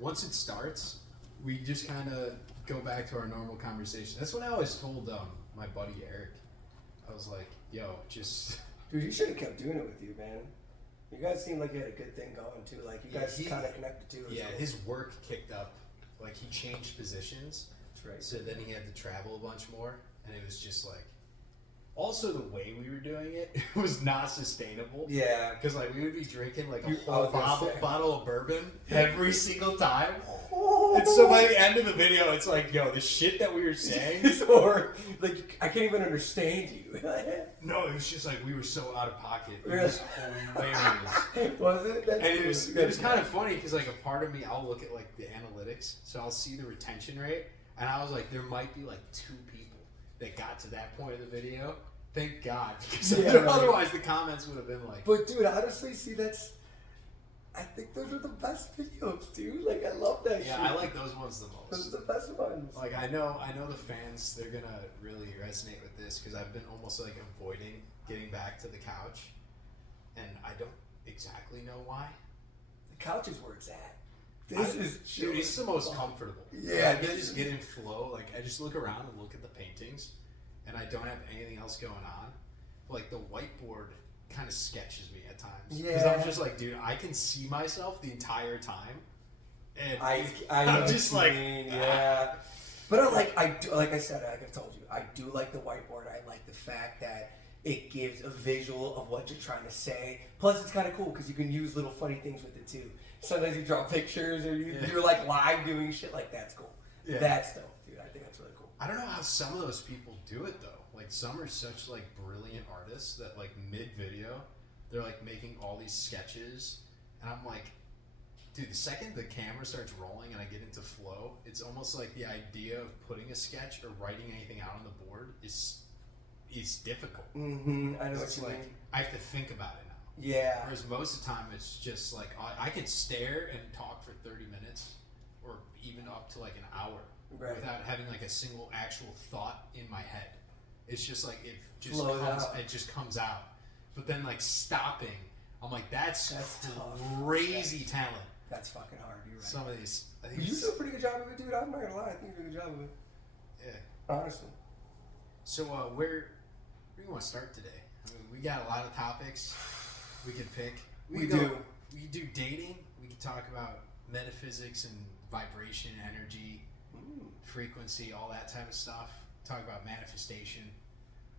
once it starts, we just kind of go back to our normal conversation. That's what I always told my buddy Eric. I was like, yo, just... Dude, you should have kept doing it with you, man. You guys seemed like you had a good thing going, too. Like, you guys kind of connected, too. Yeah, his work kicked up. Like, he changed positions. That's right. So then he had to travel a bunch more. And it was just like... Also, the way we were doing it, it was not sustainable. Yeah. Because, like, we would be drinking, like, a whole bottle of bourbon every single time. And so by the end of the video, it's like, yo, the shit that we were saying... or, like, I can't even understand you. No, it was just like, we were so out of pocket. It was hilarious. Was it? And it was kind of funny, because, like, a part of me, I'll look at, like, the analytics. So I'll see the retention rate. And I was like, there might be, like, 2 people that got to that point of the video. Thank God, because otherwise the comments would have been like... But dude, honestly, see, I think those are the best videos, dude. Like, I love that shit. Yeah, I like those ones the most. Those are the best ones. Like, I know the fans, they're gonna really resonate with this, because I've been almost, like, avoiding getting back to the couch, and I don't exactly know why. The couch is where it's at. Dude, it's the most comfortable. Yeah. I just get in flow. Like, I just look around and look at the paintings, and I don't have anything else going on. Like, the whiteboard kind of sketches me at times. Yeah. Because I'm just like, dude, I can see myself the entire time. And I'm just like, yeah. But like I said, like I've told you, I do like the whiteboard. I like the fact that it gives a visual of what you're trying to say. Plus, it's kind of cool because you can use little funny things with it too. Sometimes you draw pictures or you're like live doing shit like that's cool. Yeah. That's dope, dude. I think that's really cool. I don't know how some of those people do it though. Like, some are such like brilliant artists that like mid-video, they're like making all these sketches, and I'm like, dude, the second the camera starts rolling and I get into flow, it's almost like the idea of putting a sketch or writing anything out on the board is difficult. Mm-hmm. I know it's what you like, mean. I have to think about it now. Yeah. Whereas most of the time it's just like I could stare and talk for 30 minutes or even up to like an hour without having like a single actual thought in my head. It's just like it just comes out. But then like stopping, I'm like, that's crazy talent. That's fucking hard. You're right. Some of these, I think you do a pretty good job of it, dude. I'm not gonna lie. I think you do a good job of it. Yeah. Honestly. So where do you want to start today? I mean, we got a lot of topics we could pick. We could do dating. We could talk about metaphysics and vibration, energy, frequency, all that type of stuff. Talk about manifestation,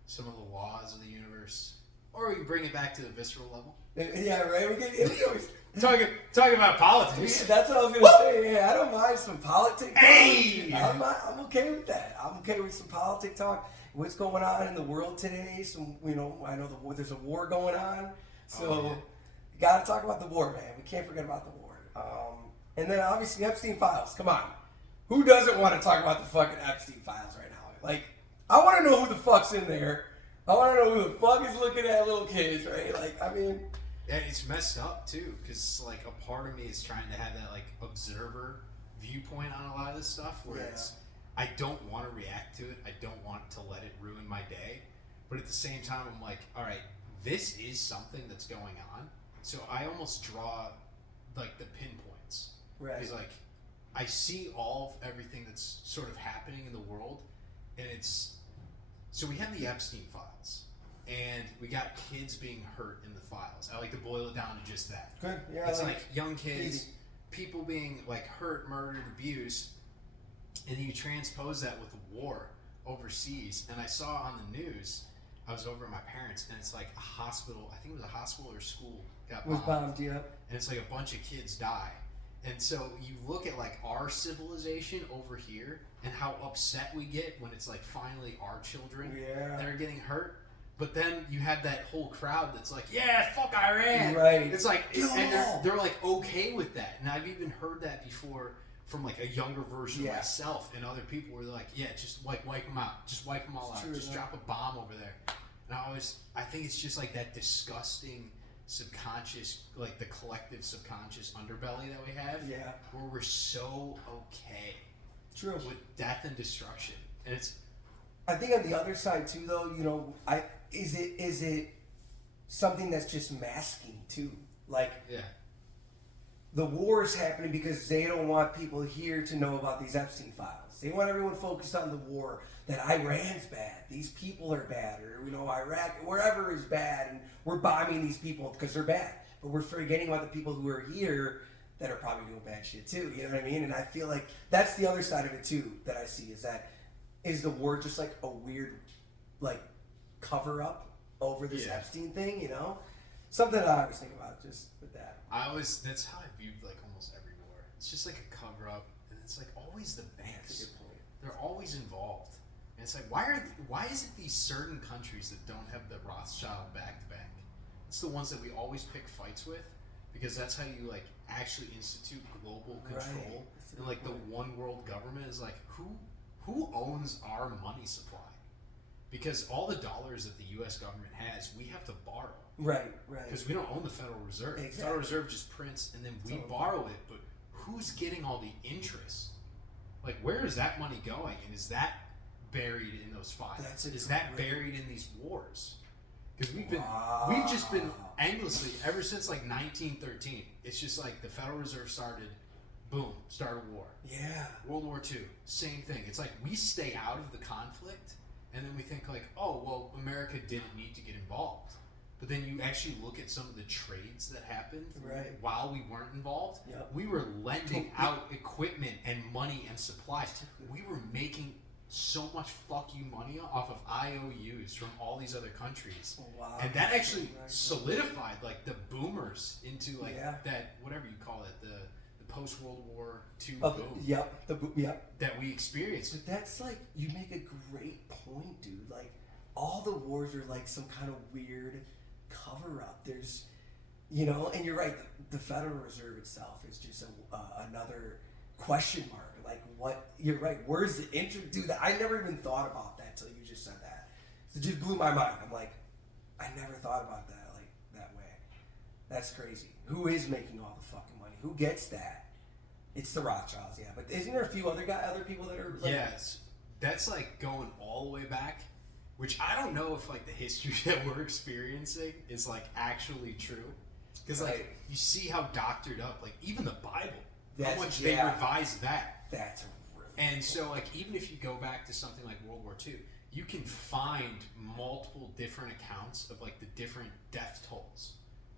some of the laws of the universe, or we can bring it back to the visceral level. Yeah, right. We always talking about politics. Yeah, that's what I was gonna say. Yeah, I don't mind some politics. Hey, I'm okay with that. I'm okay with some politic talk. What's going on in the world today? Some, I know there's a war going on, so you gotta talk about the war, man. We can't forget about the war. And then obviously Epstein files. Come on, who doesn't want to talk about the fucking Epstein files right now? Like, I want to know who the fuck's in there. I want to know who the fuck is looking at little kids, right? Like, I mean... Yeah, it's messed up, too, because, like, a part of me is trying to have that, like, observer viewpoint on a lot of this stuff, where it's... I don't want to react to it. I don't want to let it ruin my day. But at the same time, I'm like, all right, this is something that's going on. So I almost draw, like, the pinpoints. Right. Because, like, I see everything that's sort of happening in the world, and it's... So we have the Epstein files, and we got kids being hurt in the files. I like to boil it down to just that. Good. Yeah. It's like young kids, people being like hurt, murdered, abused, and you transpose that with war overseas. And I saw on the news, I was over at my parents', and it's like a hospital. I think it was a hospital or school got bombed. Yeah. And it's like a bunch of kids die. And so you look at like our civilization over here and how upset we get when it's like finally our children that are getting hurt. But then you have that whole crowd that's like, yeah, fuck Iran. Right. It's like, and they're like okay with that. And I've even heard that before from like a younger version of myself and other people where they're like, yeah, just like wipe them out. Just wipe them all out. Just drop a bomb over there. And I think it's just like that disgusting subconscious, like the collective subconscious underbelly that we have, where we're so okay with death and destruction. And it's, I think on the other side too, though, is it something that's just masking too? Like, the war is happening because they don't want people here to know about these Epstein files. They want everyone focused on the war, that Iran's bad, these people are bad, or Iraq, wherever is bad, and we're bombing these people because they're bad. But we're forgetting about the people who are here that are probably doing bad shit too. You know what I mean? And I feel like that's the other side of it too that I see, is the war just like a weird like cover up over this Epstein thing, Something I always think about just with that. That's how I viewed like almost every war. It's just like a cover up, and it's like always the banks. That's a good point. They're always involved, and it's like why is it these certain countries that don't have the Rothschild backed bank? It's the ones that we always pick fights with, because that's how you like actually institute global control. Right. And like the one world government is like who owns our money supply? Because all the dollars that the U.S. government has, we have to borrow. Right. Because we don't own the Federal Reserve. Exactly. The Federal Reserve just prints, and then we borrow it. But who's getting all the interest? Like, where is that money going? And is that buried in those files? Is that buried in these wars? Because we've just been endlessly ever since like 1913. It's just like the Federal Reserve started. Boom, start a war. Yeah. World War II, same thing. It's like we stay out of the conflict, and then we think like, oh, well, America didn't need to get involved. But then you actually look at some of the trades that happened while we weren't involved. Yep. We were lending out equipment and money and supplies. We were making so much fuck you money off of IOUs from all these other countries. Wow. And that actually solidified like the boomers into like that, whatever you call it, the post-World War II boom. Yep. That we experienced. But that's like, you make a great point, dude. Like, all the wars are like some kind of weird cover-up. There's, and you're right, the Federal Reserve itself is just another question mark. Like, what, you're right, where's the interest? Dude, I never even thought about that till you just said that. It just blew my mind. I'm like, I never thought about that like that way. That's crazy. Who is making all the fucking money? Who gets that? It's the Rothschilds, yeah. But isn't there a few other people that are like... Yes. That's like going all the way back, which I don't know if like the history that we're experiencing is like actually true. Because like you see how doctored up, like even the Bible, how much they revised that. That's really And cool. so like even if you go back to something like World War II, you can find multiple different accounts of like the different death tolls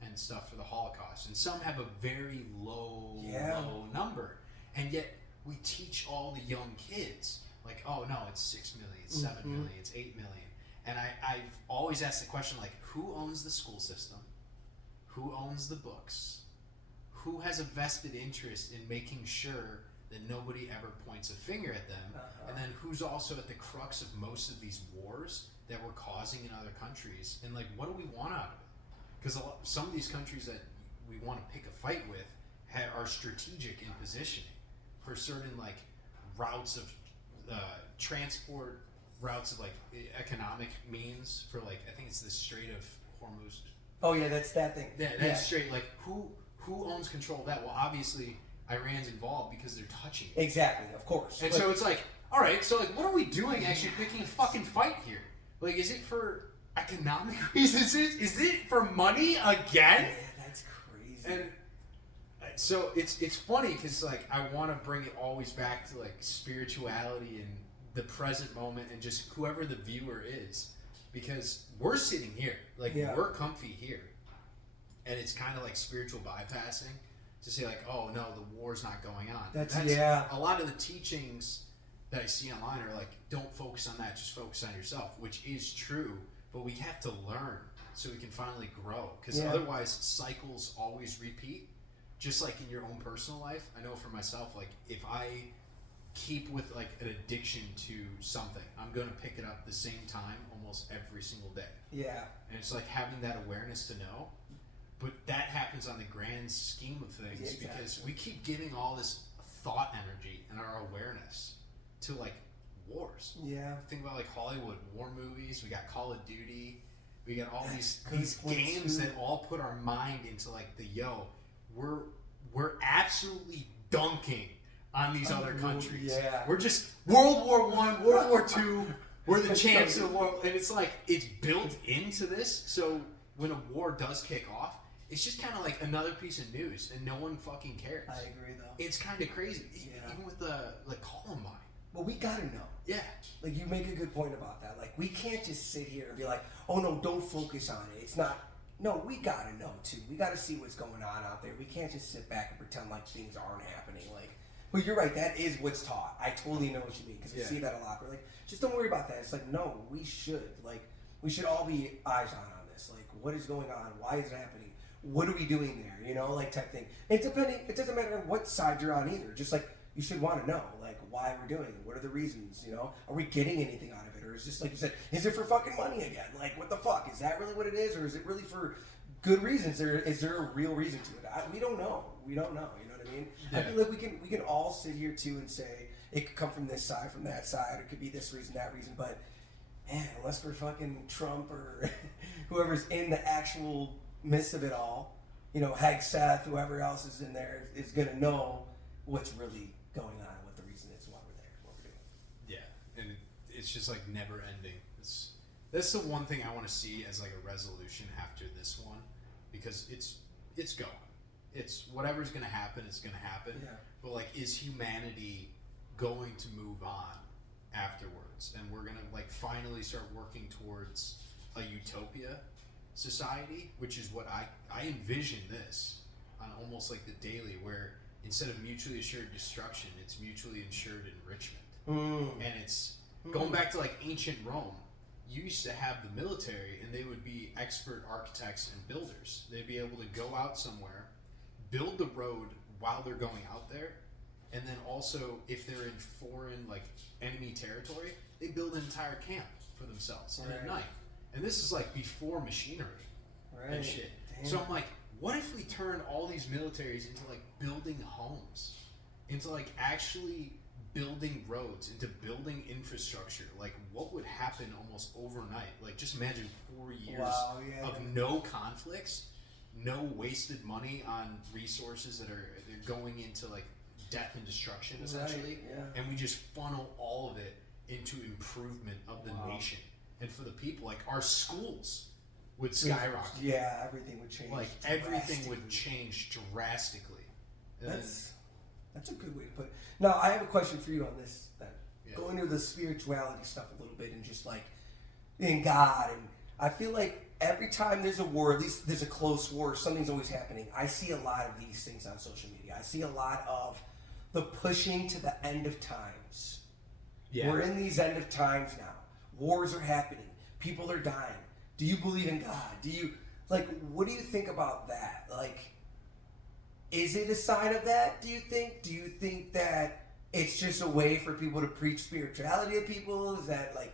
and stuff for the Holocaust, and some have a very low number, and yet we teach all the young kids like, oh no, it's 6 million, it's 7 million, it's 8 million. And I've always asked the question, like, who owns the school system? Who owns the books? Who has a vested interest in making sure that nobody ever points a finger at them? And then who's also at the crux of most of these wars that we're causing in other countries? And like, what do we want out of it? Because some of these countries that we want to pick a fight with are strategic in positioning for certain like routes of transport, routes of like economic means for like, I think it's the Strait of Hormuz. Oh yeah, that's that thing. That's straight. Like who owns control of that? Well, obviously Iran's involved because they're touching it. Exactly, of course. And so it's like, all right, so like, what are we doing actually picking a fucking fight here? Like, is it for economic reasons? Is it for money again? Yeah, that's crazy. And so it's funny because like I want to bring it always back to like spirituality and the present moment and just whoever the viewer is, because we're sitting here, like we're comfy here, and it's kind of like spiritual bypassing to say like, oh no, the war's not going on. That's a lot of the teachings that I see online are like, don't focus on that, just focus on yourself, which is true. But we have to learn so we can finally grow, because otherwise cycles always repeat, just like in your own personal life. I know for myself, like if I keep with like an addiction to something, I'm going to pick it up the same time almost every single day. Yeah. And it's like having that awareness to know, but that happens on the grand scheme of things because we keep giving all this thought energy and our awareness to like wars. Yeah. Think about like Hollywood war movies. We got Call of Duty. We got all these games that all put our mind into like the we're absolutely dunking on these other countries. Yeah. We're just World War I, World War II. We're the champs of the world, and it's like it's built into this. So when a war does kick off, it's just kind of like another piece of news, and no one fucking cares. I agree, though. It's kind of crazy, Yeah. even with the Columbine. But we gotta know. Yeah. Like, you make a good point about that. Like, we can't just sit here and be like, oh no, don't focus on it. It's not. No, we gotta know too. We gotta see what's going on out there. We can't just sit back and pretend like things aren't happening. Like, but you're right. That is what's taught. I totally know what you mean because we see that a lot. We're like, just don't worry about that. It's like, no, we should. Like, we should all be eyes on this. Like, what is going on? Why is it happening? What are we doing there? You know, like type thing. It doesn't matter on what side you're on either. Just like, you should want to know, like, why we're doing it. What are the reasons? You know, are we getting anything out of it, or is just like you said, is it for fucking money again? Like, what the fuck? Is that really what it is, or is it really for good reasons? Is there a real reason to it? We don't know. We don't know. You know what I mean? Yeah. I feel like we can all sit here too and say it could come from this side, from that side. It could be this reason, that reason. But man, unless we're fucking Trump or whoever's in the actual midst of it all, you know, Hegseth, whoever else is in there is gonna know what's really going on, what the reason is, why we're there, what we're doing. Yeah, and it's just like never ending. That's the one thing I want to see as like a resolution after this one, because it's going. It's whatever's gonna happen, it's gonna happen. Yeah. But like, is humanity going to move on afterwards? And we're gonna like finally start working towards a utopia society, which is what I envision this on almost like the daily, where instead of mutually assured destruction, it's mutually assured enrichment. And it's going back to like ancient Rome. You used to have the military, and they would be expert architects and builders. They'd be able to go out somewhere, build the road while they're going out there, and then also, if they're in foreign, like, enemy territory, they build an entire camp for themselves at night. And this is like before machinery and shit. Damn. So I'm like, what if we turn all these militaries into like building homes, into like actually building roads, into building infrastructure? Like, what would happen almost overnight? Like, just imagine 4 years of no conflicts, no wasted money on resources they're going into like death and destruction essentially, and we just funnel all of it into improvement of the nation. And for the people, like, our schools would skyrocket. Yeah, everything would change. Like, everything would change drastically. That's a good way to put it. Now, I have a question for you on this. Go into the spirituality stuff a little bit, and just like in God. And I feel like every time there's a war, at least there's a close war, something's always happening. I see a lot of these things on social media. I see a lot of the pushing to the end of times. Yeah. We're in these end of times now. Wars are happening. People are dying. Do you believe in God? Do you, like, what do you think about that? Like, is it a sign of that, do you think? Do you think that it's just a way for people to preach spirituality to people? Is that, like,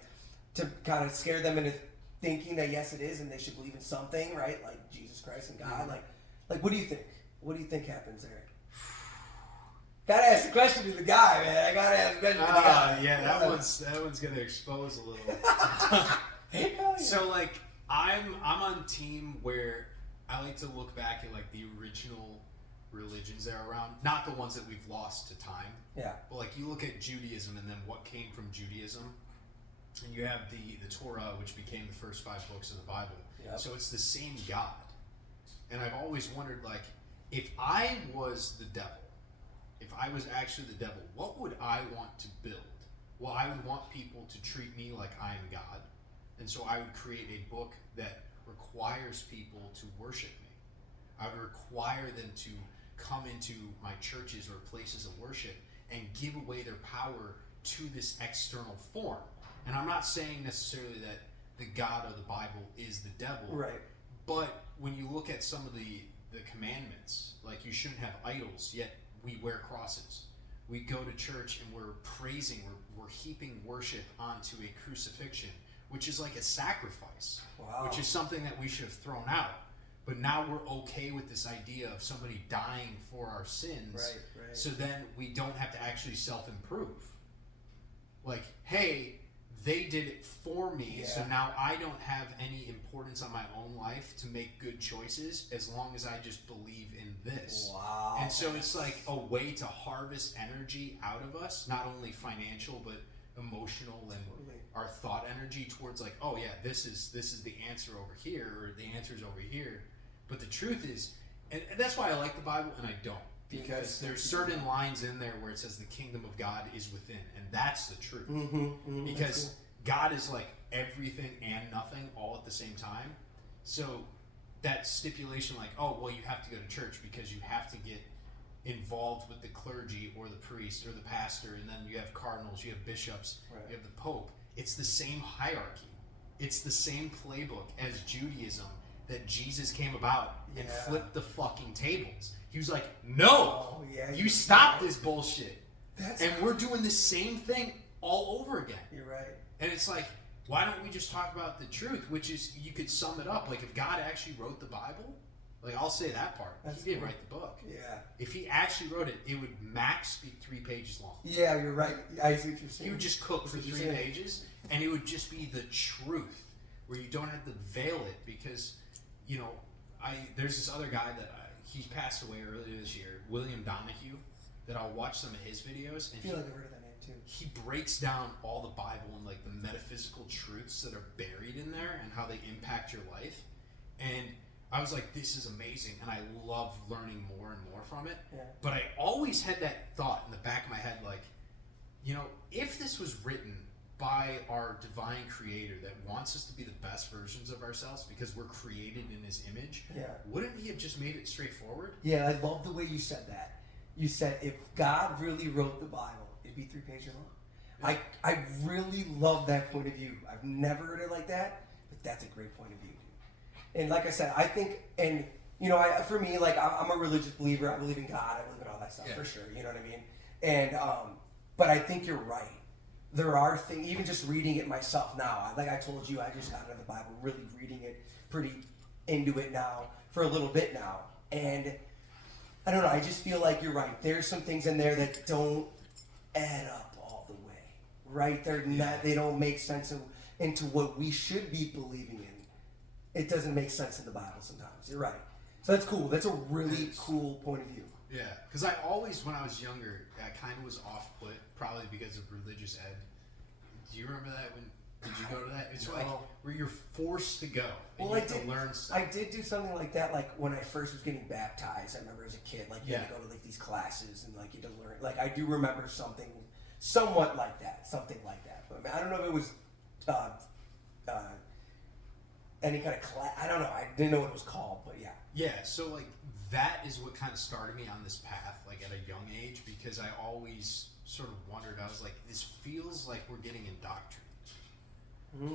to kind of scare them into thinking that, yes, it is, and they should believe in something, right? Like Jesus Christ and God? Mm-hmm. Like, what do you think? What do you think happens there? Gotta ask the question to the guy, man. I gotta ask the question to the guy. Yeah, that one's gonna expose a little. So like, I'm on team where I like to look back at like the original religions that are around, not the ones that we've lost to time. Yeah. But like, you look at Judaism and then what came from Judaism, and you have the Torah, which became the first 5 books of the Bible. Yep. So it's the same God. And I've always wondered, like, if I was the devil, if I was actually the devil, what would I want to build? Well, I would want people to treat me like I am God. And so I would create a book that requires people to worship me. I would require them to come into my churches or places of worship and give away their power to this external form. And I'm not saying necessarily that the God of the Bible is the devil. Right. But when you look at some of the commandments, like, you shouldn't have idols, yet we wear crosses. We go to church and we're praising, we're heaping worship onto a crucifixion, which is like a sacrifice, which is something that we should have thrown out. But now we're okay with this idea of somebody dying for our sins. Right. So then we don't have to actually self-improve. Like, hey, they did it for me, so now I don't have any importance on my own life to make good choices as long as I just believe in this. Wow. And so it's like a way to harvest energy out of us, not only financial but emotional and our thought energy towards like, oh yeah, this is the answer over here, or the answer's over here. But the truth is, and that's why I like the Bible and I don't. Because there's certain lines in there where it says the kingdom of God is within, and that's the truth. Because cool. God is like everything and nothing all at the same time. So that stipulation, like, oh, well, you have to go to church because you have to get involved with the clergy or the priest or the pastor, and then you have cardinals, you have bishops, you have the Pope. It's the same hierarchy. It's the same playbook as Judaism that Jesus came about and flipped the fucking tables. He was like, no, you stop this bullshit. And we're doing the same thing all over again. You're right. And it's like, why don't we just talk about the truth, which is, you could sum it up. Like, if God actually wrote the Bible, like, I'll say that part. He didn't write the book. Yeah. If he actually wrote it, it would max be 3 pages long. Yeah, you're right. I see what you're saying. He would just cook for 3 pages, and it would just be the truth, where you don't have to veil it, because, you know, there's this other guy that he passed away earlier this year, William Donahue, that I'll watch some of his videos. And I feel like I've heard of that name too. He breaks down all the Bible and like the metaphysical truths that are buried in there and how they impact your life. And I was like, this is amazing, and I love learning more and more from it. Yeah. But I always had that thought in the back of my head, like, you know, if this was written by our divine creator that wants us to be the best versions of ourselves because we're created in his image, wouldn't he have just made it straightforward? Yeah, I love the way you said that. You said if God really wrote the Bible, it'd be 3 pages long. I really love that point of view. I've never heard it like that, but that's a great point of view. And like I said, I think, and you know, for me, like I'm a religious believer. I believe in God. I believe in all that stuff for sure. You know what I mean? And but I think you're right. There are things, even just reading it myself now, like I told you, I just got into the Bible, really reading it, pretty into it now, for a little bit now. And I don't know, I just feel like you're right. There's some things in there that don't add up all the way, right? They're not, they don't make sense into what we should be believing in. It doesn't make sense in the Bible sometimes. You're right. So that's cool. That's a really cool point of view. Yeah, because I always, when I was younger, I kind of was off-put, probably because of religious ed. Do you remember that? Did you go to that? It's like where you're forced to go. And you have to learn stuff. I did do something like that, like when I first was getting baptized. I remember as a kid, like you had to go to like these classes and like you had to learn. Like I do remember something somewhat like that, But I mean, I don't know if it was any kind of class. I don't know. I didn't know what it was called, but yeah. Yeah, so like that is what kind of started me on this path, like at a young age, because I always sort of wondered. I was like, this feels like we're getting indoctrinated.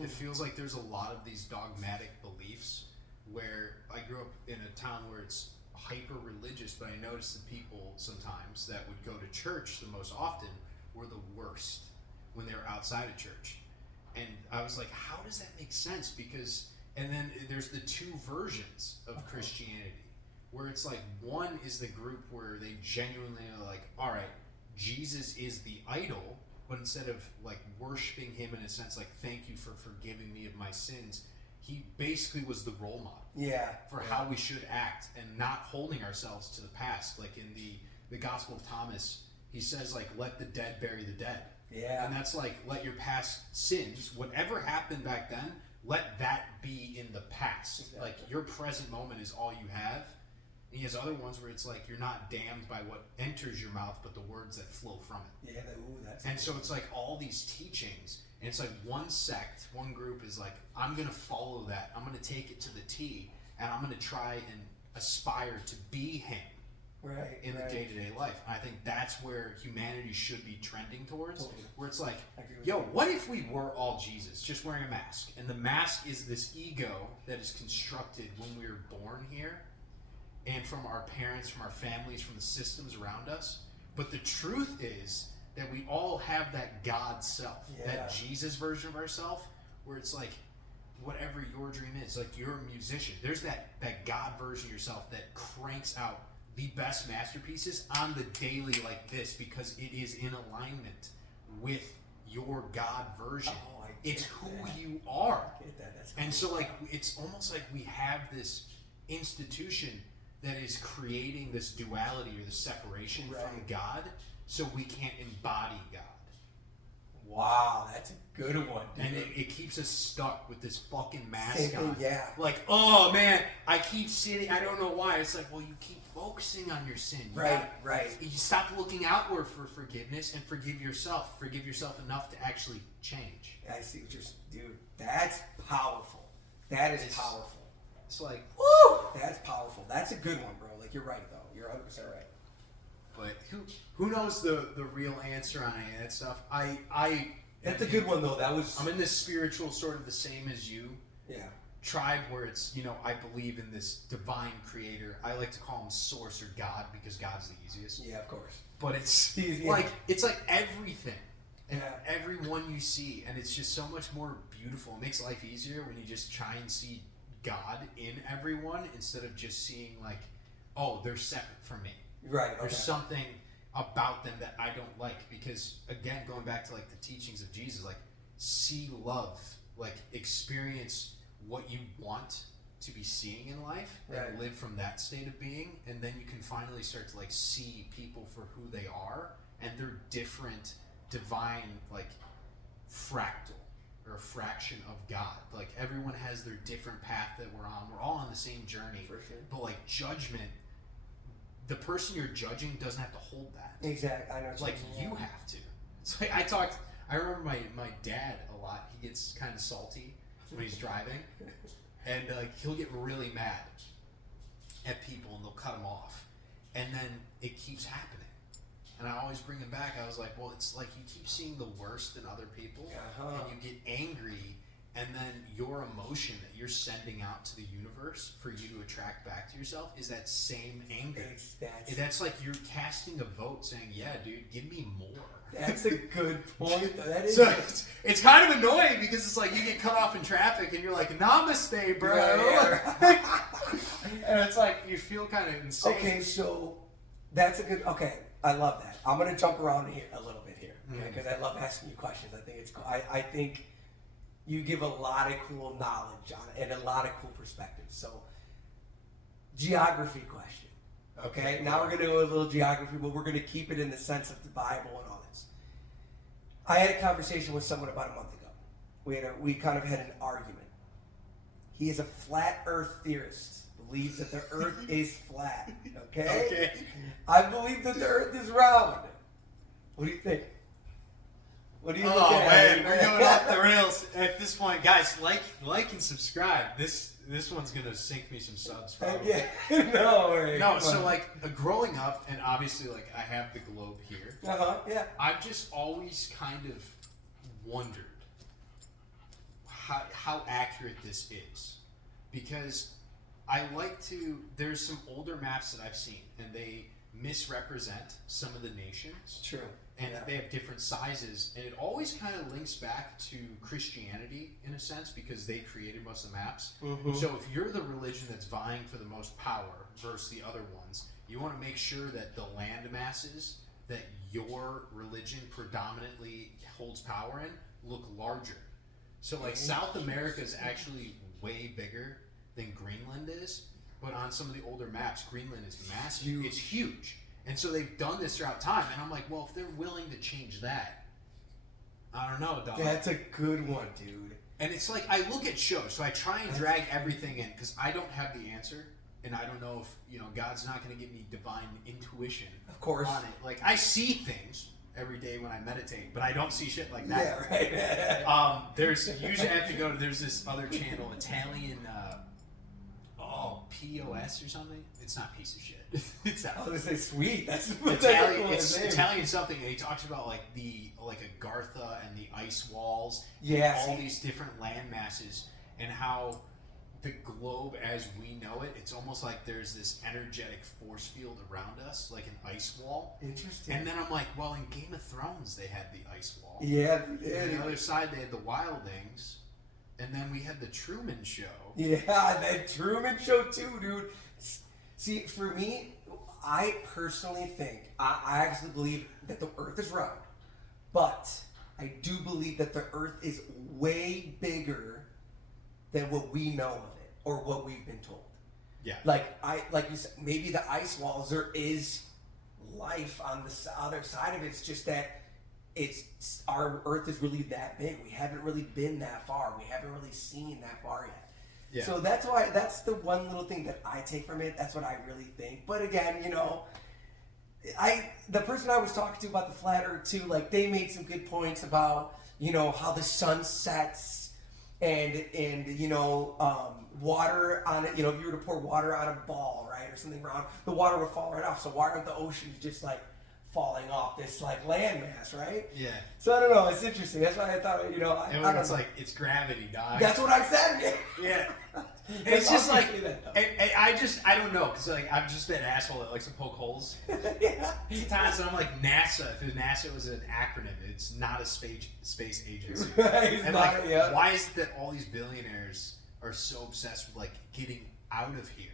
It feels like there's a lot of these dogmatic beliefs where I grew up in a town where it's hyper religious, but I noticed the people sometimes that would go to church the most often were the worst when they were outside of church. And I was like, how does that make sense? Because, and then there's the 2 versions of Christianity, where it's like, one is the group where they genuinely are like, all right, Jesus is the idol, but instead of like worshiping him in a sense, like, thank you for forgiving me of my sins, he basically was the role model for how we should act and not holding ourselves to the past. Like in the Gospel of Thomas, he says like, let the dead bury the dead. Yeah. And that's like, let your past sins, whatever happened back then, let that be in the past. Exactly. Like your present moment is all you have. And he has other ones where it's like, you're not damned by what enters your mouth, but the words that flow from it. Yeah, that's and so it's like all these teachings, and it's like one sect, one group is like, I'm going to follow that. I'm going to take it to the T, and I'm going to try and aspire to be him in the day-to-day life. And I think that's where humanity should be trending towards, where it's like, yo, what if we were all Jesus, just wearing a mask? And the mask is this ego that is constructed when we were born here, and from our parents, from our families, from the systems around us. But the truth is that we all have that God self, that Jesus version of ourself, where it's like, whatever your dream is, like you're a musician. There's that God version of yourself that cranks out the best masterpieces on the daily like this, because it is in alignment with your God version. It's who you are. And so like, it's almost like we have this institution that is creating this duality or the separation from God, so we can't embody God. Wow, that's a good one, dude. And it keeps us stuck with this fucking mask Same thing, on. yeah. Like, oh man, I keep sitting, I don't know why. It's like, well, you keep focusing on your sin. Right. You stop looking outward for forgiveness and forgive yourself. Forgive yourself enough to actually change. I see what you're, dude. That's powerful. That is powerful. It's like, woo! That's powerful. That's a good one, bro. Like, you're right, though. You're 100% right. But who knows the real answer on any of that stuff? That's a good one, though. I'm in this spiritual sort of the same as you. Yeah. Tribe where it's, I believe in this divine creator. I like to call him source or God because God's the easiest. Yeah, of course. But it's like everything and everyone you see, and it's just so much more beautiful. It makes life easier when you just try and see God in everyone instead of just seeing like, oh, they're separate from me. Right. There's something about them that I don't like because, again, going back to like the teachings of Jesus, like see love, like experience what you want to be seeing in life and live from that state of being, and then you can finally start to like see people for who they are and their different divine like fractal or a fraction of God. Like everyone has their different path that we're on. We're all on the same journey. For sure. But like judgment, the person you're judging doesn't have to hold that. Exactly. I know. Like you have to. It's like I remember my dad a lot. He gets kind of salty when he's driving, and he'll get really mad at people, and they'll cut him off, and then it keeps happening. And I always bring him back. I was like, well, it's like you keep seeing the worst in other people, and you get angry, and then your emotion that you're sending out to the universe for you to attract back to yourself is that same anger. That's like you're casting a vote saying, yeah, dude, give me more. That's a good point. That is. So it's kind of annoying because it's like you get cut off in traffic and you're like, namaste, bro. And it's like you feel kind of insane. Okay, so that's a good. Okay, I love that. I'm gonna jump around here a little bit here because I love asking you questions. I think it's cool. I think you give a lot of cool knowledge on it and a lot of cool perspectives. So, geography question. Okay, now we're gonna do a little geography, but we're gonna keep it in the sense of the Bible and all this. I had a conversation with someone about a month ago. We kind of had an argument. He is a flat Earth theorist. Believes that the Earth is flat. Okay. I believe that the Earth is round. What do you think? What do you think? Oh man, we're going off the rails at this point, guys. Like and subscribe. This one's gonna sink me some subs. Probably. No. So like growing up, and obviously like I have the globe here. Yeah. I've just always kind of wondered how accurate this is, because I like to. There's some older maps that I've seen, and they misrepresent some of the nations. True. And they have different sizes, and it always kind of links back to Christianity in a sense because they created most of the maps. So if you're the religion that's vying for the most power versus the other ones, you want to make sure that the land masses that your religion predominantly holds power in look larger. So like South America is actually way bigger than Greenland is, but on some of the older maps, Greenland is massive. It's huge. And so they've done this throughout time, and I'm like, well, if they're willing to change that, I don't know, dog. That's a good one, dude. And it's like, I look at shows, so I try and drag everything in, because I don't have the answer, and I don't know if, God's not going to give me divine intuition of course. On it. Like, I see things every day when I meditate, but I don't see shit like that. Yeah, right. Usually I have to there's this other channel, Italian, POS or something. It's not piece of shit. It's that. I was gonna say sweet. That's Italian. It's Italian something, and he talks about like Agartha and the ice walls. Yeah. All these different land masses, and how the globe as we know it, it's almost like there's this energetic force field around us, like an ice wall. Interesting. And then I'm like, well, in Game of Thrones they had the ice wall. Yeah. And on the other side they had the wildlings. And then we had the Truman Show. Yeah, that Truman Show too, dude. See, for me, I personally think, I actually believe that the Earth is round. But I do believe that the Earth is way bigger than what we know of it, or what we've been told. Yeah. Like you said, maybe the ice walls, there is life on the other side of it. It's just that our Earth is really that big. We haven't really been that far. We haven't really seen that far yet. Yeah. So that's the one little thing that I take from it. That's what I really think. But again, the person I was talking to about the flat Earth too, like they made some good points about, how the sun sets and water on it. If you were to pour water on a ball, right, or something round, the water would fall right off. So why aren't the oceans just like falling off this like landmass, right? Yeah. So I don't know. It's interesting. That's why I thought, I don't it's know. like it's gravity, dog. That's what I said. Yeah. And it's just like, and I don't know, because like I've just been an asshole that likes to poke holes. Yeah. Sometimes I'm like NASA. If NASA was an acronym, it's not a space agency. And why is it that all these billionaires are so obsessed with like getting out of here?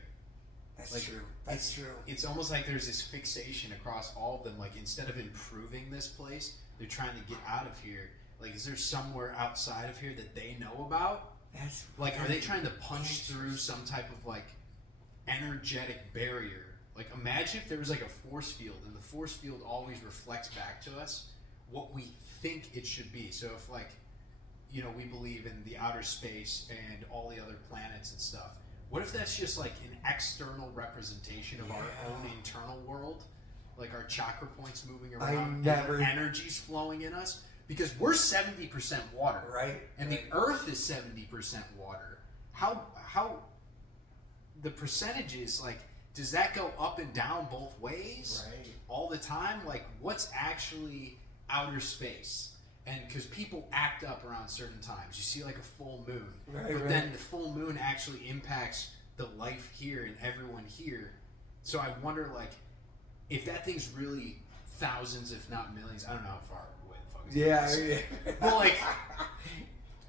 That's true. That's true. It's almost like there's this fixation across all of them. Like instead of improving this place, they're trying to get out of here. Like, is there somewhere outside of here that they know about? That's like, are they trying to punch through some type of like energetic barrier? Like, imagine if there was like a force field, and the force field always reflects back to us what we think it should be. So if like, we believe in the outer space and all the other planets and stuff. What if that's just like an external representation of our own internal world? Like our chakra points moving around, and energy's flowing in us? Because we're 70% water, right? And the Earth is 70% water. How the percentages, like, does that go up and down both ways, right, all the time? Like, what's actually outer space? And because people act up around certain times, you see like a full moon, but then the full moon actually impacts the life here and everyone here. So I wonder, like, if that thing's really thousands, if not millions, I don't know how far away the fuck it is. Yeah. Well, like,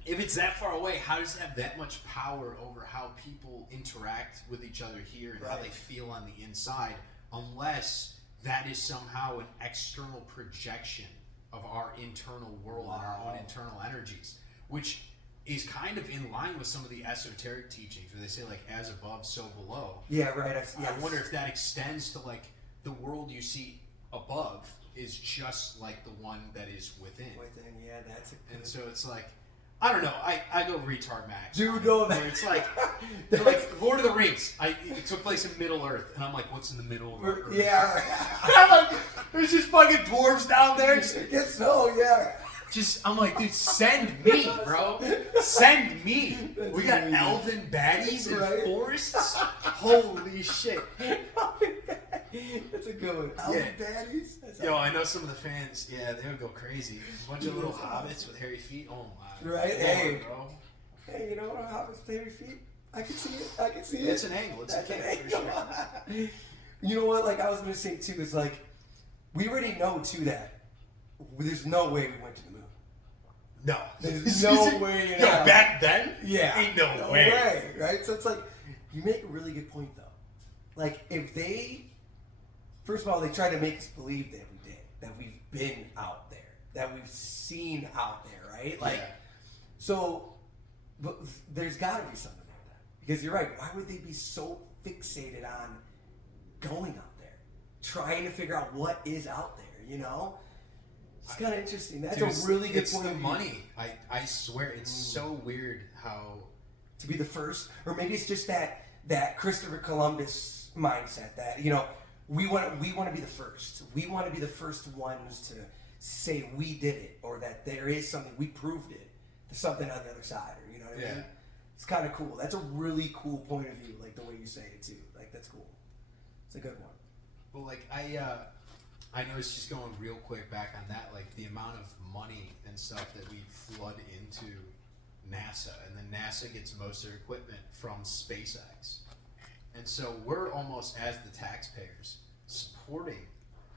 if it's that far away, how does it have that much power over how people interact with each other here and how they feel on the inside, unless that is somehow an external projection of our internal world and our own internal energies, which is kind of in line with some of the esoteric teachings where they say like as above, so below. Yeah, right. I wonder if that extends to like the world you see above is just like the one that is within. Yeah, that's a good... And so it's like, I don't know. I go retard max. Dude, know that. Where it's like, like Lord of the Rings. It took place in Middle Earth, and I'm like, what's in the middle of Earth? Yeah. And I'm like, there's just fucking dwarves down there. I guess so. Yeah. I'm like, dude, send me, bro. Send me. That's we got amazing. Elven baddies and forests. Holy shit. That's a good one. Elven baddies. Yo, I know some of the fans. Yeah, they would go crazy. A bunch of little hobbits with hairy feet. Oh my. Right. Lord, Hey, bro. Hey, you know what? Hobbits with hairy feet. I can see it. It's an angle. It's an angle. For sure. You know what? Like I was gonna say too is like we already know too that there's no way we went to the moon. No. There's no way. Yo, back then? Yeah. Ain't no way. Right? So it's like, you make a really good point though. Like, if they, first of all, they try to make us believe that we did, that we've been out there, that we've seen out there, right? Like, so, but there's got to be something like that. Because you're right, why would they be so fixated on going out there? Trying to figure out what is out there, you know? It's kind of interesting. That's a really good point. It's the money. I swear, it's so weird how... To be the first, or maybe it's just that Christopher Columbus mindset that, you know, we want to be the first. We want to be the first ones to say we did it, or that there is something, we proved it. There's something on the other side, or you know what I mean? It's kind of cool. That's a really cool point of view, like the way you say it too. Like that's cool. It's a good one. Well, like I know it's just going real quick back on that, like the amount of money and stuff that we flood into NASA, and then NASA gets most of their equipment from SpaceX. And so we're almost, as the taxpayers, supporting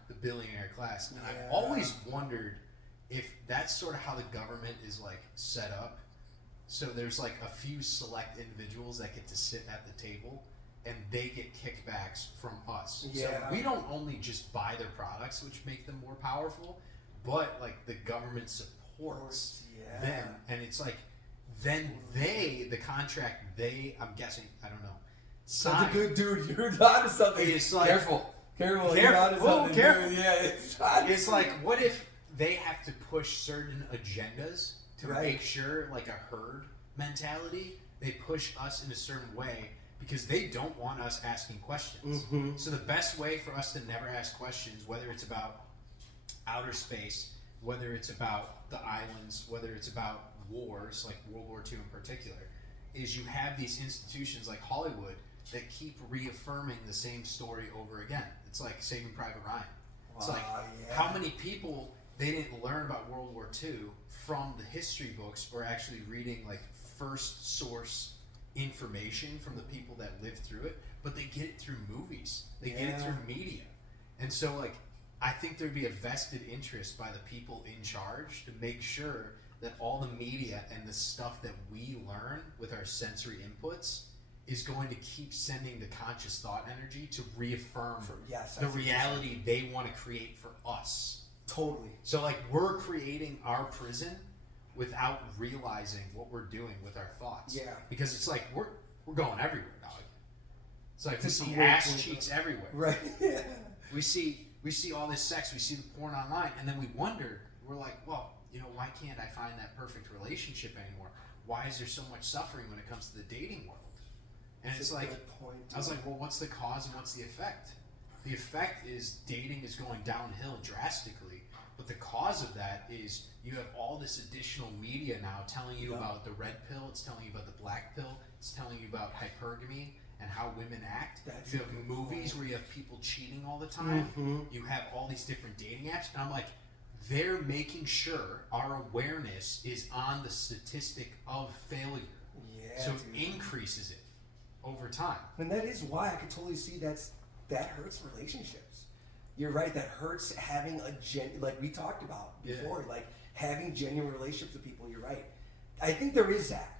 the billionaire class. And I've always wondered if that's sort of how the government is like set up. So there's like a few select individuals that get to sit at the table, and they get kickbacks from us. Yeah. So we don't only just buy their products, which make them more powerful, but like the government supports them. And it's like, then the contract I'm guessing, I don't know. That's a good dude. You're onto something. It's like, careful. You're onto something. Careful. Yeah, it's like, what if they have to push certain agendas to make sure, like a herd mentality, they push us in a certain way because they don't want us asking questions. So the best way for us to never ask questions, whether it's about outer space, whether it's about the islands, whether it's about wars, like World War II in particular, is you have these institutions like Hollywood that keep reaffirming the same story over again. It's like Saving Private Ryan. It's like, how many people, they didn't learn about World War II from the history books or actually reading like first source information from the people that lived through it, but they get it through movies. They get it through media. And so like, I think there'd be a vested interest by the people in charge to make sure that all the media and the stuff that we learn with our sensory inputs is going to keep sending the conscious thought energy to reaffirm the reality they want to create for us. Totally. So like, we're creating our prison without realizing what we're doing with our thoughts. Yeah. Because it's like, we're going everywhere now. It's like, we see ass cheeks everywhere. Right. Yeah. We see all this sex, we see the porn online, and then we wonder, we're like, well, you know, why can't I find that perfect relationship anymore? Why is there so much suffering when it comes to the dating world? And it's like, I was like, well, what's the cause and what's the effect? The effect is dating is going downhill drastically, but the cause of that is you have all this additional media now telling you about the red pill, it's telling you about the black pill, it's telling you about hypergamy and how women act. You have movies where you have people cheating all the time. You have all these different dating apps, and I'm like, they're making sure our awareness is on the statistic of failure. So it increases it over time. And that is why I could totally see that hurts relationships. You're right, that hurts having like we talked about before, like having genuine relationships with people. You're right. I think there is that.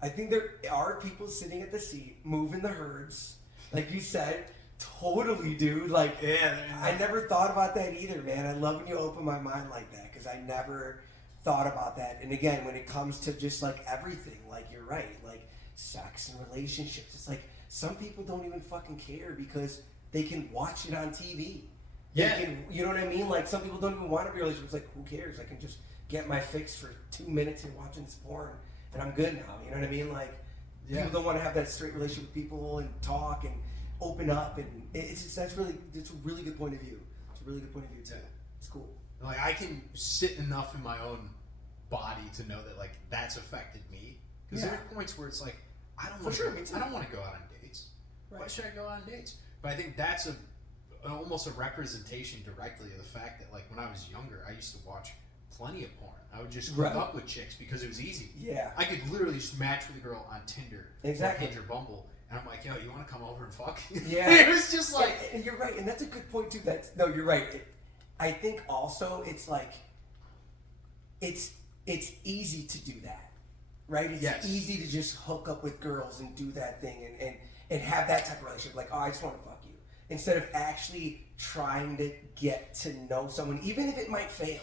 I think there are people sitting at the seat, moving the herds, like you said. Totally, dude. Like, I never thought about that either, man. I love when you open my mind like that, because I never thought about that. And again, when it comes to just like everything, like you're right, like sex and relationships, it's like some people don't even fucking care because they can watch it on TV. You know what I mean? Like some people don't even want to be in a relationship. It's like, who cares? I can just get my fix for 2 minutes and watching this porn, and I'm good now. You know what I mean? Like people don't want to have that straight relationship with people and talk and open up, and it's a really good point of view. It's a really good point of view too. It's cool. Like I can sit enough in my own body to know that like that's affected me, because there are points where it's like I don't want to go out on dates. Right. Why should I go out on dates? But I think that's almost a representation directly of the fact that like when I was younger, I used to watch plenty of porn. I would just hook up with chicks because it was easy. Yeah. I could literally just match with a girl on Tinder, or Hinge or Bumble. And I'm like, yo, you want to come over and fuck? Yeah. It was just like... And you're right, and that's a good point, too. No, you're right. I think also it's like, it's easy to do that, right? It's easy to just hook up with girls and do that thing and have that type of relationship. Like, oh, I just want to fuck you. Instead of actually trying to get to know someone, even if it might fail,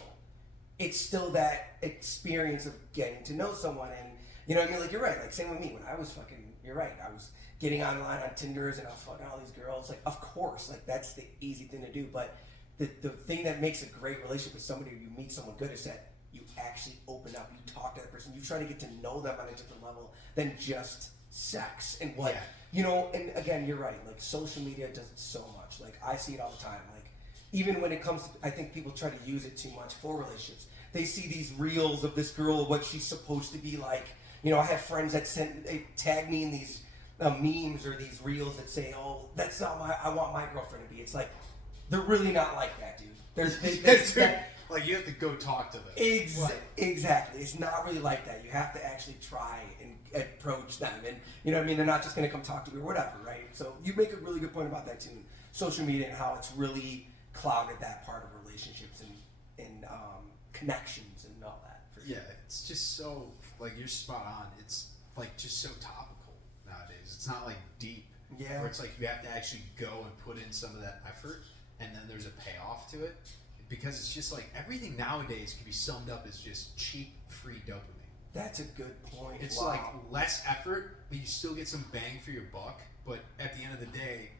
it's still that experience of getting to know someone. And, you know what I mean? Like, you're right. Like, same with me. When I was fucking... You're right. I was getting online on Tinders and I was fucking all these girls. Like, of course, like that's the easy thing to do. But the thing that makes a great relationship with somebody, you meet someone good, is that you actually open up, you talk to that person, you try to get to know them on a different level than just sex and what you know. And again, you're right. Like social media does it so much. Like I see it all the time. Like even when it comes to, I think people try to use it too much for relationships. They see these reels of this girl, what she's supposed to be like. You know, I have friends that they tag me in these memes or these reels that say, "Oh, that's not I want my girlfriend to be." It's like they're really not like that, dude. Like you have to go talk to them. Exactly. It's not really like that. You have to actually try and approach them, and you know what I mean. They're not just going to come talk to you or whatever, right? So you make a really good point about that too. Social media and how it's really clouded that part of relationships and connections and all that. Yeah, it's just so. Like you're spot on. It's like just so topical nowadays. It's not like deep. Yeah. Where it's like you have to actually go and put in some of that effort, and then there's a payoff to it. Because it's just like everything nowadays can be summed up as just cheap, free dopamine. That's a good point. It's like less effort, but you still get some bang for your buck. But at the end of the day,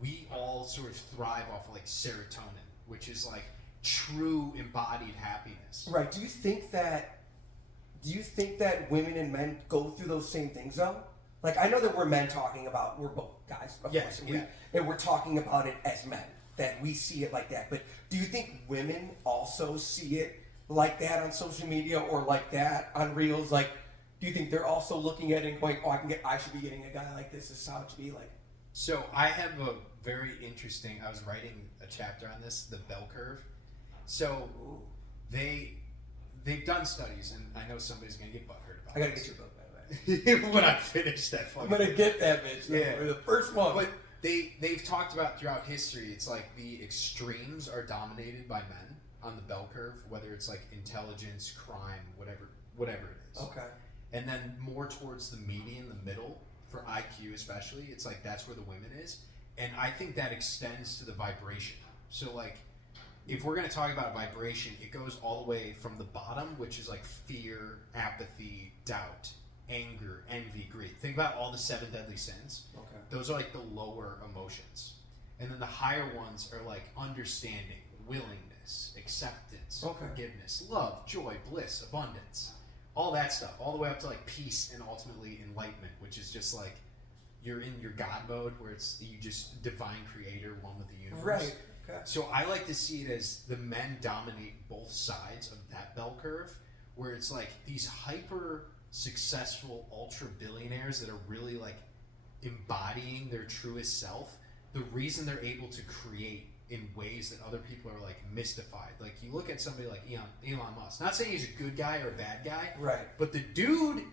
we all sort of thrive off of like serotonin, which is like true embodied happiness. Right. Do you think that women and men go through those same things though? Like, I know that we're men talking about, we're both guys, of course, and we're talking about it as men, that we see it like that. But do you think women also see it like that on social media or like that on Reels? Like, do you think they're also looking at it and going, oh, I should be getting a guy like this, this is how it should be like? So I have a very interesting, I was writing a chapter on this, the bell curve. So they've done studies, and I know somebody's going to get butthurt about it. I got to get your book, by the way. When I finish that fucking I'm going to get that bitch. Yeah. We're the first one. But they've talked about throughout history, it's like the extremes are dominated by men on the bell curve, whether it's like intelligence, crime, whatever it is. Okay. And then more towards the median, the middle, for IQ especially, it's like that's where the women is. And I think that extends to the vibration. So like, if we're going to talk about vibration, it goes all the way from the bottom, which is like fear, apathy, doubt, anger, envy, greed. Think about all the 7 deadly sins. Okay. Those are like the lower emotions. And then the higher ones are like understanding, willingness, acceptance, forgiveness, love, joy, bliss, abundance. All that stuff, all the way up to like peace and ultimately enlightenment, which is just like you're in your God mode where it's you just divine creator, one with the universe. Right. Okay. So I like to see it as the men dominate both sides of that bell curve, where it's like these hyper successful ultra billionaires that are really like embodying their truest self. The reason they're able to create in ways that other people are like mystified. Like you look at somebody like Elon Musk. Not saying he's a good guy or a bad guy, right? But the dude,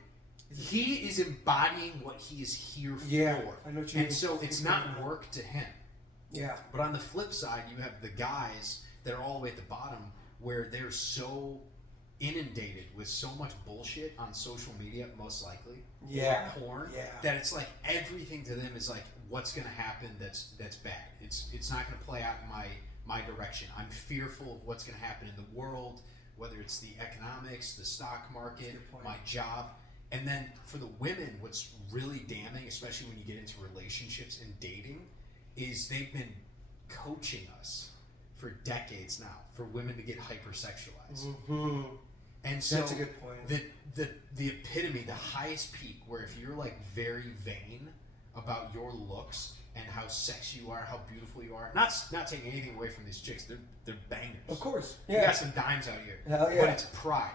he is embodying what he is here for. Yeah, I know what you mean. And so it's not work to him. Yeah. But on the flip side, you have the guys that are all the way at the bottom where they're so inundated with so much bullshit on social media, most likely, yeah, or porn, yeah, that it's like everything to them is like, what's going to happen that's bad. It's not going to play out in my direction. I'm fearful of what's going to happen in the world, whether it's the economics, the stock market, my job. And then for the women, what's really damning, especially when you get into relationships and dating, is they've been coaching us for decades now for women to get hypersexualized. Mm-hmm. And so that's a good point. The epitome, the highest peak, where if you're like very vain about your looks and how sexy you are, how beautiful you are, not taking anything away from these chicks, they're bangers. Of course, yeah. You got some dimes out here. Hell yeah. But it's pride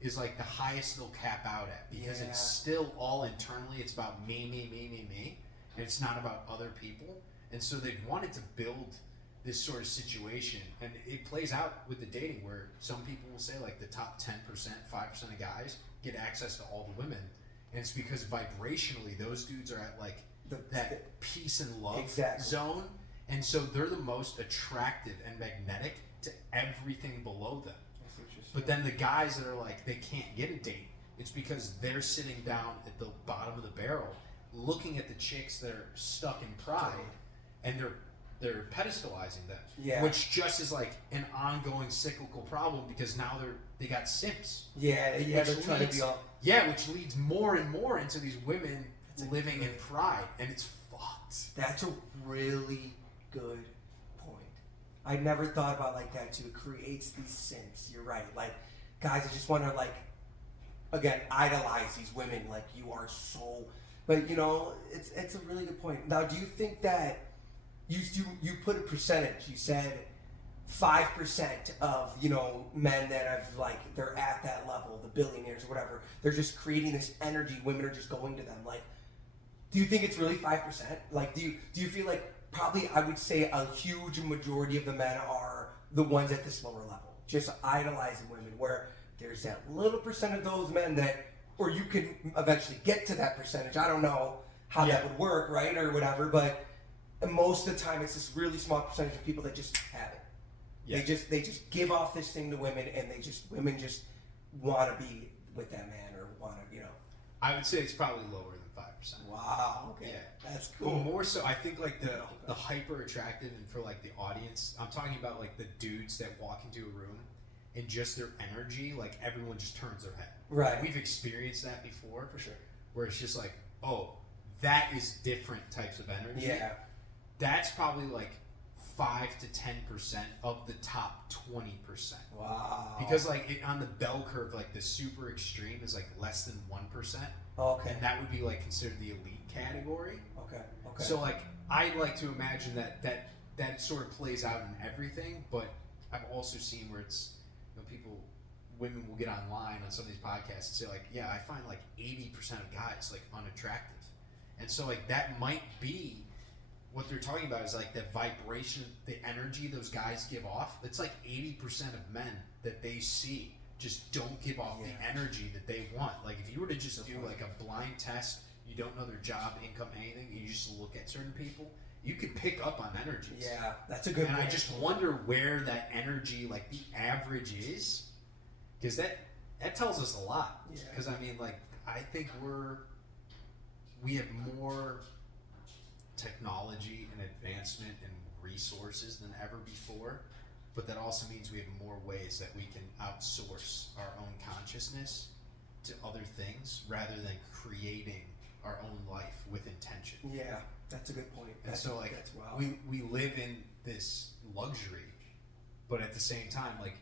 is like the highest they'll cap out at, because it's still all internally. It's about me, and it's not about other people. And so they've wanted to build this sort of situation, and it plays out with the dating, where some people will say like the top 10%, 5% of guys get access to all the women, and it's because vibrationally those dudes are at like that peace and love zone, and so they're the most attractive and magnetic to everything below them. But then the guys that are like they can't get a date, it's because they're sitting down at the bottom of the barrel looking at the chicks that are stuck in pride, and they're pedestalizing them, which just is like an ongoing cyclical problem, because now they got simps. They're trying to be all. Which leads more and more into these women living in pride, and it's fucked. That's a really good point. I never thought about it like that too. It creates these simps. You're right. Like guys, I just want to like again idolize these women. Like you are so, but you know, it's a really good point. Now, do you think that you put a percentage? You said 5% of men that have like they're at that level, the billionaires or whatever. They're just creating this energy. Women are just going to them. Like, do you think it's really 5%? Like, do you feel like probably I would say a huge majority of the men are the ones at this lower level, just idolizing women, where there's that little percent of those men that, or you can eventually get to that percentage. I don't know how that would work, right, or whatever, but most of the time it's this really small percentage of people that just have it. Yeah. They just give off this thing to women, and women just want to be with that man, or want to, I would say it's probably lower than 5%. Wow. Okay. Yeah. That's cool. Well, more so, I think like the hyper attractive, and for like the audience, I'm talking about like the dudes that walk into a room and just their energy, like everyone just turns their head. Right. We've experienced that before, for sure. Where it's just like, oh, that is different types of energy. Yeah. That's probably like 5 to 10% of the top 20%. Wow. Because like on the bell curve, like the super extreme is like less than 1%. Okay. And that would be like considered the elite category. Okay. Okay. So like I'd like to imagine that sort of plays out in everything, but I've also seen where it's, you know, women will get online on some of these podcasts and say like, yeah, I find like 80% of guys like unattractive. And so like that might be what they're talking about, is like the vibration, the energy those guys give off. It's like 80% of men that they see just don't give off the energy that they want. Like if you were to just do like a blind test, you don't know their job, income, anything, you just look at certain people, you could pick up on energies. Yeah, that's a good point. And I just wonder where that energy, like the average is, because that tells us a lot. Yeah. Because I mean, like I think we have more technology and advancement and resources than ever before, but that also means we have more ways that we can outsource our own consciousness to other things rather than creating our own life with intention. Yeah, that's a good point. And so like we live in this luxury, but at the same time, like,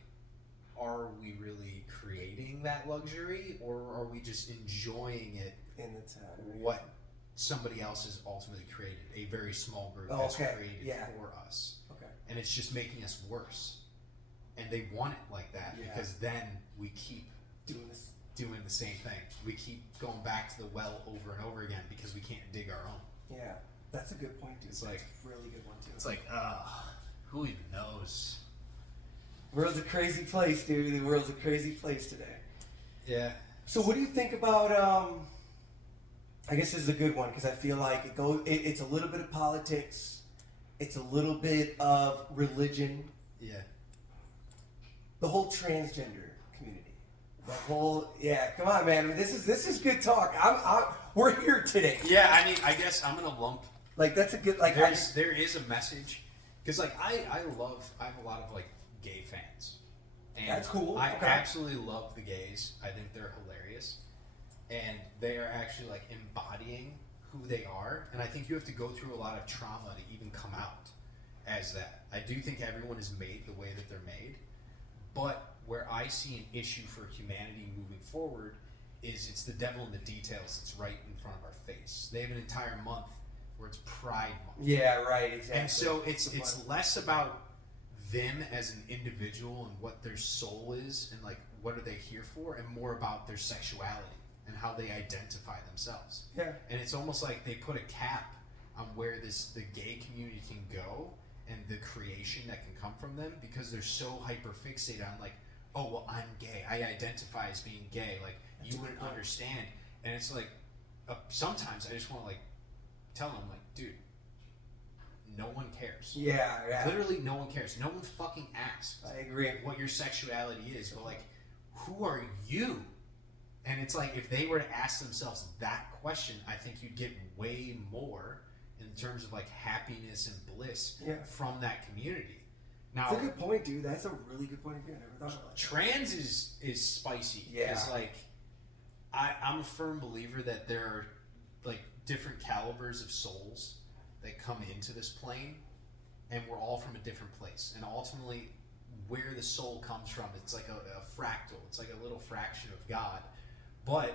are we really creating that luxury, or are we just enjoying it in the time? What somebody else has ultimately created, a very small group has created for us. Okay. And it's just making us worse. And they want it like that because then we keep doing the same thing. We keep going back to the well over and over again because we can't dig our own. Yeah, that's a good point, dude. It's like a really good one too. It's like, who even knows? World's a crazy place, dude. The world's a crazy place today. Yeah. So what do you think about I guess this is a good one because I feel like it's a little bit of politics, it's a little bit of religion. Yeah. The whole transgender community. The whole come on, man. I mean, this is good talk. We're here today. Yeah, I mean, I guess I'm gonna lump. Like that's a good like. There is a message, because like I have a lot of like gay fans. And that's cool. I absolutely love the gays. I think they're hilarious. And they are actually like embodying who they are. And I think you have to go through a lot of trauma to even come out as that. I do think everyone is made the way that they're made. But where I see an issue for humanity moving forward is it's the devil in the details. It's right in front of our face. They have an entire month where it's Pride Month. Yeah, right, exactly. And so it's less about them as an individual and what their soul is and like what are they here for, and more about their sexuality and how they identify themselves. Yeah. And it's almost like they put a cap on where the gay community can go and the creation that can come from them, because they're so hyper fixated on like, oh well, I'm gay, I identify as being gay, like you wouldn't understand. And it's like sometimes I just want to like tell them like, dude, no one cares. Yeah. Literally no one cares. No one fucking asks. I agree. What your sexuality is, but like, who are you? And it's like, if they were to ask themselves that question, I think you'd get way more in terms of like happiness and bliss from that community. Now, that's a good point, dude. That's a really good point of view. I never thought about that. Trans is spicy. Yeah. It's like, I'm a firm believer that there are like different calibers of souls that come into this plane, and we're all from a different place. And ultimately, where the soul comes from, it's like a fractal. It's like a little fraction of God. But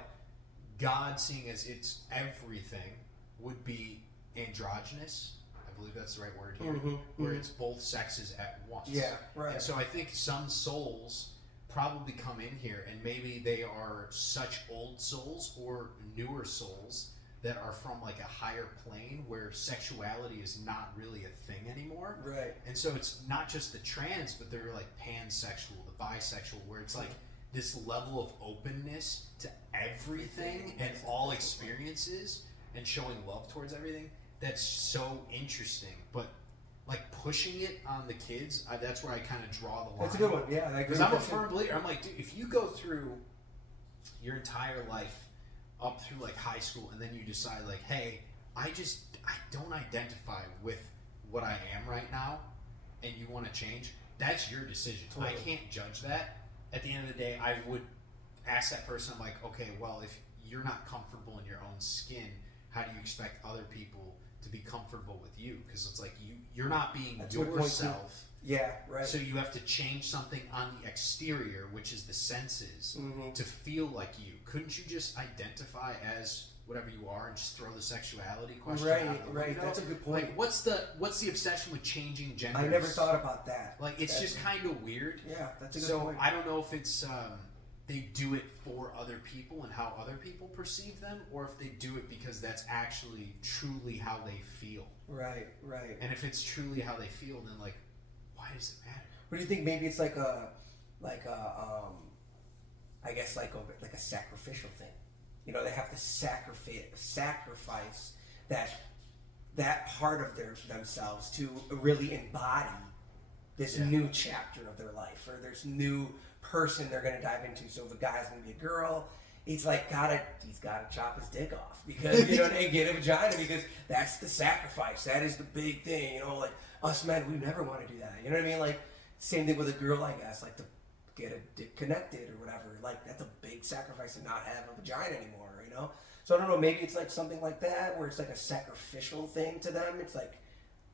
God, seeing as it's everything, would be androgynous. I believe that's the right word here, where it's both sexes at once. Yeah, right. And so I think some souls probably come in here, and maybe they are such old souls or newer souls that are from like a higher plane where sexuality is not really a thing anymore. Right. And so it's not just the trans, but they're like pansexual, the bisexual, where it's like this level of openness to everything and all experiences and showing love towards everything. That's so interesting. But like pushing it on the kids, that's where I kind of draw the line. That's a good one. Yeah, because I'm a firm believer. I'm like, dude, if you go through your entire life up through like high school, and then you decide like, hey, I don't identify with what I am right now, and you want to change, that's your decision. Totally. I can't judge that. At the end of the day, I would ask that person, I'm like, okay, well, if you're not comfortable in your own skin, how do you expect other people to be comfortable with you, because it's like you're not being That's a good point, yourself. Yeah, right. So you have to change something on the exterior, which is the senses, to feel like you. Couldn't you just identify as whatever you are and just throw the sexuality question out the window? That's a good point. Like, what's the obsession with changing genders? I never thought about that. Like, it's just kind of weird. Yeah, that's a good so point. I don't know if it's they do it for other people and how other people perceive them, or if they do it because that's actually truly how they feel. Right. And if it's truly how they feel, then like, why does it matter? What do you think? Maybe it's like a I guess like a sacrificial thing. You know, they have to sacrifice that part of themselves to really embody this new chapter of their life, or this new person they're going to dive into. So if a guy's going to be a girl, he's gotta chop his dick off, because you know, and get a vagina, because that's the sacrifice. That is the big thing. You know, like us men, we never want to do that. You know what I mean? Like same thing with a girl, I guess, like to get a dick connected or whatever. Like that's a big sacrifice to not have a vagina anymore. You know? So I don't know. Maybe it's like something like that, where it's like a sacrificial thing to them. It's like,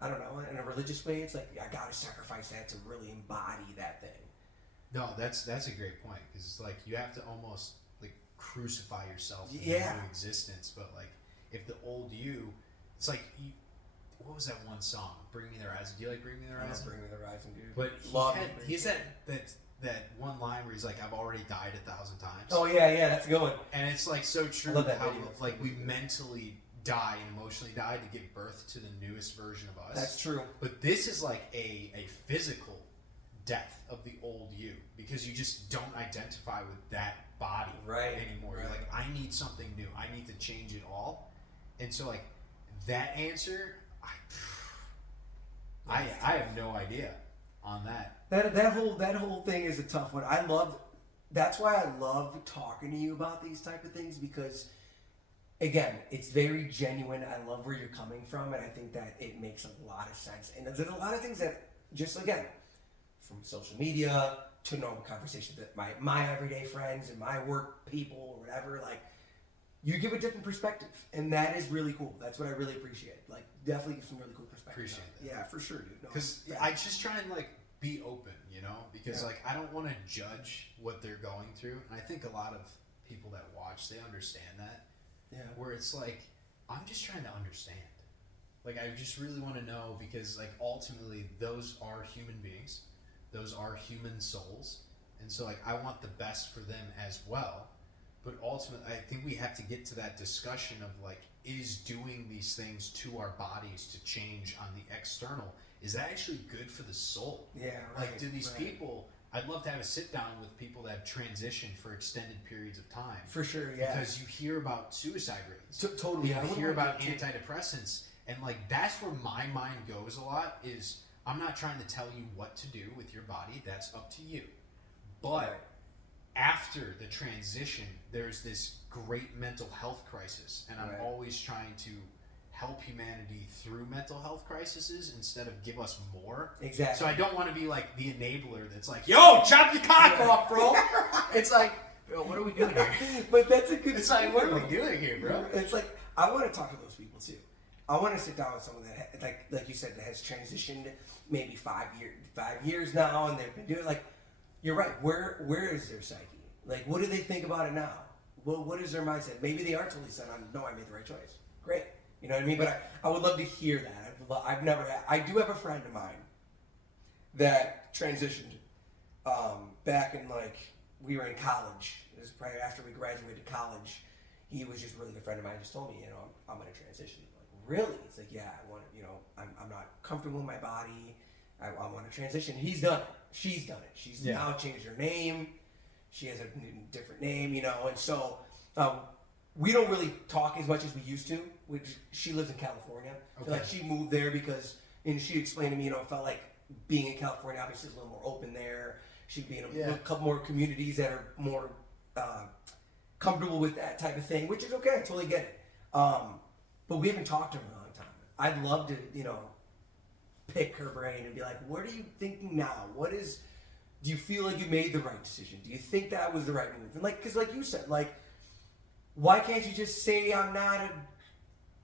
I don't know, in a religious way, it's like I gotta sacrifice that to really embody that thing. No, that's a great point, because it's like you have to almost like crucify yourself into existence. But like if the old you, it's like what was that one song? Bring Me the Horizon. Do you like Bring Me the Horizon? Bring Me the Horizon, dude. But he's that one line where he's like, I've already died 1,000 times. Oh yeah, that's a good one. And it's like so true. I love that how video. like we mentally die and emotionally die to give birth to the newest version of us. That's true. But this is like a physical death of the old you, because you just don't identify with that body anymore. You're like, I need something new. I need to change it all. And so like that answer, I have no idea on that. That whole thing is a tough one. That's why I love talking to you about these type of things, because again, it's very genuine. I love where you're coming from, and I think that it makes a lot of sense. And there's a lot of things that just, again, from social media to normal conversation that my everyday friends and my work people or whatever, like, you give a different perspective, and that is really cool. That's what I really appreciate. Like, definitely give some really cool perspective. Appreciate that. Yeah, for sure, dude. Because I just try and like be open, you know, because like I don't want to judge what they're going through, and I think a lot of people that watch, they understand that. Yeah. Where it's like, I'm just trying to understand. Like, I just really want to know, because like ultimately those are human beings, those are human souls, and so like I want the best for them as well. But ultimately, I think we have to get to that discussion of like, is doing these things to our bodies to change on the external, is that actually good for the soul? Yeah, right. Like, do these people, I'd love to have a sit down with people that have transitioned for extended periods of time. For sure, yeah. Because you hear about suicide rates. Totally. You hear about antidepressants. And like, that's where my mind goes a lot, is I'm not trying to tell you what to do with your body. That's up to you. But after the transition, there's this great mental health crisis, and I'm always trying to help humanity through mental health crises instead of give us more. Exactly. So I don't want to be like the enabler that's like, yo, chop your cock off, bro. It's like, yo, what are we doing here? But that's a good. It's like, what are we doing here, bro? It's like, I want to talk to those people too. I want to sit down with someone that, like you said, that has transitioned maybe 5 years now, and they've been doing, like, you're right. Where is their psyche? Like, what do they think about it now? Well, what is their mindset? Maybe they are totally set on, no, I made the right choice. Great. You know what I mean? But I would love to hear that. I've never had. I do have a friend of mine that transitioned back in, like, we were in college. It was probably after we graduated college. He was just a really good friend of mine. Just told me, you know, I'm going to transition. Like, really? It's like, yeah, I want to, you know, I'm not comfortable in my body. I want to transition. He's done it. She's done it. She's now changed her name. She has a different name, you know, and so we don't really talk as much as we used to. She lives in California. Okay. Like, she moved there because, and she explained to me, you know, it felt like being in California obviously is a little more open there. She'd be in a couple more communities that are more comfortable with that type of thing, which is okay. I totally get it. But we haven't talked to her in a long time. I'd love to, you know, pick her brain and be like, what are you thinking now? Do you feel like you made the right decision? Do you think that was the right move? And like, because like you said, like, why can't you just say I'm not a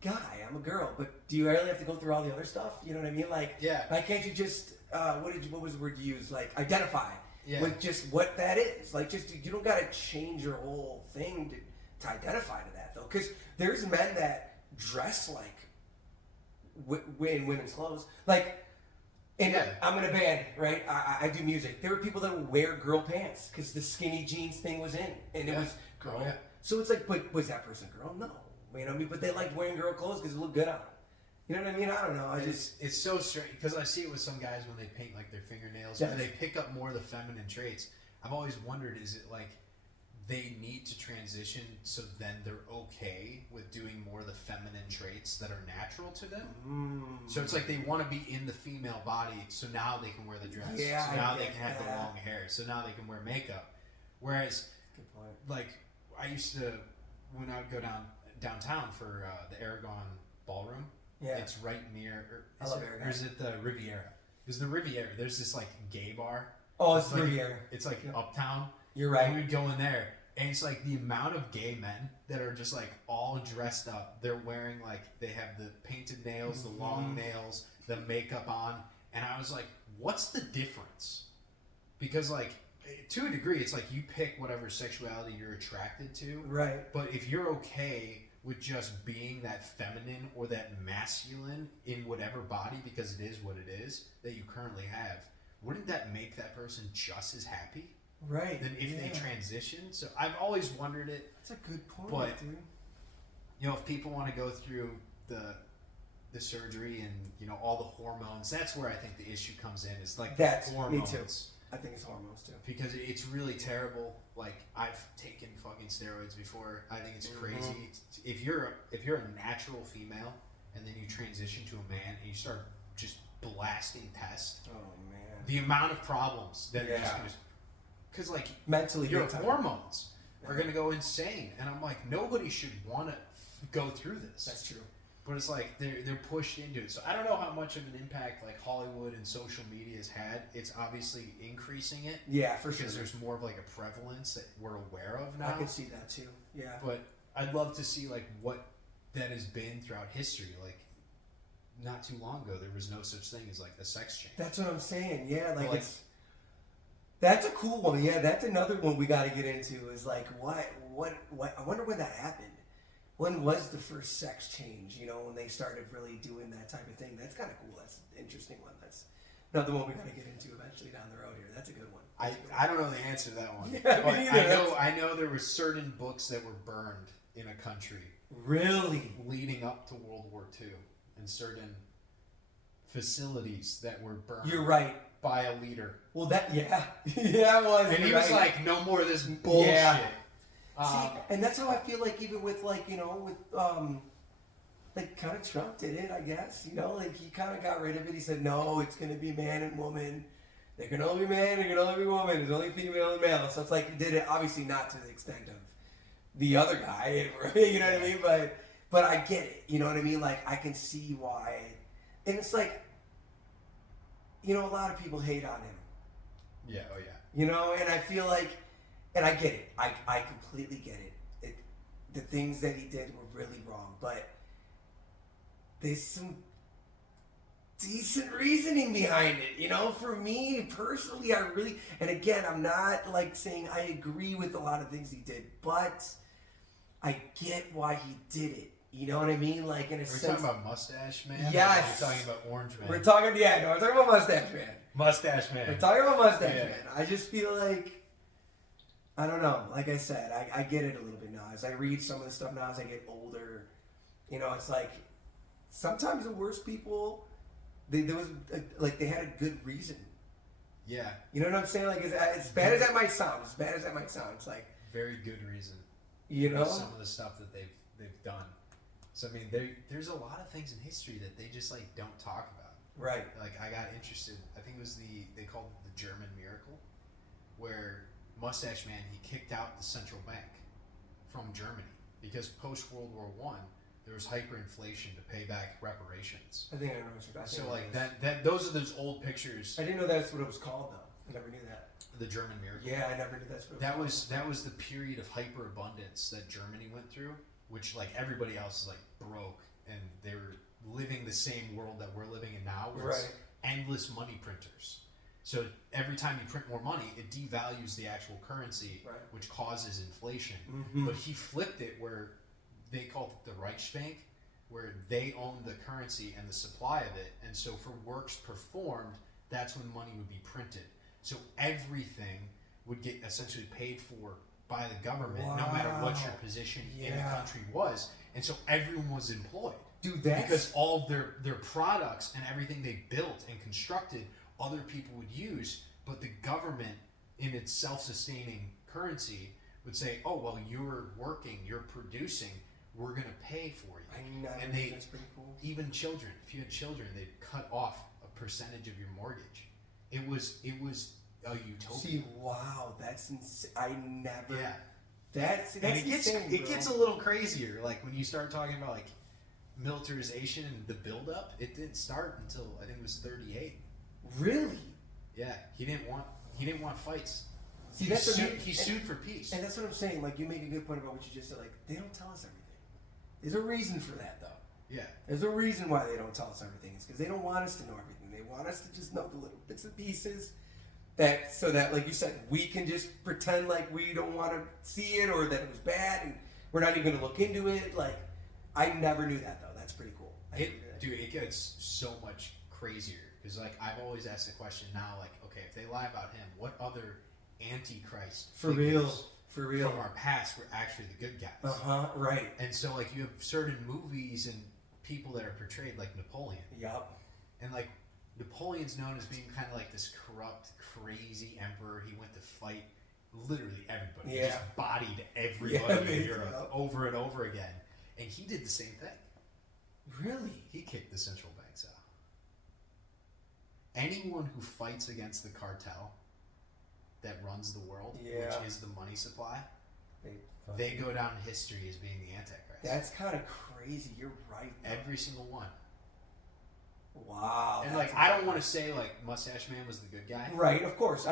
guy. I'm a girl. But do you really have to go through all the other stuff? You know what I mean? Like, Yeah. why can't you just what was the word you used? Like identify Yeah. with just what that is. Like, just you don't got to change your whole thing to identify to that though. Because there's men that dress like in women's clothes. Like, and Yeah. I'm in a band, right? I do music. There were people that would wear girl pants because the skinny jeans thing was in, and it was girl. Oh, yeah. So it's like, but was that person girl? No. You know what I mean? But they liked wearing girl clothes because it looked good on them. You know what I mean? I don't know. It's so strange because I see it with some guys when they paint like their fingernails Yes. or they pick up more of the feminine traits. I've always wondered, is it like they need to transition so then they're okay with doing more of the feminine traits that are natural to them? So it's like they want to be in the female body, so now they can wear the dress. Yeah, so now I they get can have the that. long hair. So now they can wear makeup. Whereas, Good point. like, I used to, when I would go downtown for the Aragon Ballroom, Yeah. it's right near, I love Aragon. or is it the Riviera? There's the Riviera. There's this like gay bar. Oh, it's like, Riviera. It's like Yeah. uptown. You're And right. we'd go in there, and it's like the amount of gay men that are just like all dressed up. They're wearing like they have the painted nails, the long nails, the makeup on, and I was like, what's the difference? Because like to a degree, it's like you pick whatever sexuality you're attracted to, Right. but if you're okay with just being that feminine or that masculine in whatever body, because it is what it is that you currently have, wouldn't that make that person just as happy? Right. Than if they transition. So I've always wondered it. That's a good point, But- dude. You know, if people want to go through the surgery and you know all the hormones, that's where I think the issue comes in. Is like That's the me hormones. too. I think it's hormones too. Because it's really terrible. Like I've taken fucking steroids before. I think it's crazy. If you're a natural female and then you transition to a man and you start just blasting tests, Oh man. the amount of problems that are just Yeah. gonna, because like Mentally, your big time. hormones are going to go insane, and I'm like, nobody should want to go through this. That's true. But it's like they're pushed into it. So I don't know how much of an impact like Hollywood and social media has had. It's obviously increasing it Yeah, for sure. because there's more of like a prevalence that we're aware of now. I can see that too. Yeah. But I'd love to see like what that has been throughout history. Like not too long ago, there was no such thing as like a sex change. That's what I'm saying. Yeah, like Like- it's. That's a cool one. Yeah, that's another one we got to get into. Is like what? I wonder when that happened. When was the first sex change? You know, when they started really doing that type of thing. That's kind of cool. That's an interesting one. That's another one we got to get into eventually down the road here. That's a good one. I don't know the answer to that one. Yeah, me but neither. I know there were certain books that were burned in a country Really. leading up to World War II, and certain facilities that were burned You're right. by a leader. Well, that yeah, yeah, it was. And he You're was right. like, "No more of this bullshit." Yeah. Um, See, and that's how I feel like even with like, you know, with like kind of Trump did it, I guess. You know, like he kind of got rid of it. He said, no, it's gonna be man and woman. There can only be man, there can only be woman. There's only female and male. So it's like he did it obviously not to the extent of the other guy, you know what I mean? But I get it. You know what I mean? Like I can see why. And it's like, you know, a lot of people hate on him. yeah. Oh yeah. You know, and I feel like, and I get it. I completely get it. The things that he did were really wrong, but there's some decent reasoning behind it. You know, for me personally, I really, and again, I'm not like saying I agree with a lot of things he did, but I get why he did it. You know what I mean? Like in a We're sense. talking about Mustache Man. Yes. We're talking about Orange Man. We're talking, yeah, no, we're talking about Mustache Man. Mustache Man. We're talking about Mustache Yeah. Man. I just feel like, I don't know. Like I said, I get it a little bit now. As I read some of the stuff now, as I get older, you know, it's like sometimes the worst people, they had a good reason. Yeah. You know what I'm saying? Like as bad as that might sound, it's like, Very good reason. you know, Some of the stuff that they've done. So I mean, there's a lot of things in history that they just like don't talk about. right? Like I got interested. I think it was they called it the German Miracle, where Mustache Man he kicked out the central bank from Germany because post World War I there was hyperinflation to pay back reparations. I think I know what you're So like that those are those old pictures. I didn't know that's what it was called though. I never knew that. The German Miracle. Yeah, I never knew that's what it was. That was the period of hyperabundance that Germany went through, which like everybody else is like broke and they were living the same world that we're living in now, where it's endless money printers. So every time you print more money, it devalues the actual currency, which causes inflation. But he flipped it where they called it the Reichsbank, where they owned the currency and the supply of it. And so for works performed, that's when money would be printed. So everything would get essentially paid for by the government, no matter what your position in the country was. And so everyone was employed. Dude, that's... Because all of their products and everything they built and constructed, other people would use, but the government, in its self-sustaining currency, would say, "Oh, well, you're working, you're producing, we're going to pay for you." And that's pretty cool. Even children, if you had children, they'd cut off a percentage of your mortgage. It was a utopia. See, wow, that's insane. I never. Yeah. That's and it gets insane, it gets a little crazier. Like when you start talking about like militarization and the buildup, it didn't start until I think it was 38. Really? Yeah, he didn't want fights. See, he sued for peace. And that's what I'm saying. Like, you make a good point about what you just said. Like, they don't tell us everything. There's a reason for that, though. Yeah. There's a reason why they don't tell us everything. It's because they don't want us to know everything. They want us to just know the little bits and pieces. So that, like you said, we can just pretend like we don't want to see it or that it was bad and we're not even going to look into it. Like, I never knew that, though. That's pretty cool. Dude, it gets so much crazier. Because, like, I've always asked the question now, like, okay, if they lie about him, what other antichrist for real from our past were actually the good guys? Right. And so, like, you have certain movies and people that are portrayed, like Napoleon. Yup. And, like, Napoleon's known as being kind of like this corrupt, crazy emperor. He went to fight literally everybody. Yeah. He just bodied everybody in Europe over and over again. And he did the same thing. Really? He kicked the central banks out. Anyone who fights against the cartel that runs the world, which is the money supply, they go down in history as being the Antichrist. That's kind of crazy. You're right, though. Every single one. Wow. And, like, I don't want to say, like, Mustache Man was the good guy. Right, of course.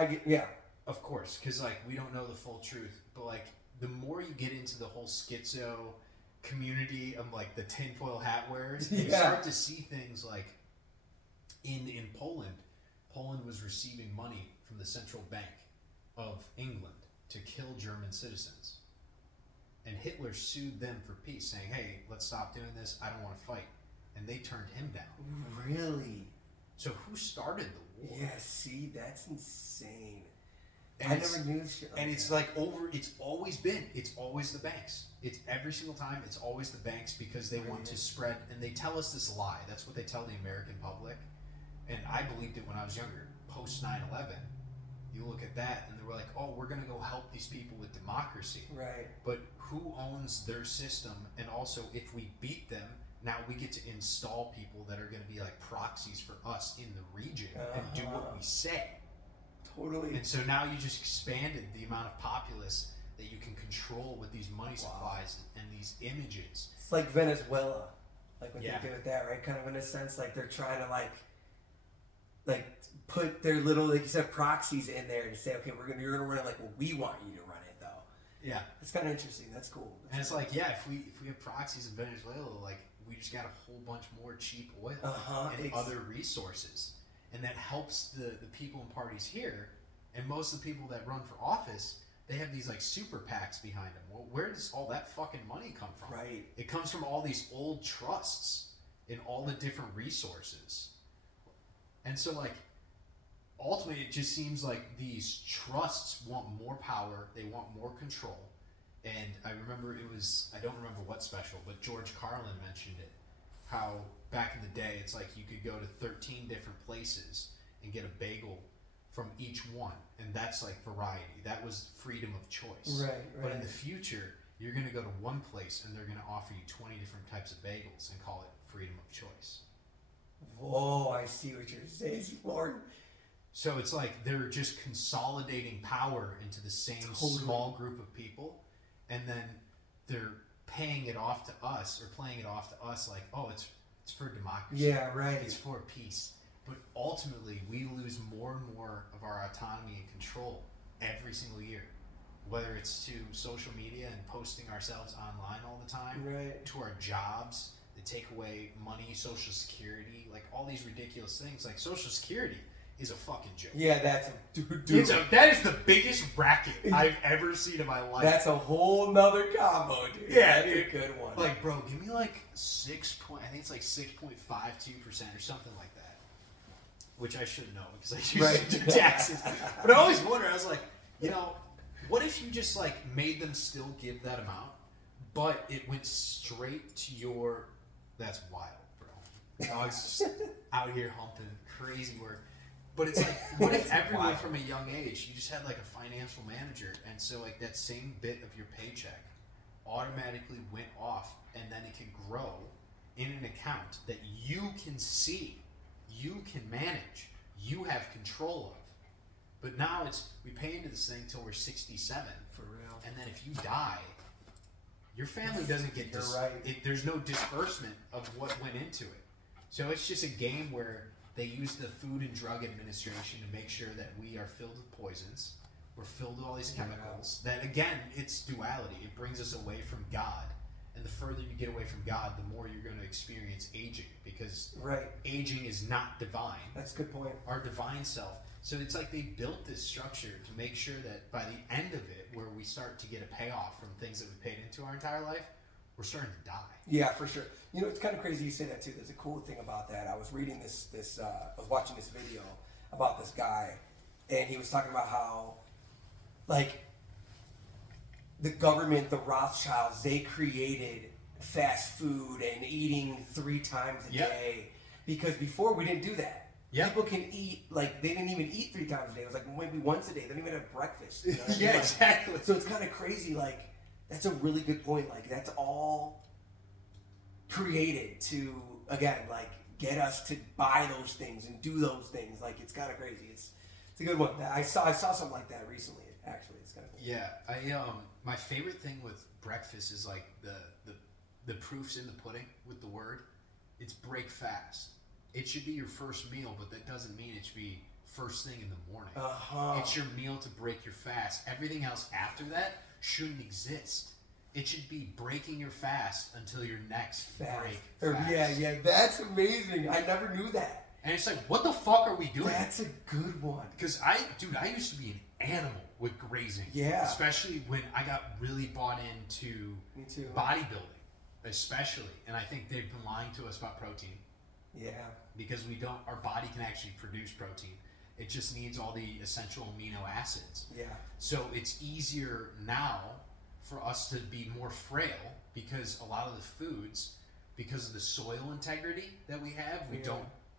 Of course, because, like, we don't know the full truth. But, like, the more you get into the whole schizo community of, like, the tinfoil hat wearers, you start to see things, like, in Poland. Poland was receiving money from the central bank of England to kill German citizens. And Hitler sued them for peace, saying, "Hey, let's stop doing this. I don't want to fight." And they turned him down. Really? So who started the war? Yeah, see, that's insane. And I never knew shit like and it's that. like it's always the banks. It's every single time, it's always the banks because they want to spread, and they tell us this lie. That's what they tell the American public. And I believed it when I was younger. Post 9/11, you look at that and they were like, "Oh, we're going to go help these people with democracy." Right. But who owns their system? And also, if we beat them, now we get to install people that are going to be like proxies for us in the region and do what we say. Totally. And so now you just expanded the amount of populace that you can control with these money supplies and these images. It's like Venezuela, like what they do with that, right? Kind of in a sense, like they're trying to like put their little, like you said, proxies in there to say, okay, you're gonna run it like what we want you to run it, though. Yeah, that's kind of interesting. That's cool. And it's like, if we have proxies in Venezuela, like we just got a whole bunch more cheap oil and other resources, and that helps the people and parties here. And most of the people that run for office, they have these like super PACs behind them. Well, where does all that fucking money come from? Right. It comes from all these old trusts and all the different resources. And so, like, ultimately, it just seems like these trusts want more power. They want more control. And I remember I don't remember what special, but George Carlin mentioned it. How back in the day, it's like you could go to 13 different places and get a bagel from each one. And that's like variety. That was freedom of choice. Right. But in the future, you're going to go to one place and they're going to offer you 20 different types of bagels and call it freedom of choice. Whoa, I see what you're saying, Lord. So it's like they're just consolidating power into the same small group of people, and then they're paying it off to us, or playing it off to us like, oh, it's for democracy. Yeah, right. It's for peace. But ultimately, we lose more and more of our autonomy and control every single year. Whether it's to social media and posting ourselves online all the time, right, to our jobs, They take away money, Social Security, like all these ridiculous things. Like Social Security is a fucking joke. Yeah, that's that is the biggest racket I've ever seen in my life. That's a whole nother combo, dude. Yeah, that's dude. a good one. Like, bro, give me like I think it's like 6.52% or something like that. Which I should know because I used to do taxes. But I always wonder, I was like, what if you just like made them still give that amount, but it went straight to your. That's wild, bro. Dog's just out here humping, crazy work. But it's like, what if everyone from a young age, you just had like a financial manager, and so like that same bit of your paycheck automatically went off, and then it could grow in an account that you can see, you can manage, you have control of. But now we pay into this thing till we're 67. For real. And then if you die, your family doesn't get there's no disbursement of what went into it. So it's just a game where they use the Food and Drug Administration to make sure that we are filled with poisons. We're filled with all these chemicals. That again, it's duality. It brings us away from God. And the further you get away from God, the more you're going to experience aging, because aging is not divine. That's a good point. Our divine self. So it's like they built this structure to make sure that by the end of it, where we start to get a payoff from things that we paid into our entire life, we're starting to die. Yeah, for sure. It's kind of crazy you say that too. There's a cool thing about that. I was reading I was watching this video about this guy, and he was talking about how, like, the government, the Rothschilds, they created fast food and eating 3 times a day, because before we didn't do that. Yep. People can eat, like, they didn't even eat 3 times a day. It was like maybe once a day. They didn't even have breakfast. You know what I mean? Yeah, exactly. So it's kind of crazy. Like, that's a really good point. Like, that's all created to, again, like, get us to buy those things and do those things. Like, it's kind of crazy. It's a good one. I saw something like that recently. Actually, it's kind of cool. Yeah, my favorite thing with breakfast is like the proofs in the pudding with the word. It's break fast. It should be your first meal, but that doesn't mean it should be first thing in the morning. It's your meal to break your fast. Everything else after that shouldn't exist. It should be breaking your fast until your next break fast. Yeah, that's amazing. I never knew that. And it's like, what the fuck are we doing? That's a good one. Because I used to be an animal with grazing. Yeah. Especially when I got really bought into bodybuilding, especially. And I think they've been lying to us about protein. Yeah. Because our body can actually produce protein. It just needs all the essential amino acids. Yeah. So it's easier now for us to be more frail, because a lot of the foods, because of the soil integrity that we have,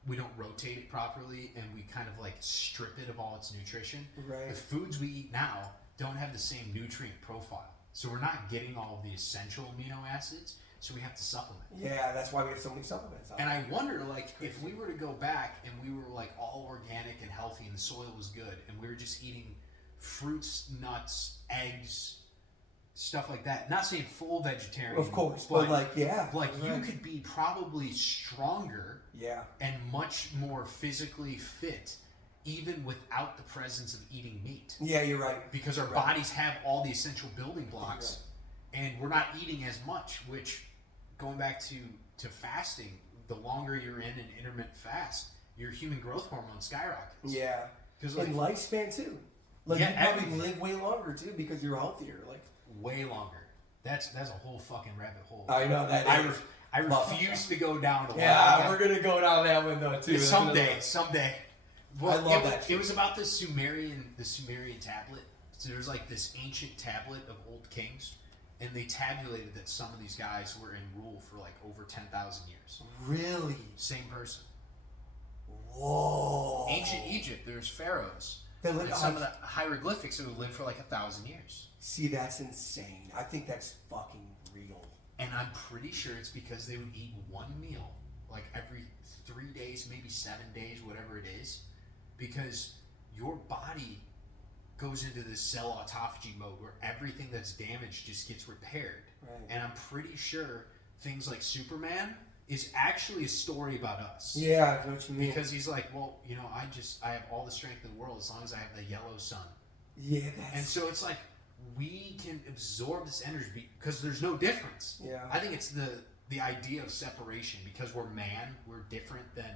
we don't rotate it properly, and we kind of like strip it of all its nutrition. Right. The foods we eat now don't have the same nutrient profile. So we're not getting all of the essential amino acids. So we have to supplement. Yeah, that's why we have so many supplements. And I wonder, like, if we were to go back and we were like all organic and healthy and the soil was good, and we were just eating fruits, nuts, eggs, stuff like that. Not saying full vegetarian. Of course, but you could be probably stronger. Yeah. And much more physically fit, even without the presence of eating meat. Yeah, you're right. Because our bodies have all the essential building blocks, and we're not eating as much, which, going back to fasting, the longer you're in an intermittent fast, your human growth hormone skyrockets. Yeah. And lifespan too. Like, you probably live way longer too because you're healthier. Like, way longer. That's a whole fucking rabbit hole. I know that. I refuse to go down the we're gonna go down that one though too. Someday. Well, I love that. It was about the Sumerian tablet. So there's like this ancient tablet of old kings, and they tabulated that some of these guys were in rule for like over 10,000 years. Really? Same person. Whoa. Ancient Egypt, there's pharaohs. And some of the hieroglyphics that would live for like 1,000 years. See, that's insane. I think that's fucking real. And I'm pretty sure it's because they would eat one meal like every 3 days, maybe 7 days, whatever it is, because your body goes into this cell autophagy mode where everything that's damaged just gets repaired. Right. And I'm pretty sure things like Superman is actually a story about us. Yeah, I know what you mean. Because he's like, well, I have all the strength in the world as long as I have the yellow sun. Yeah, and so it's like we can absorb this energy because there's no difference. Yeah. I think it's the idea of separation, because we're man, we're different than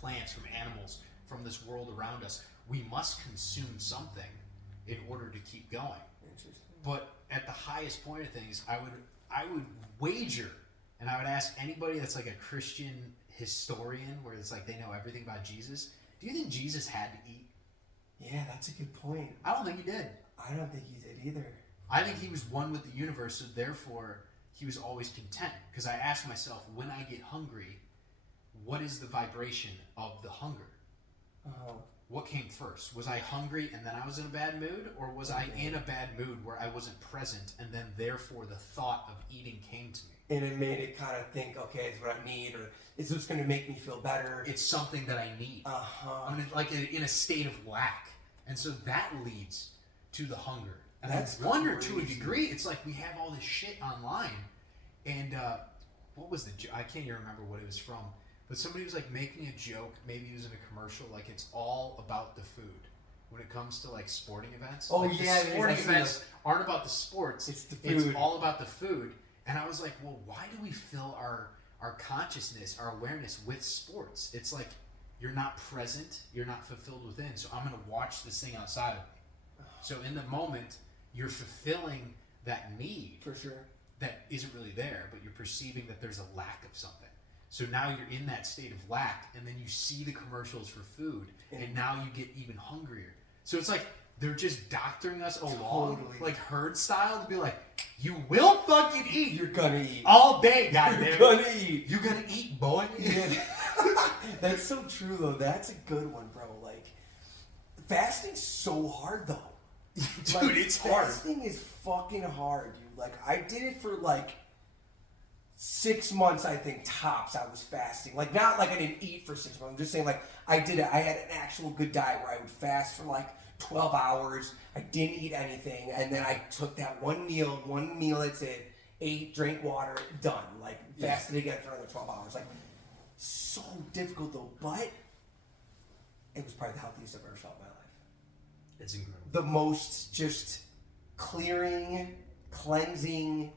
plants, from animals, from this world around us. We must consume something in order to keep going. Interesting. But at the highest point of things, I would wager, and I would ask anybody that's like a Christian historian, where it's like they know everything about Jesus. Do you think Jesus had to eat? Yeah, that's a good point. I don't think he did. I don't think he did either. I think he was one with the universe, so therefore he was always content. Because I asked myself, when I get hungry, what is the vibration of the hunger? What came first? Was I hungry and then I was in a bad mood? Or was I in a bad mood where I wasn't present, and then therefore the thought of eating came to me? And it made it kind of think, okay, it's what I need, or is this going to make me feel better? It's something that I need. I'm like in a state of lack. And so that leads to the hunger. And That's I wonder crazy. to a degree, it's like we have all this shit online. And what was I can't even remember what it was from. But somebody was like making a joke, maybe it was in a commercial, like it's all about the food when it comes to like sporting events. Oh, like, yeah, the sporting events aren't about the sports. It's the food. It's all about the food. And I was like, well, why do we fill our consciousness, our awareness with sports? It's like you're not present, you're not fulfilled within. So I'm going to watch this thing outside of me. So in the moment, you're fulfilling that need. For sure. That isn't really there, but you're perceiving that there's a lack of something. So now you're in that state of lack, and then you see the commercials for food, and now you get even hungrier. So it's like they're just doctoring us along, like herd style, to be like, you will fucking eat. You're gonna eat. All day, goddamn. You're gonna eat. You're gonna eat, boy. Yeah. That's so true, though. That's a good one, bro. Like, fasting's so hard, though. Dude, like, it's hard. Fasting is fucking hard, dude. Like, I did it for, like, 6 months, I think, tops. I was fasting. Like, not like I didn't eat for 6 months. I'm just saying, like, I did it. I had an actual good diet where I would fast for, like, 12 hours. I didn't eat anything. And then I took that one meal, that's it, ate, drank water, done. Like, fasted again for another 12 hours. Like, so difficult, though. But it was probably the healthiest I've ever felt in my life. It's incredible. The most just clearing, cleansing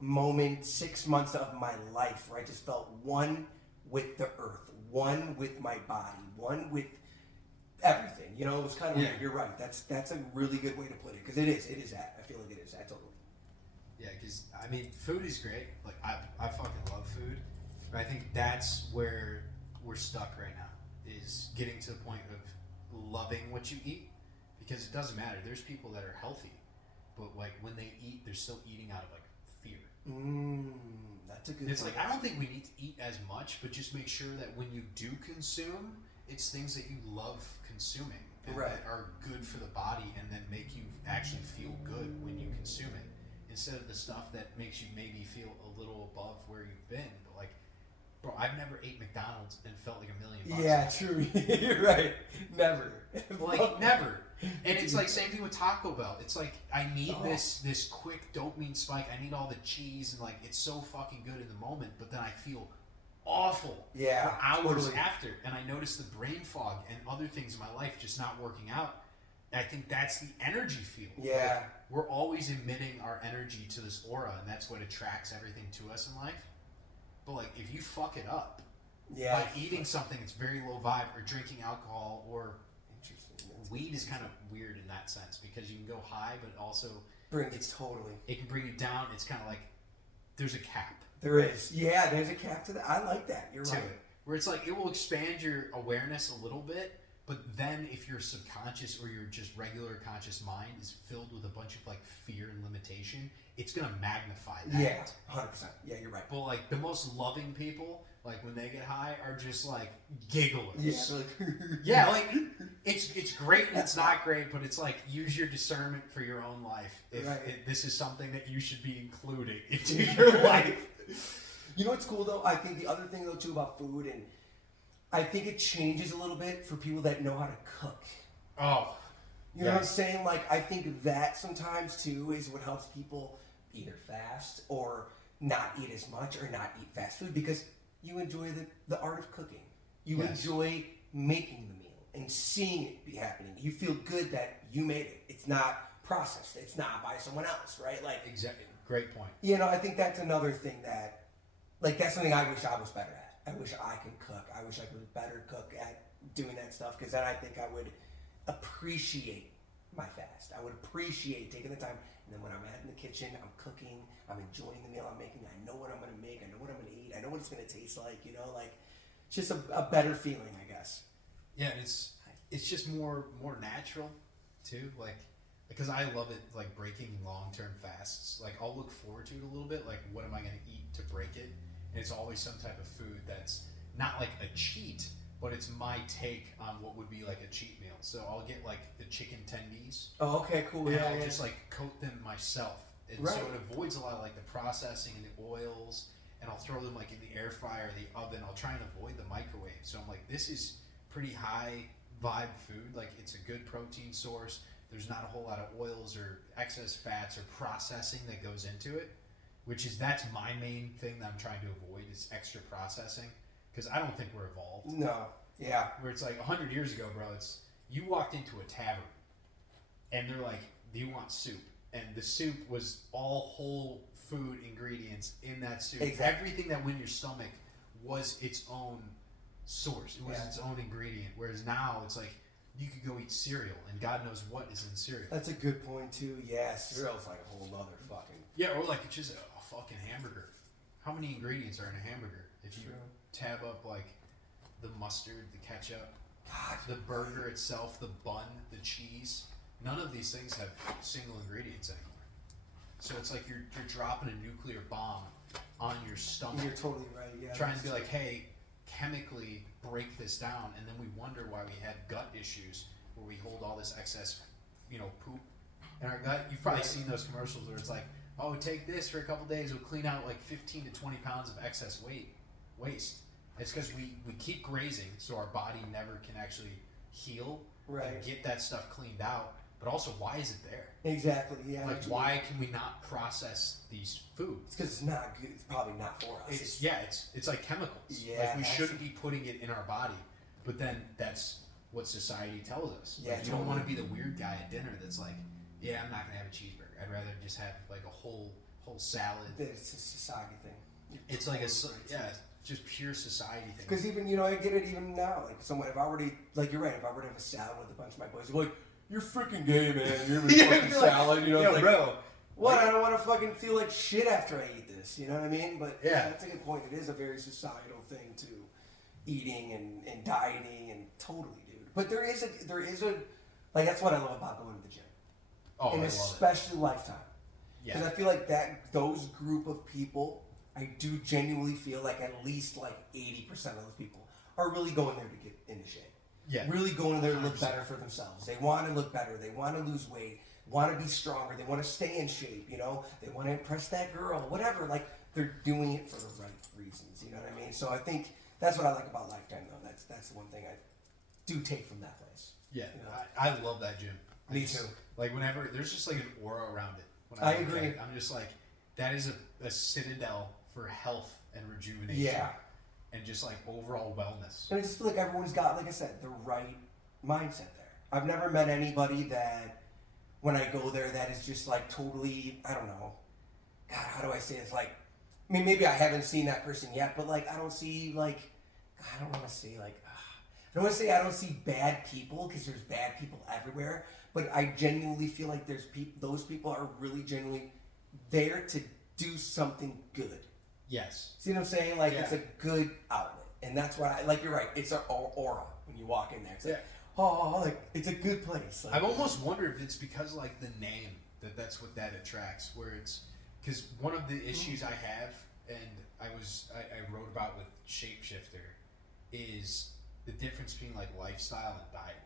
moment, 6 months of my life, where I just felt one with the earth, one with my body, one with everything. You know, it was kind of weird. You're right. That's a really good way to put it, because it is that. I feel like it is that, totally. Yeah, because, I mean, food is great. Like, I fucking love food. But I think that's where we're stuck right now, is getting to the point of loving what you eat. Because it doesn't matter. There's people that are healthy, but, like, when they eat, they're still eating out of, like, fear. That's a good It's point. like, I don't think we need to eat as much, but just make sure that when you do consume, it's things that you love consuming and that are good for the body, and then make you actually feel good when you consume it, instead of the stuff that makes you maybe feel a little above where you've been. But, like, bro, I've never ate McDonald's and felt like $1 million. Yeah, true. You're right. Never. Like, never. And it's like same thing with Taco Bell. It's like I need this quick dopamine spike. I need all the cheese, and like it's so fucking good in the moment, but then I feel awful for hours after, and I notice the brain fog and other things in my life just not working out. And I think that's the energy field. Yeah. Like, we're always emitting our energy to this aura, and that's what attracts everything to us in life. But like if you fuck it up by eating something that's very low vibe, or drinking alcohol, or weed is kind of weird in that sense, because you can go high, but also it can bring you down. It's kind of like there's a cap. There is. Yeah, there's a cap to that. I like that. You're right. Where it's like it will expand your awareness a little bit, but then if your subconscious or your just regular conscious mind is filled with a bunch of like fear and limitation, it's gonna magnify that. Yeah, 100%. Yeah, you're right. But like the most loving people, like when they get high, are just like gigglers. Yeah, like it's great and it's not great, but it's like use your discernment for your own life. If this is something that you should be including into your life. You know what's cool though? I think the other thing though too about food, and I think it changes a little bit for people that know how to cook. Oh. You know what I'm saying? Like, I think that sometimes too is what helps people either fast or not eat as much, or not eat fast food, because you enjoy the art of cooking. You enjoy making the meal and seeing it be happening. You feel good that you made it. It's not processed. It's not by someone else, right? Like, exactly. Great point. You know, I think that's another thing that like that's something I wish I was better at. I wish I could cook. I wish I was a better cook at doing that stuff, because then I think I would appreciate my fast. I would appreciate taking the time, and then when I'm in the kitchen, I'm cooking, I'm enjoying the meal I'm making. I know what I'm going to make. I know what I'm going to eat. I know what it's going to taste like. You know, like just a better feeling, I guess. Yeah, it's just more natural too. Like, because I love it, like breaking long-term fasts. Like, I'll look forward to it a little bit. Like, what am I going to eat to break it? And it's always some type of food that's not like a cheat, but it's my take on what would be like a cheat meal. So I'll get like the chicken tendies. Oh, okay, cool. And Yeah, I'll just like coat them myself. And so it avoids a lot of like the processing and the oils. And I'll throw them like in the air fryer or the oven. I'll try and avoid the microwave. So I'm like, this is pretty high vibe food. Like, it's a good protein source. There's not a whole lot of oils or excess fats or processing that goes into it, that's my main thing that I'm trying to avoid, is extra processing. Because I don't think we're evolved. No. Yeah. Where it's like 100 years ago, bro, you walked into a tavern and they're like, do you want soup? And the soup was all whole food ingredients in that soup. Exactly. Everything that went in your stomach was its own source. It was its own ingredient. Whereas now it's like, you could go eat cereal and God knows what is in cereal. That's a good point too. Yeah, cereal's like a whole other fucking. Yeah, or like it's just a fucking hamburger. How many ingredients are in a hamburger? If you tab up like the mustard, the ketchup, the burger itself, the bun, the cheese, none of these things have single ingredients anymore. So it's like you're dropping a nuclear bomb on your stomach. You're totally right. Yeah. Trying to be like, hey, chemically break this down, and then we wonder why we had gut issues where we hold all this excess, poop in our gut. You've probably seen those commercials where it's like, oh, take this for a couple days, it'll clean out like 15 to 20 pounds of excess waste. It's because we keep grazing, so our body never can actually heal and get that stuff cleaned out. But also, why is it there? Exactly. Yeah. Like, why can we not process these foods? It's because it's not good. It's probably not for us. It's like chemicals. Yeah. Like, we shouldn't be putting it in our body. But then that's what society tells us. Yeah. Like, you don't want to be the weird guy at dinner that's like, yeah, I'm not gonna have a cheeseburger. I'd rather just have like a whole salad. It's a society thing. It's like just pure society thing. Because even I get it even now. Like, if I were to, like, you're right. If I were to have a salad with a bunch of my boys, they're like, you're freaking gay, man. You're having fucking salad. It's like, bro. What? I don't want to fucking feel like shit after I eat this. You know what I mean? But yeah, that's a good point. It is a very societal thing to eating and dieting and totally, dude. But there is a like, that's what I love about going to the gym. Oh, and I especially love it. Lifetime. Yeah. Because I feel like those group of people, I do genuinely feel like at least like 80% of those people are really going there to get into shape. Yeah. Really going there to look better for themselves. They want to look better. They want to lose weight. Want to be stronger. They want to stay in shape. They want to impress that girl. Whatever. Like, they're doing it for the right reasons. You know what I mean? So I think that's what I like about Lifetime, though. That's the one thing I do take from that place. Yeah. I love that gym. Me too. Like, whenever there's just like an aura around it. When I agree. I'm just like, that is a citadel for health and rejuvenation. Yeah. And just like overall wellness. And I just feel like everyone's got, like I said, the right mindset there. I've never met anybody that, when I go there, that is just like totally, I don't know. God, how do I say this? Like, I mean, maybe I haven't seen that person yet, but like, I don't see like, I don't want to say like, I don't want to say I don't see bad people, because there's bad people everywhere. But I genuinely feel like those people are really genuinely there to do something good. Yes. See what I'm saying? Like, it's a good outlet. And that's why, like, you're right. It's an aura when you walk in there. It's like, like, it's a good place. Like, I've almost wondered if it's because, like, the name, that's what that attracts. Where it's, because one of the issues I have, and I wrote about with Shapeshifter, is the difference between, like, lifestyle and dieting.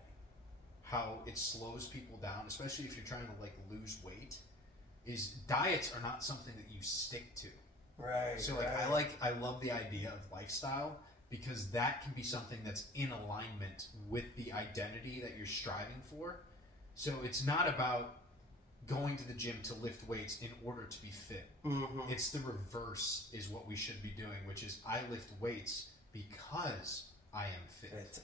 How it slows people down, especially if you're trying to, like, lose weight, is diets are not something that you stick to. Right. So like, I love the idea of lifestyle, because that can be something that's in alignment with the identity that you're striving for. So it's not about going to the gym to lift weights in order to be fit. Mm-hmm. It's the reverse is what we should be doing, which is I lift weights because I am fit.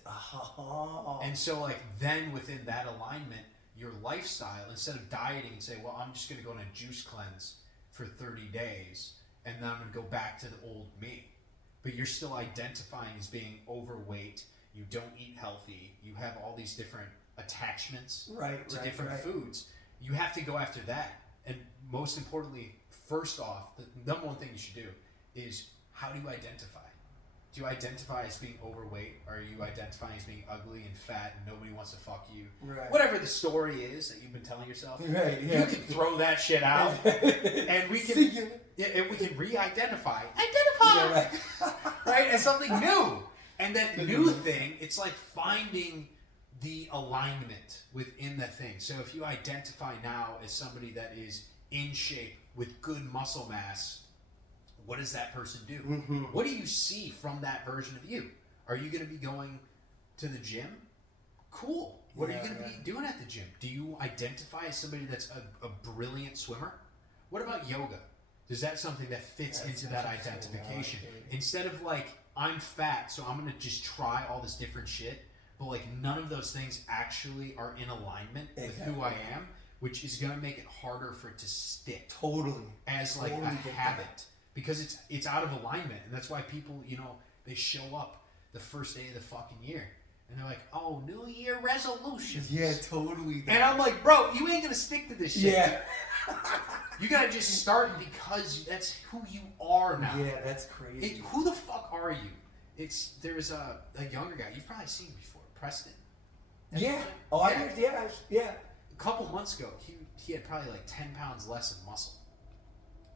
And so, like, then within that alignment, your lifestyle, instead of dieting and say, well, I'm just going to go on a juice cleanse for 30 days, and then I'm going to go back to the old me. But you're still identifying as being overweight. You don't eat healthy. You have all these different attachments to different foods. You have to go after that. And most importantly, first off, the number one thing you should do is, how do you identify? Do you identify as being overweight? Or are you identifying as being ugly and fat and nobody wants to fuck you? Right. Whatever the story is that you've been telling yourself, right, you can throw that shit out, and we can re-identify. Yeah, right. Right? As something new. And that new thing, it's like finding the alignment within that thing. So if you identify now as somebody that is in shape with good muscle mass, what does that person do? Mm-hmm. What do you see from that version of you? Are you going to be going to the gym? Cool. What are you going to be doing at the gym? Do you identify as somebody that's a brilliant swimmer? What about yoga? Is that something that fits into that identification? Instead of like, I'm fat, so I'm going to just try all this different shit, but like none of those things actually are in alignment with who I am, which is going to make it harder for it to stick. Totally. As like a habit. Because it's out of alignment, and that's why people, they show up the first day of the fucking year, and they're like, "Oh, New Year resolutions." Yeah, totally. And I'm like, bro, you ain't gonna stick to this shit. Yeah. You gotta just start because that's who you are now. Yeah, that's crazy. Who the fuck are you? There's a younger guy you've probably seen before, Preston. Yeah. Oh, I did. Yeah. A couple months ago, he had probably like 10 pounds less in muscle.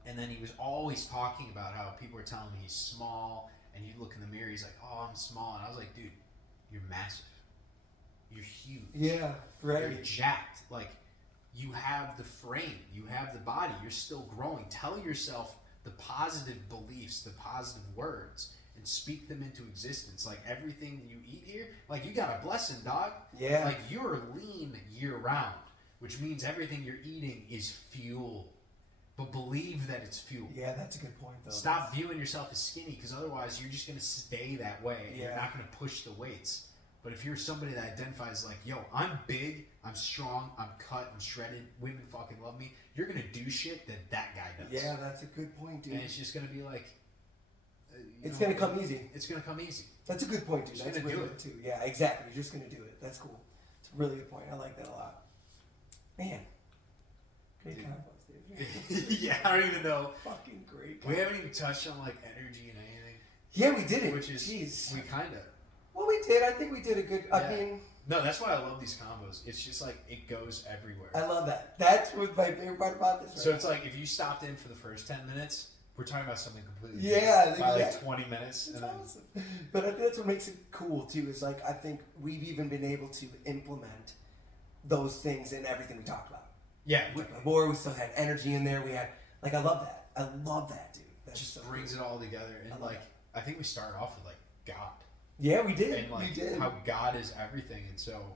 And then he was always talking about how people were telling me he's small, and he'd look in the mirror, he's like, "Oh, I'm small." And I was like, "Dude, you're massive. You're huge. Yeah, right. You're jacked. Like, you have the frame. You have the body. You're still growing. Tell yourself the positive beliefs, the positive words, and speak them into existence. Like, everything you eat here, like, you got a blessing, dog. Yeah. Like, you're lean year-round, which means everything you're eating is fuel. But believe that it's fuel. Yeah, that's a good point, though. Stop viewing yourself as skinny, because otherwise you're just going to stay that way. And you're not going to push the weights. But if you're somebody that identifies like, yo, I'm big, I'm strong, I'm cut, I'm shredded, women fucking love me, you're going to do shit that guy does. Yeah, that's a good point, dude. And it's just going to be like... it's going to come easy. It's going to come easy. That's a good point, dude. That's really do good, too. Yeah, exactly. You're just going to do it. That's cool. It's a really good point. I like that a lot. Man. Great combos. Yeah, I don't even know. Fucking great. We haven't even touched on like energy and anything. Yeah, we did it. Which is, jeez. we kind of. Well, we did. I think we did a good. Yeah. I mean. No, that's why I love these combos. It's just like it goes everywhere. I love that. That's what my favorite part about this. So it's like if you stopped in for the first 10 minutes, we're talking about something completely different. By like 20 minutes. That's awesome. But I think that's what makes it cool too. Is like I think we've even been able to implement those things in everything we talked about. Yeah, more. We still had energy in there. We had like I love that. I love that, dude. That just so brings cool. it all together. And like I think we started off with like God. Yeah, we did. And like we did. how God is everything. And so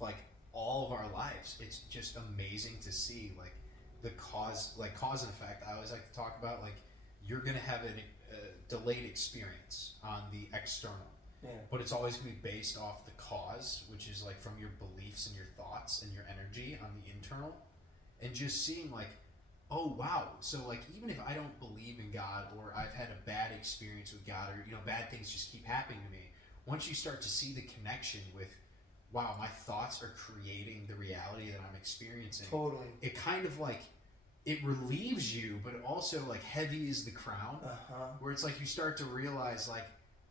like all of our lives, it's just amazing to see like the cause and effect. I always like to talk about like you're gonna have a delayed experience on the external. Yeah. But it's always going to be based off the cause, which is like from your beliefs and your thoughts and your energy on the internal. And just seeing like, oh wow, so like even if I don't believe in God or I've had a bad experience with God or bad things just keep happening to me, once you start to see the connection with, wow, my thoughts are creating the reality that I'm experiencing. Totally. It kind of like, it relieves you, but it also like heavy is the crown. Where it's like you start to realize like,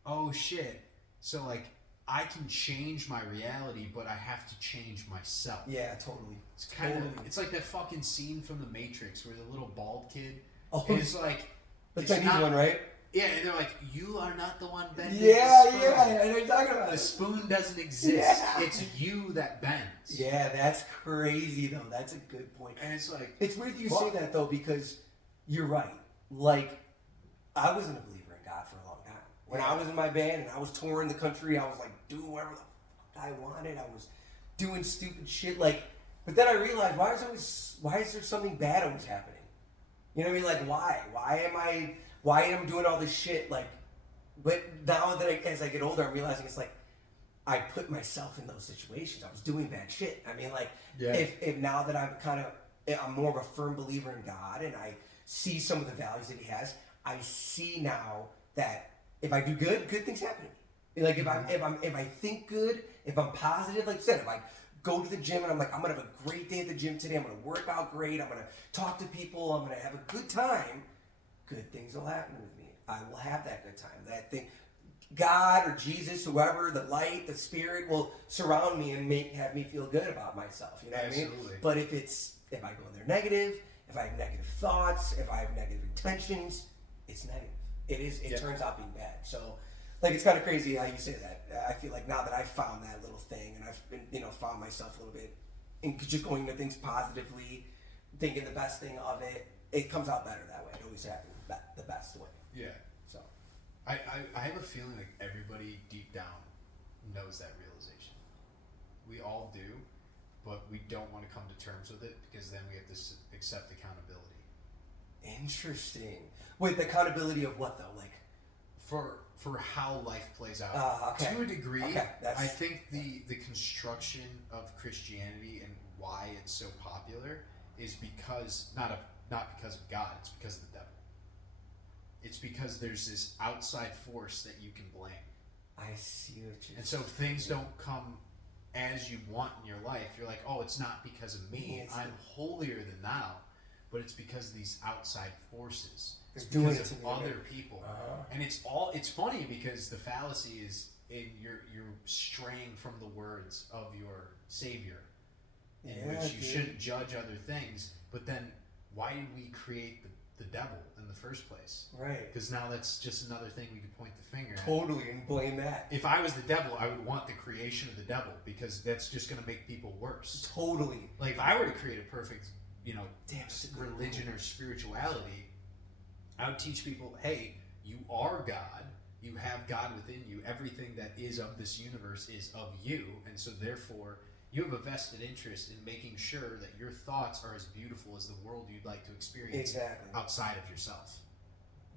oh shit. So, like, I can change my reality, but I have to change myself. Yeah, totally. It's kind of, it's like that fucking scene from The Matrix where the little bald kid is like... The Chinese one, right? Yeah, and they're like, you are not the one bending the spoon. Yeah, I know what you're talking about. The spoon doesn't exist. Yeah. It's you that bends. Yeah, that's crazy, though. That's a good point. And it's like... It's weird you say that, though, because you're right. Like, I wasn't a believer in God for a long time. When I was in my band and I was touring the country, I was like doing whatever the fuck I wanted. I was doing stupid shit. Like, but then I realized why is there something bad always happening? You know what I mean? Like, why? Why am I doing all this shit? Like, but now that as I get older, I'm realizing it's like I put myself in those situations. I was doing bad shit. I mean, like, if now that I'm more of a firm believer in God and I see some of the values that he has, I see now that if I do good, good things happen to me. Like if I think good, if I'm positive, like I said, if I go to the gym and I'm like, I'm gonna have a great day at the gym today, I'm gonna work out great, I'm gonna talk to people, I'm gonna have a good time, good things will happen with me. I will have that good time. That thing, God or Jesus, whoever, the light, the spirit will surround me and have me feel good about myself. You know what I mean? But if I go in there negative, if I have negative thoughts, if I have negative intentions, it's negative. It turns out being bad. So, like, it's kind of crazy how you say that. I feel like now that I've found that little thing and I've been, found myself a little bit in just going into things positively, thinking the best thing of it, it comes out better that way. It always happens the best way. Yeah. So, I have a feeling like everybody deep down knows that realization. We all do, but we don't want to come to terms with it because then we have to accept accountability. Interesting. With accountability of what though? Like for how life plays out. Okay. To a degree, okay. I think the construction of Christianity and why it's so popular is because not because of God, it's because of the devil. It's because there's this outside force that you can blame. I see what you're saying. And so if things don't come as you want in your life, you're like, oh, it's not because of me. I'm holier than thou. But it's because of these outside forces. It's because of other people. And it's funny because the fallacy is you're straying from the words of your Savior, in which you shouldn't judge other things. But then why did we create the devil in the first place? Right. Because now that's just another thing we can point the finger at. Totally, and blame that. If I was the devil, I would want the creation of the devil because that's just going to make people worse. Totally. Like if I were to create a perfect, religion or spirituality, I would teach people, hey, you are God. You have God within you. Everything that is of this universe is of you. And so therefore, you have a vested interest in making sure that your thoughts are as beautiful as the world you'd like to experience outside of yourself.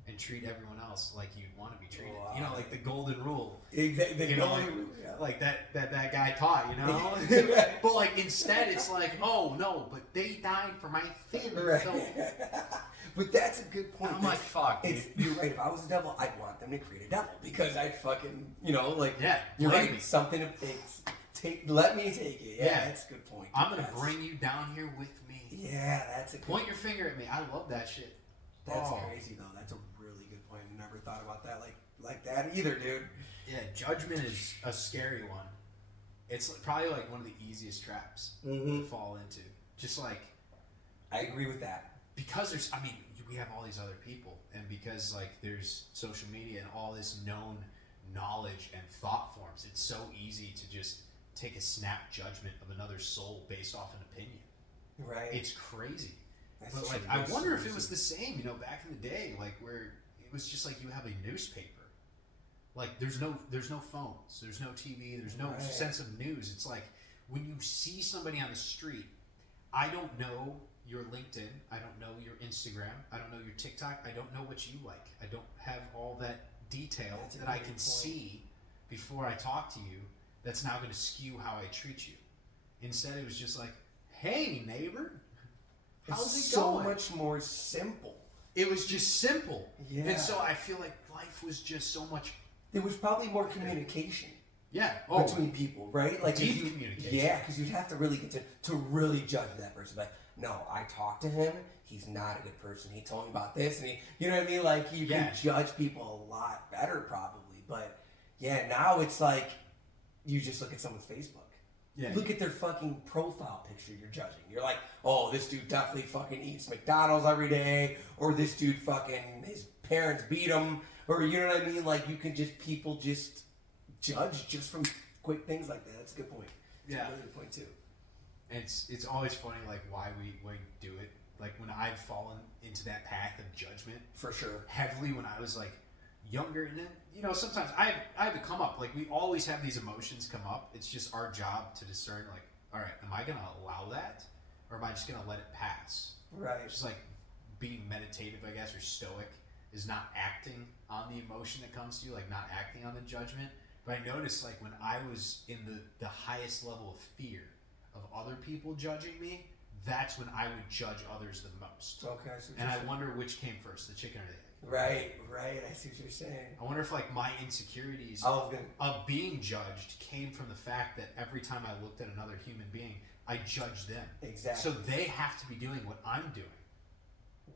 And treat everyone else like you'd want to be treated. Wow. Like the golden rule. Exactly. The golden rule. Yeah. Like that guy taught, But like instead it's like, oh no, but they died for my sin. Right. So. But that's a good point. I'm like, fuck. You're right. If I was the devil, I'd want them to create a devil because I'd fucking, yeah, you're right. Me. Something to let me take it. Yeah, that's a good point. I'm gonna bring you down here with me. Yeah, that's a good point. Your finger at me. I love that shit. That's crazy though. That's a really good point. I never thought about that like that either, dude. Yeah, judgment is a scary one. It's probably like one of the easiest traps to fall into. Just like, I agree with that. Because we have all these other people, and because like there's social media and all this known knowledge and thought forms, it's so easy to just take a snap judgment of another soul based off an opinion. Right. It's crazy. That's but like, I wonder if it was the same, back in the day, like where it was just like you have a newspaper. Like there's no phones, there's no TV, there's no sense of news. It's like when you see somebody on the street, I don't know your LinkedIn, I don't know your Instagram, I don't know your TikTok, I don't know what you like. I don't have all that detail that I can see before I talk to you that's now going to skew how I treat you. Instead, it was just like, hey, neighbor, how's it going? So much more simple. It was just simple. Yeah. And so I feel like life was just so much... There was probably more communication. Yeah. Between people, right? Like deep communication. Yeah, because you'd have to really get to really judge that person. Like, no, I talked to him. He's not a good person. He told me about this, and you know what I mean? Like you can judge people a lot better, probably. But yeah, now it's like you just look at someone's Facebook. Yeah. Look at their fucking profile picture. You're judging. You're like, oh, this dude definitely fucking eats McDonald's every day, or this dude fucking his parents beat him, or you know what I mean? Like people just judge just from quick things like that. That's a good point. That's a really good point too. It's always funny like why we do it. Like when I've fallen into that path of judgment, for sure, heavily when I was like younger, and then sometimes I have to come up. Like we always have these emotions come up. It's just our job to discern. Like, all right, am I gonna allow that, or am I just gonna let it pass? Right. Just like being meditative, I guess, or stoic is not acting on the emotion that comes to you, like not acting on the judgment. But I noticed like when I was in the highest level of fear of other people judging me, that's when I would judge others the most. Okay. And I wonder which came first, the chicken or the egg. Right. I see what you're saying. I wonder if like my insecurities of being judged came from the fact that every time I looked at another human being, I judged them. Exactly. So they have to be doing what I'm doing.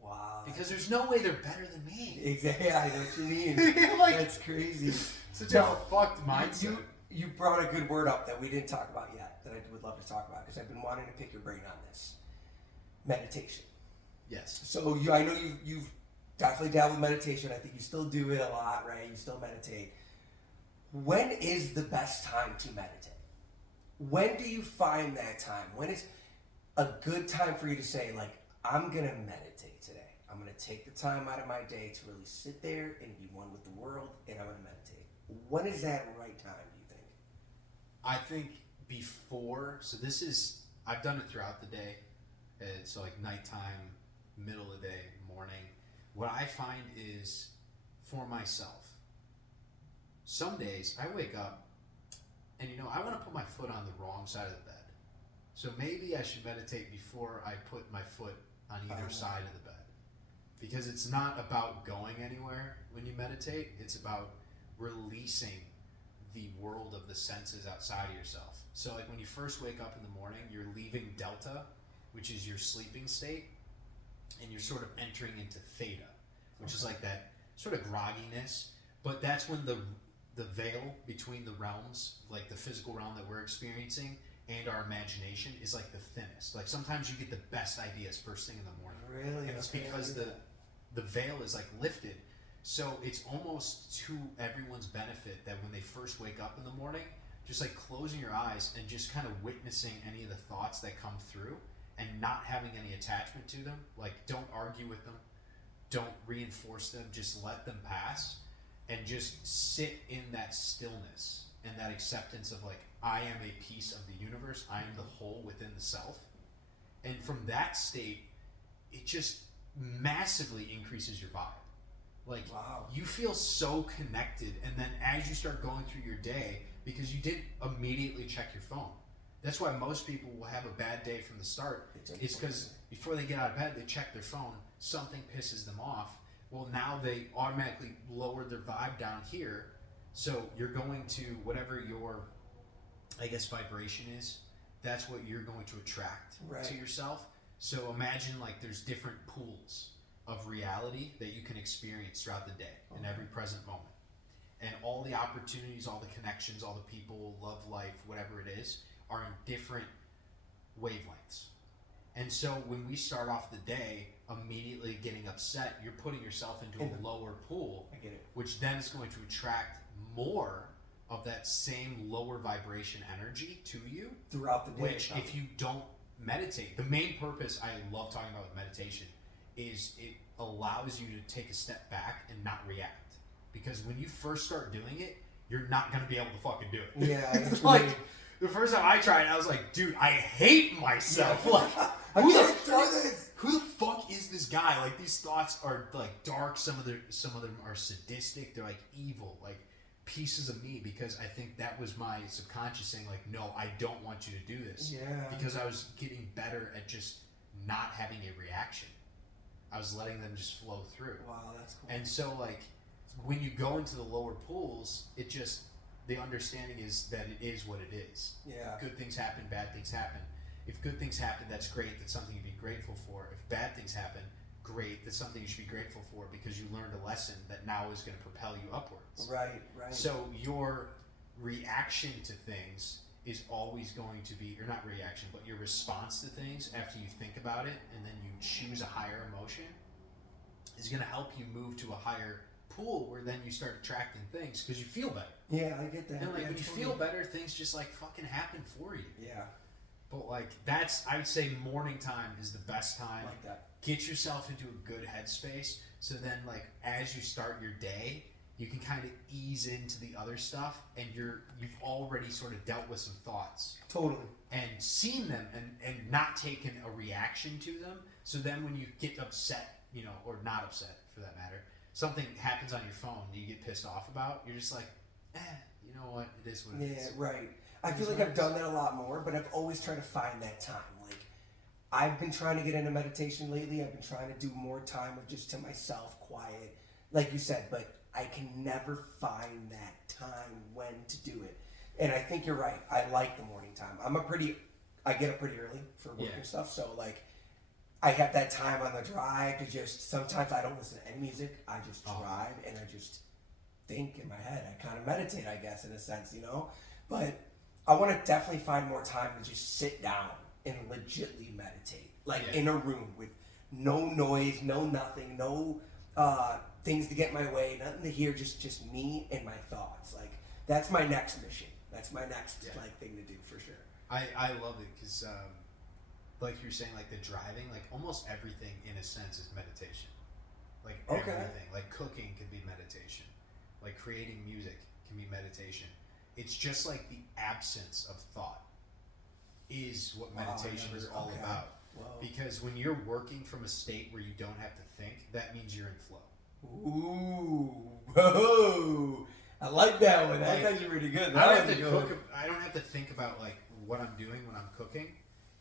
Wow. Because there's no way they're better than me. Exactly. I know what you mean. Like, that's crazy. Such a fucked mindset. You brought a good word up that we didn't talk about yet that I would love to talk about because I've been wanting to pick your brain on this. Meditation. Yes. So I know you've definitely dabbled with meditation. I think you still do it a lot, right? You still meditate. When is the best time to meditate? When do you find that time? When is a good time for you to say, like, I'm going to meditate today. I'm going to take the time out of my day to really sit there and be one with the world, and I'm going to meditate. When is that right time, do you think? I think before, so this is, I've done it throughout the day. So like nighttime, middle of the day, morning. What I find is for myself, some days I wake up and I want to put my foot on the wrong side of the bed. So maybe I should meditate before I put my foot on either side of the bed. Because it's not about going anywhere when you meditate, it's about releasing the world of the senses outside of yourself. So like when you first wake up in the morning, you're leaving delta, which is your sleeping state, and you're sort of entering into theta, which is like that sort of grogginess. But that's when the veil between the realms, like the physical realm that we're experiencing and our imagination, is like the thinnest. Like sometimes you get the best ideas first thing in the morning. Really? And it's because the veil is like lifted. So it's almost to everyone's benefit that when they first wake up in the morning, just like closing your eyes and just kind of witnessing any of the thoughts that come through and not having any attachment to them. Like, don't argue with them. Don't reinforce them. Just let them pass and just sit in that stillness and that acceptance of like, I am a piece of the universe. I am the whole within the self. And from that state, it just massively increases your vibe. Like, wow. You feel so connected, and then as you start going through your day, because you didn't immediately check your phone. That's why most people will have a bad day from the start. It's because before they get out of bed, they check their phone, something pisses them off. Well, now they automatically lowered their vibe down here, so you're going to whatever your, I guess, vibration is, that's what you're going to attract to yourself. So imagine like there's different pools of reality that you can experience throughout the day in every present moment. And all the opportunities, all the connections, all the people, love, life, whatever it is, are in different wavelengths. And so when we start off the day immediately getting upset, you're putting yourself into a lower pool, I get it. Which then is going to attract more of that same lower vibration energy to you throughout the day. Which if you don't meditate, the main purpose I love talking about with meditation is it allows you to take a step back and not react. Because when you first start doing it, you're not going to be able to fucking do it. Yeah. It's like, the first time I tried it, I was like, dude, I hate myself. Yeah. Like, who the fuck is this guy? Like, these thoughts are like dark. Some of them are sadistic. They're like evil, like pieces of me. Because I think that was my subconscious saying, like, no, I don't want you to do this. Yeah. Because I was getting better at just not having a reaction. I was letting them just flow through. Wow, that's cool. And so, like, when you go into the lower pools, it just, the understanding is that it is what it is. Yeah. Good things happen, bad things happen. If good things happen, that's great. That's something to be grateful for. If bad things happen, great. That's something you should be grateful for because you learned a lesson that now is going to propel you upwards. Right. So your reaction to things is always going to be, or not reaction, but your response to things after you think about it and then you choose a higher emotion is going to help you move to a higher pool where then you start attracting things because you feel better. Yeah, I get that. And like when you feel better, things just like fucking happen for you. Yeah. But like that's, I would say morning time is the best time. Like that. Get yourself into a good headspace so then like as you start your day, you can kind of ease into the other stuff and you've already sort of dealt with some thoughts. Totally. And seen them and not taken a reaction to them. So then when you get upset, or not upset for that matter, something happens on your phone that you get pissed off about, you're just like, you know what, it is what it is. Yeah, right. I feel like I've done that a lot more, but I've always tried to find that time. Like, I've been trying to get into meditation lately. I've been trying to do more time of just to myself, quiet, like you said, but I can never find that time when to do it. And I think you're right. I like the morning time. I get up pretty early for work and stuff, so like I have that time on the drive to just, sometimes I don't listen to any music. I just drive and I just think in my head. I kind of meditate, I guess, in a sense, you know? But I want to definitely find more time to just sit down and legitly meditate. Like in a room with no noise, no nothing, no things to get in my way, nothing to hear, just me and my thoughts. Like, that's my next mission. That's my next like thing to do for sure. I love it because, like you're saying, like the driving, like almost everything in a sense is meditation. Like everything, like cooking can be meditation, like creating music can be meditation. It's just like the absence of thought is what meditation is all about. Whoa. Because when you're working from a state where you don't have to think, that means you're in flow. Ooh, whoa! I like that one. That's actually pretty good. I don't have to think about like what I'm doing when I'm cooking.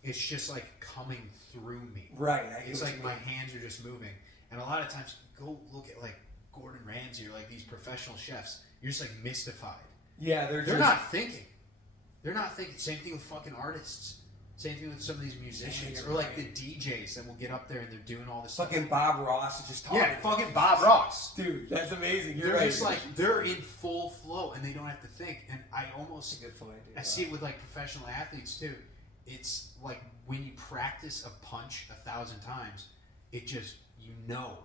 It's just like coming through me. Right. It's like my hands are just moving. And a lot of times, go look at like Gordon Ramsay or like these professional chefs. You're just like mystified. Yeah, they're not thinking. They're not thinking. Same thing with fucking artists. Same thing with some of these musicians or like the DJs that will get up there and they're doing all this fucking stuff. Bob Ross is just talking. Yeah, fucking Bob Ross. Dude, that's amazing. They're just like, they're in full flow and they don't have to think. And I almost, that's a good point, dude. I see it with like professional athletes too. It's like when you practice a punch 1,000 times, it just, you know.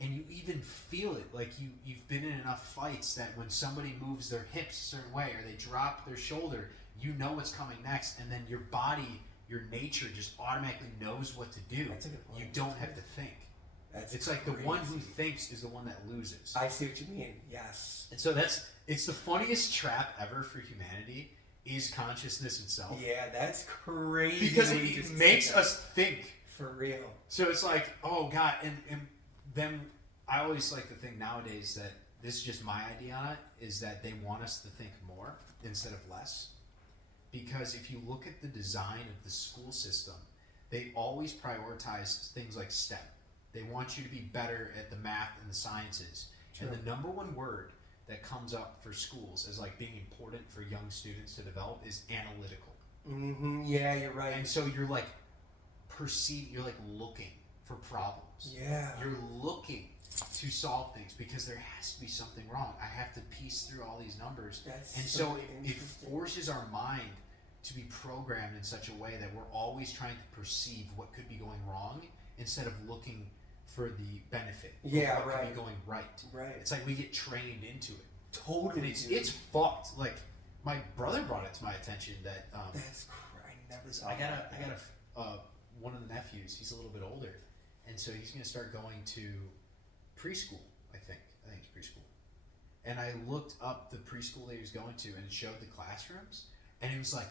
And you even feel it. Like you've been in enough fights that when somebody moves their hips a certain way or they drop their shoulder, you know what's coming next. And then your body, your nature just automatically knows what to do. That's a good point. You don't have to think. It's like the one who thinks is the one that loses. I see what you mean. Yes. And so it's the funniest trap ever for humanity is consciousness itself. Yeah, that's crazy. Because it makes us think. For real. So it's like, oh God, and then I always like to think nowadays that this is just my idea on it, is that they want us to think more instead of less. Because if you look at the design of the school system, they always prioritize things like STEM. They want you to be better at the math and the sciences. True. And the number one word that comes up for schools as like being important for young students to develop is analytical. Mm-hmm. Yeah, you're right. And so you're like you're like looking for problems. Yeah. You're looking to solve things because there has to be something wrong. I have to piece through all these numbers. And so it forces our mind to be programmed in such a way that we're always trying to perceive what could be going wrong instead of looking for the benefit. Yeah, what right. could be going right. Right. It's like we get trained into it. Totally. And it's fucked. Like my brother brought it to my attention that that's crazy. I never saw I got a one of the nephews. He's a little bit older, and so he's going to start going to preschool. I think it's preschool. And I looked up the preschool that he was going to, and it showed the classrooms, and it was like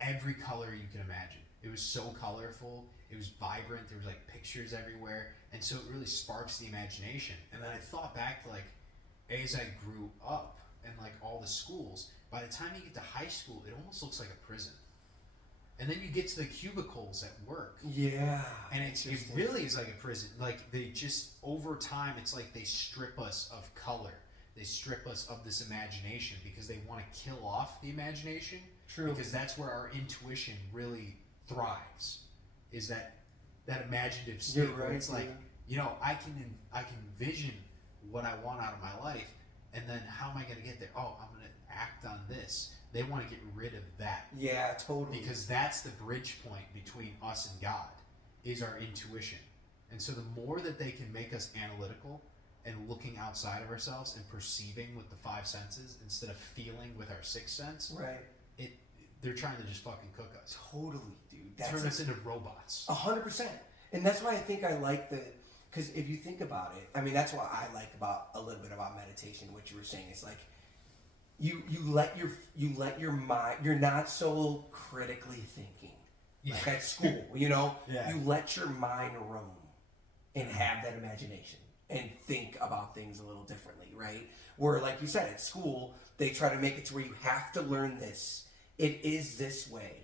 every color you can imagine. It was so colorful. It was vibrant. There was like pictures everywhere, and so it really sparks the imagination. And then I thought back to like as I grew up and like all the schools. By the time you get to high school, it almost looks like a prison. And then you get to the cubicles at work. Yeah. And it really is like a prison. Like they just, over time, it's like they strip us of color. They strip us of this imagination because they want to kill off the imagination. True. Because that's where our intuition really thrives. Is that imaginative state. You're right. Where it's like, you know, I can envision what I want out of my life. And then how am I going to get there? Oh, I'm going to act on this. They want to get rid of that. Yeah, totally. Because that's the bridge point between us and God, is our intuition. And so the more that they can make us analytical and looking outside of ourselves and perceiving with the 5 senses instead of feeling with our 6th sense, right? They're trying to just fucking cook us. Totally, dude. Turn us into robots. 100%. And that's why I think I like because if you think about it, I mean, that's what I like about a little bit about meditation, what you were saying. It's like, you let your mind, you're not so critically thinking like at school, you know. Yeah. You let your mind roam and have that imagination and think about things a little differently, right? Where, like you said, at school they try to make it to where you have to learn this. It is this way.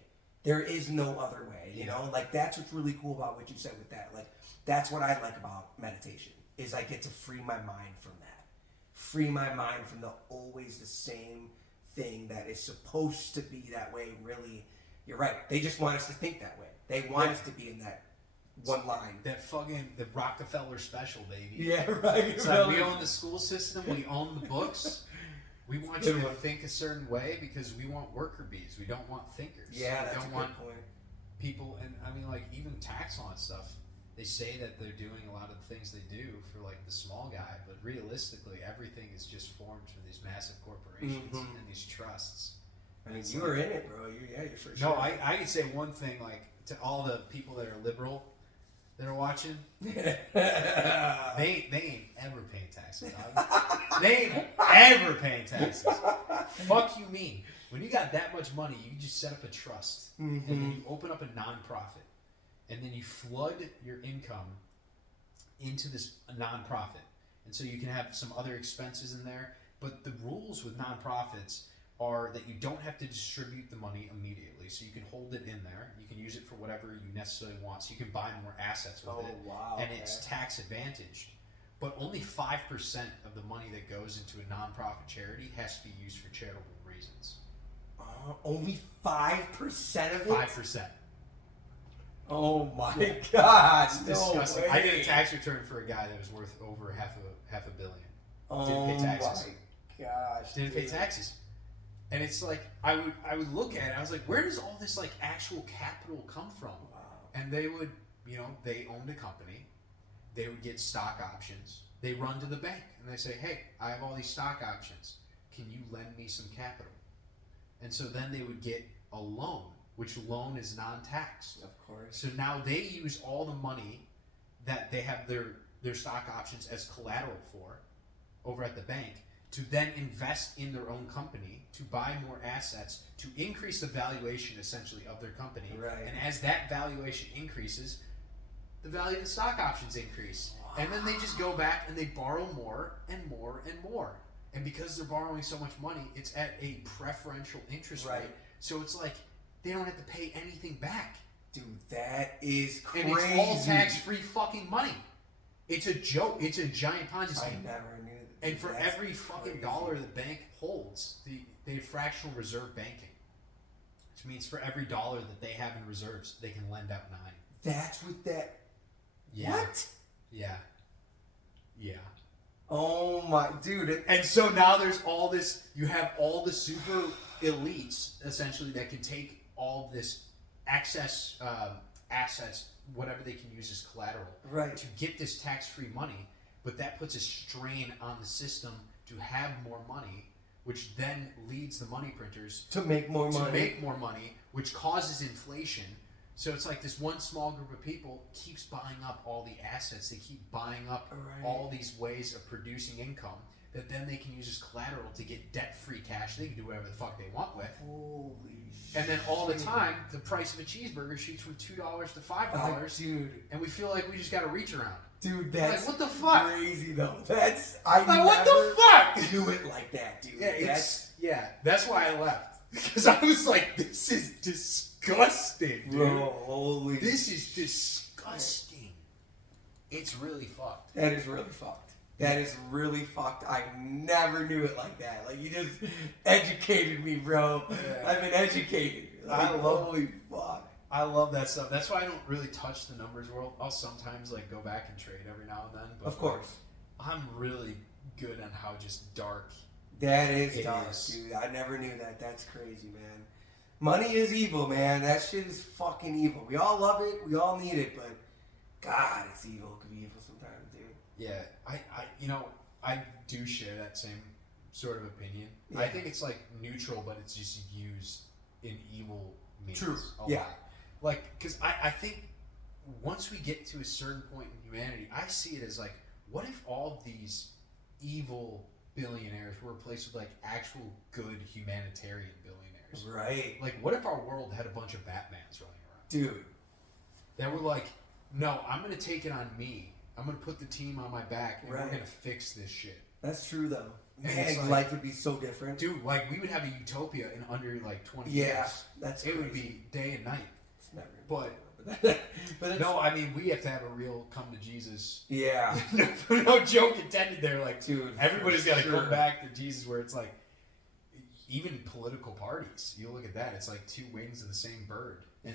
There is no other way, you know? Like, that's what's really cool about what you said with that. Like, that's what I like about meditation, is I get to free my mind from that. Free my mind from the always the same thing that is supposed to be that way. Really, you're right. They just want us to think that way. They want us to be in that one line. That fucking, the Rockefeller special, baby. Yeah, right. So we own the school system, we own the books. We want you to think a certain way because we want worker bees. We don't want thinkers. Yeah, we that's don't a want good point. people, and I mean, like, even tax law and stuff, they say that they're doing a lot of the things they do for, like, the small guy, but realistically, everything is just formed from these massive corporations and these trusts. I mean, you were in it, bro. You're for sure. No, I can say one thing, like, to all the people that are liberal that are watching, they ain't ever paying taxes, dog. They ain't ever paying taxes. Fuck you mean. When you got that much money, you can just set up a trust, and then you open up a nonprofit, and then you flood your income into this nonprofit. And so you can have some other expenses in there, but the rules with nonprofits are that you don't have to distribute the money immediately. So you can hold it in there. You can use it for whatever you necessarily want. So you can buy more assets with it. Wow. And it's tax advantaged. But only 5% of the money that goes into a nonprofit charity has to be used for charitable reasons. Only 5% of it? 5%. Oh my gosh. It's disgusting. I did a tax return for a guy that was worth over half a billion. Didn't pay taxes. My gosh. Didn't pay taxes. And it's like, I would look at it, I was like, where does all this, like, actual capital come from? Wow. And they would, you know, they owned a company, they would get stock options, they run to the bank, and they say, hey, I have all these stock options, can you lend me some capital? And so then they would get a loan, which loan is non-taxed. Of course. So now they use all the money that they have their stock options as collateral for over at the bank, to then invest in their own company, to buy more assets, to increase the valuation essentially of their company. Right. And as that valuation increases, the value of the stock options increase. Wow. And then they just go back and they borrow more and more and more. And because they're borrowing so much money, it's at a preferential interest rate. So it's like they don't have to pay anything back. Dude, that is crazy. And it's all tax-free fucking money. It's a joke. It's a giant Ponzi scheme. I never knew that. And for every fucking dollar the bank holds, they have fractional reserve banking, which means for every dollar that they have in reserves, they can lend out 9. That's what that. Yeah. What? Yeah. Yeah. Oh my dude! And so now there's all this. You have all the super elites essentially that can take all this excess assets, whatever they can use as collateral, right, to get this tax-free money. But that puts a strain on the system to have more money, which then leads the money printers to make more money, which causes inflation. So it's like this one small group of people keeps buying up all the assets. They keep buying up all these ways of producing income that then they can use as collateral to get debt-free cash. They can do whatever the fuck they want with. Holy shit. And then all the time, the price of a cheeseburger shoots from $2 to $5. Dude. And we feel like we just got to reach around. Dude, that's like, what the fuck? Crazy though. What the fuck? Do it like that, dude. Yeah, that's why I left. Because I was like, this is disgusting, dude. Bro, holy. This is disgusting. It's really fucked. That is really fucked. That is really fucked. I never knew it like that. Like, you just educated me, bro. Yeah. I've been educated. Like, holy fuck. I love that stuff. That's why I don't really touch the numbers world. I'll sometimes like go back and trade every now and then. But of course. I'm really good on how just dark that is dark, dude. I never knew that. That's crazy, man. Money is evil, man. That shit is fucking evil. We all love it. We all need it, but God, it's evil. It can be evil sometimes, dude. Yeah, I do share that same sort of opinion. Yeah. I think it's like neutral, but it's just used in evil means. True. A lot. Like, because I think once we get to a certain point in humanity, I see it as like, what if all these evil billionaires were replaced with like actual good humanitarian billionaires? Right. Like, what if our world had a bunch of Batmans running around? Dude. That were like, no, I'm going to take it on me I'm gonna put the team on my back, and we're gonna fix this shit. That's true though. And Man, life would be so different, dude. Like we would have a utopia in under like 20 years. Yeah, that's it crazy. would be day and night. It's never. But no, I mean we have to have a real come to Jesus. Yeah. No joke intended there. Like, dude, everybody's got to come back to Jesus. Where it's like, even political parties, you look at that. It's like two wings of the same bird. And,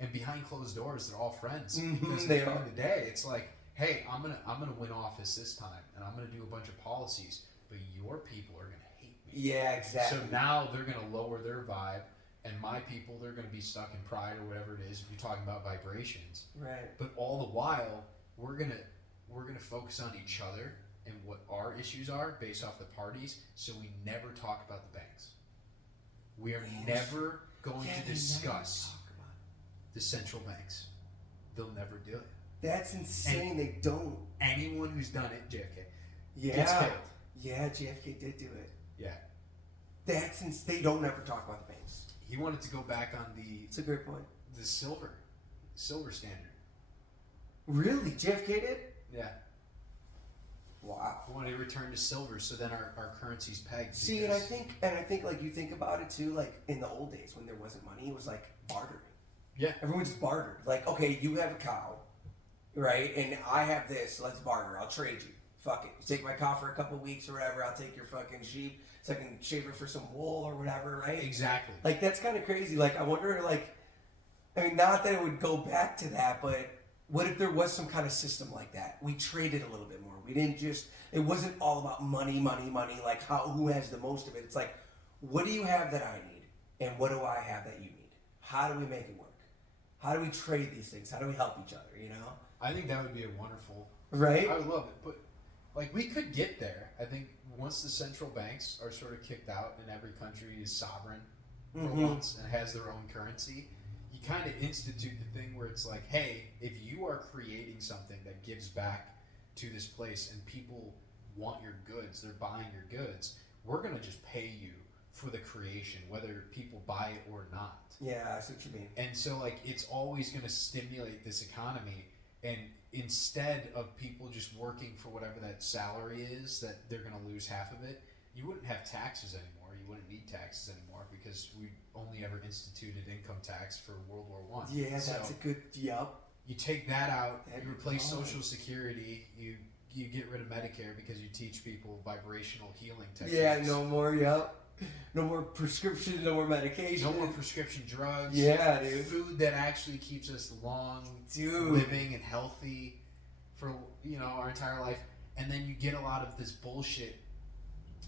and behind closed doors, they're all friends. Because at the end of the day, it's like, hey, I'm gonna win office this time, and I'm gonna do a bunch of policies, but your people are gonna hate me. Yeah, exactly. So now they're gonna lower their vibe, and my people, they're gonna be stuck in pride or whatever it is. If you're talking about vibrations, right? But all the while, we're gonna focus on each other and what our issues are based off the parties. So we never talk about the banks. We are never going to discuss the central banks. They'll never do it. That's insane. And they don't. Anyone who's done it, JFK, gets killed. Yeah, JFK did do it. Yeah. That's they don't ever talk about the banks. He wanted to go back on the. It's a great point. The silver standard. Really, JFK did? Yeah. Wow. We wanted to return to silver, so then our currency's pegged. See, and I think like you think about it too, like in the old days when there wasn't money, it was like bartering. Yeah. Everyone just bartered. Like, okay, you have a cow, right? And I have this. Let's barter. I'll trade you. Fuck it. You take my cow for a couple weeks or whatever. I'll take your fucking sheep so I can shave it for some wool or whatever, right? Exactly. Like, that's kind of crazy. Like, I wonder, like, I mean, not that it would go back to that, but what if there was some kind of system like that? We traded a little bit more. We didn't just, it wasn't all about money, like who has the most of it. It's like, what do you have that I need? And what do I have that you need? How do we make it work? How do we trade these things? How do we help each other, you know? I think that would be a wonderful... Right? I would love it, but like we could get there. I think once the central banks are sort of kicked out and every country is sovereign for once and has their own currency, you kind of institute the thing where it's like, hey, if you are creating something that gives back to this place and people want your goods, they're buying your goods, we're going to just pay you for the creation, whether people buy it or not. Yeah, I see what you mean. And so, like, it's always going to stimulate this economy. And instead of people just working for whatever that salary is, that they're going to lose half of it, you wouldn't have taxes anymore. You wouldn't need taxes anymore because we only ever instituted income tax for World War I. Yeah, that's a good, You take that out, you replace Social Security, you get rid of Medicare because you teach people vibrational healing techniques. Yeah, no more, no more prescription, no more medication. No more prescription drugs. Yeah, dude. Food that actually keeps us long, dude, living and healthy for, you know, our entire life. And then you get a lot of this bullshit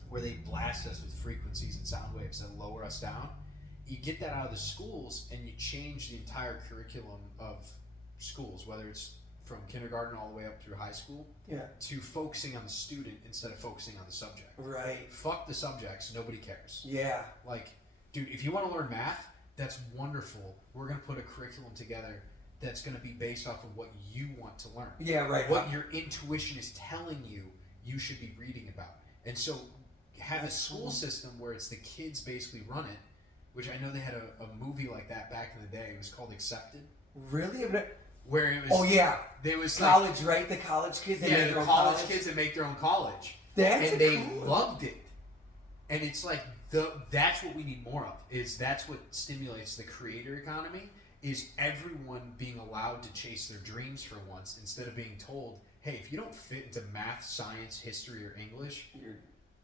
where they blast us with frequencies and sound waves that lower us down. You get that out of the schools and you change the entire curriculum of schools, whether it's from kindergarten all the way up through high school, to focusing on the student instead of focusing on the subject. Right. Fuck the subjects. Nobody cares. Yeah. Like, dude, if you want to learn math, that's wonderful. We're going to put a curriculum together that's going to be based off of what you want to learn. Yeah, right. What your intuition is telling you you should be reading about. And so have a school system where it's the kids basically run it, which I know they had a movie like that back in the day. It was called Accepted. Really? Where it was, oh yeah, there was college, right? The college kids. They make their own college kids that make their own college. That's and they cool. loved it. And it's like that's what we need more of. That's what stimulates the creator economy. Is everyone being allowed to chase their dreams for once instead of being told, hey, if you don't fit into math, science, history, or English,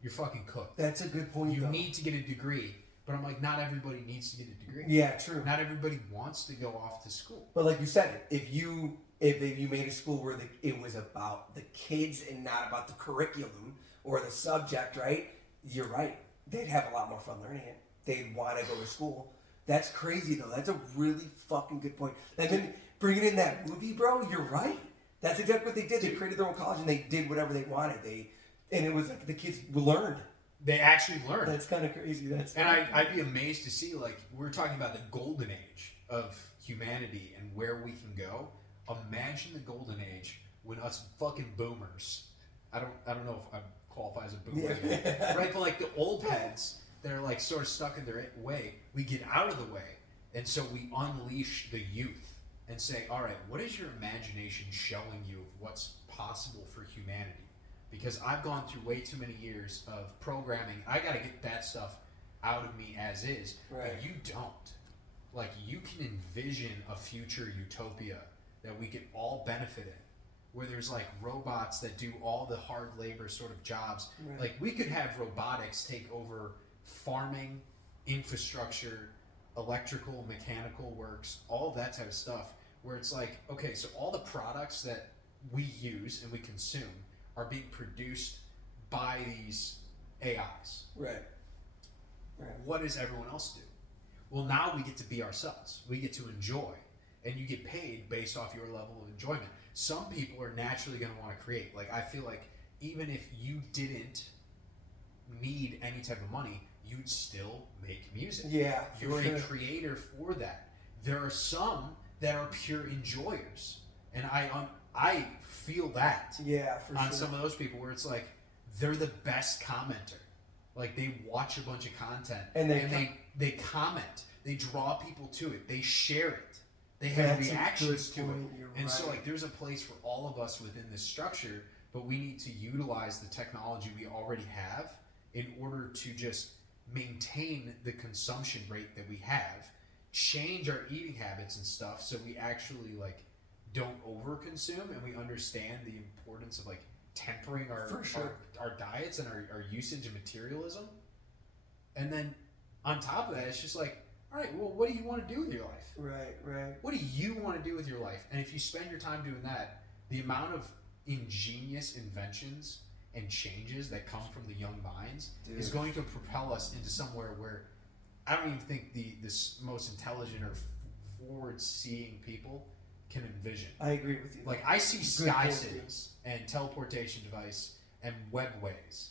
you're fucking cooked. That's a good point. You need to get a degree. But I'm like, not everybody needs to get a degree. Yeah, true. Not everybody wants to go off to school. But like you said, if you made a school where it was about the kids and not about the curriculum or the subject, right? You're right. They'd have a lot more fun learning it. They'd want to go to school. That's crazy though. That's a really fucking good point. And then bringing in that movie, bro, you're right. That's exactly what they did. They created their own college and they did whatever they wanted. And it was like the kids learned. They actually learn. That's kind of crazy. I'd be amazed to see, like, we're talking about the golden age of humanity and where we can go. Imagine the golden age when us fucking boomers, I don't know if I qualify as a boomer, right? But like the old heads that are like sort of stuck in their way, we get out of the way, and so we unleash the youth. and say, all right, what is your imagination showing you of what's possible for humanity? Because I've gone through way too many years of programming. I got to get that stuff out of me as is. Right. But you don't. Like, you can envision a future utopia that we could all benefit in, where there's like robots that do all the hard labor sort of jobs. Right. Like, we could have robotics take over farming, infrastructure, electrical, mechanical works, all that type of stuff, where it's like, okay, so all the products that we use and we consume are being produced by these AIs. Right. Right. What does everyone else do? Well, now we get to be ourselves. We get to enjoy, and you get paid based off your level of enjoyment. Some people are naturally going to want to create. Like, I feel like even if you didn't need any type of money, you'd still make music. Yeah, You're a creator for that. There are some that are pure enjoyers, and I feel that yeah, for on sure. some of those people where it's like they're the best commenter. Like, they watch a bunch of content and they comment, they draw people to it, they share it, they have reactions to it. And so, like, there's a place for all of us within this structure, but we need to utilize the technology we already have in order to just maintain the consumption rate that we have, change our eating habits and stuff so we actually, like, don't overconsume, and we understand the importance of, like, tempering our diets and our usage of materialism. And then on top of that, it's just like, all right, well, what do you want to do with your life? Right. What do you want to do with your life? And if you spend your time doing that, the amount of ingenious inventions and changes that come from the young minds is going to propel us into somewhere where I don't even think the most intelligent or forward-seeing people can envision. I agree with you. Like, I see sky cities and teleportation device and webways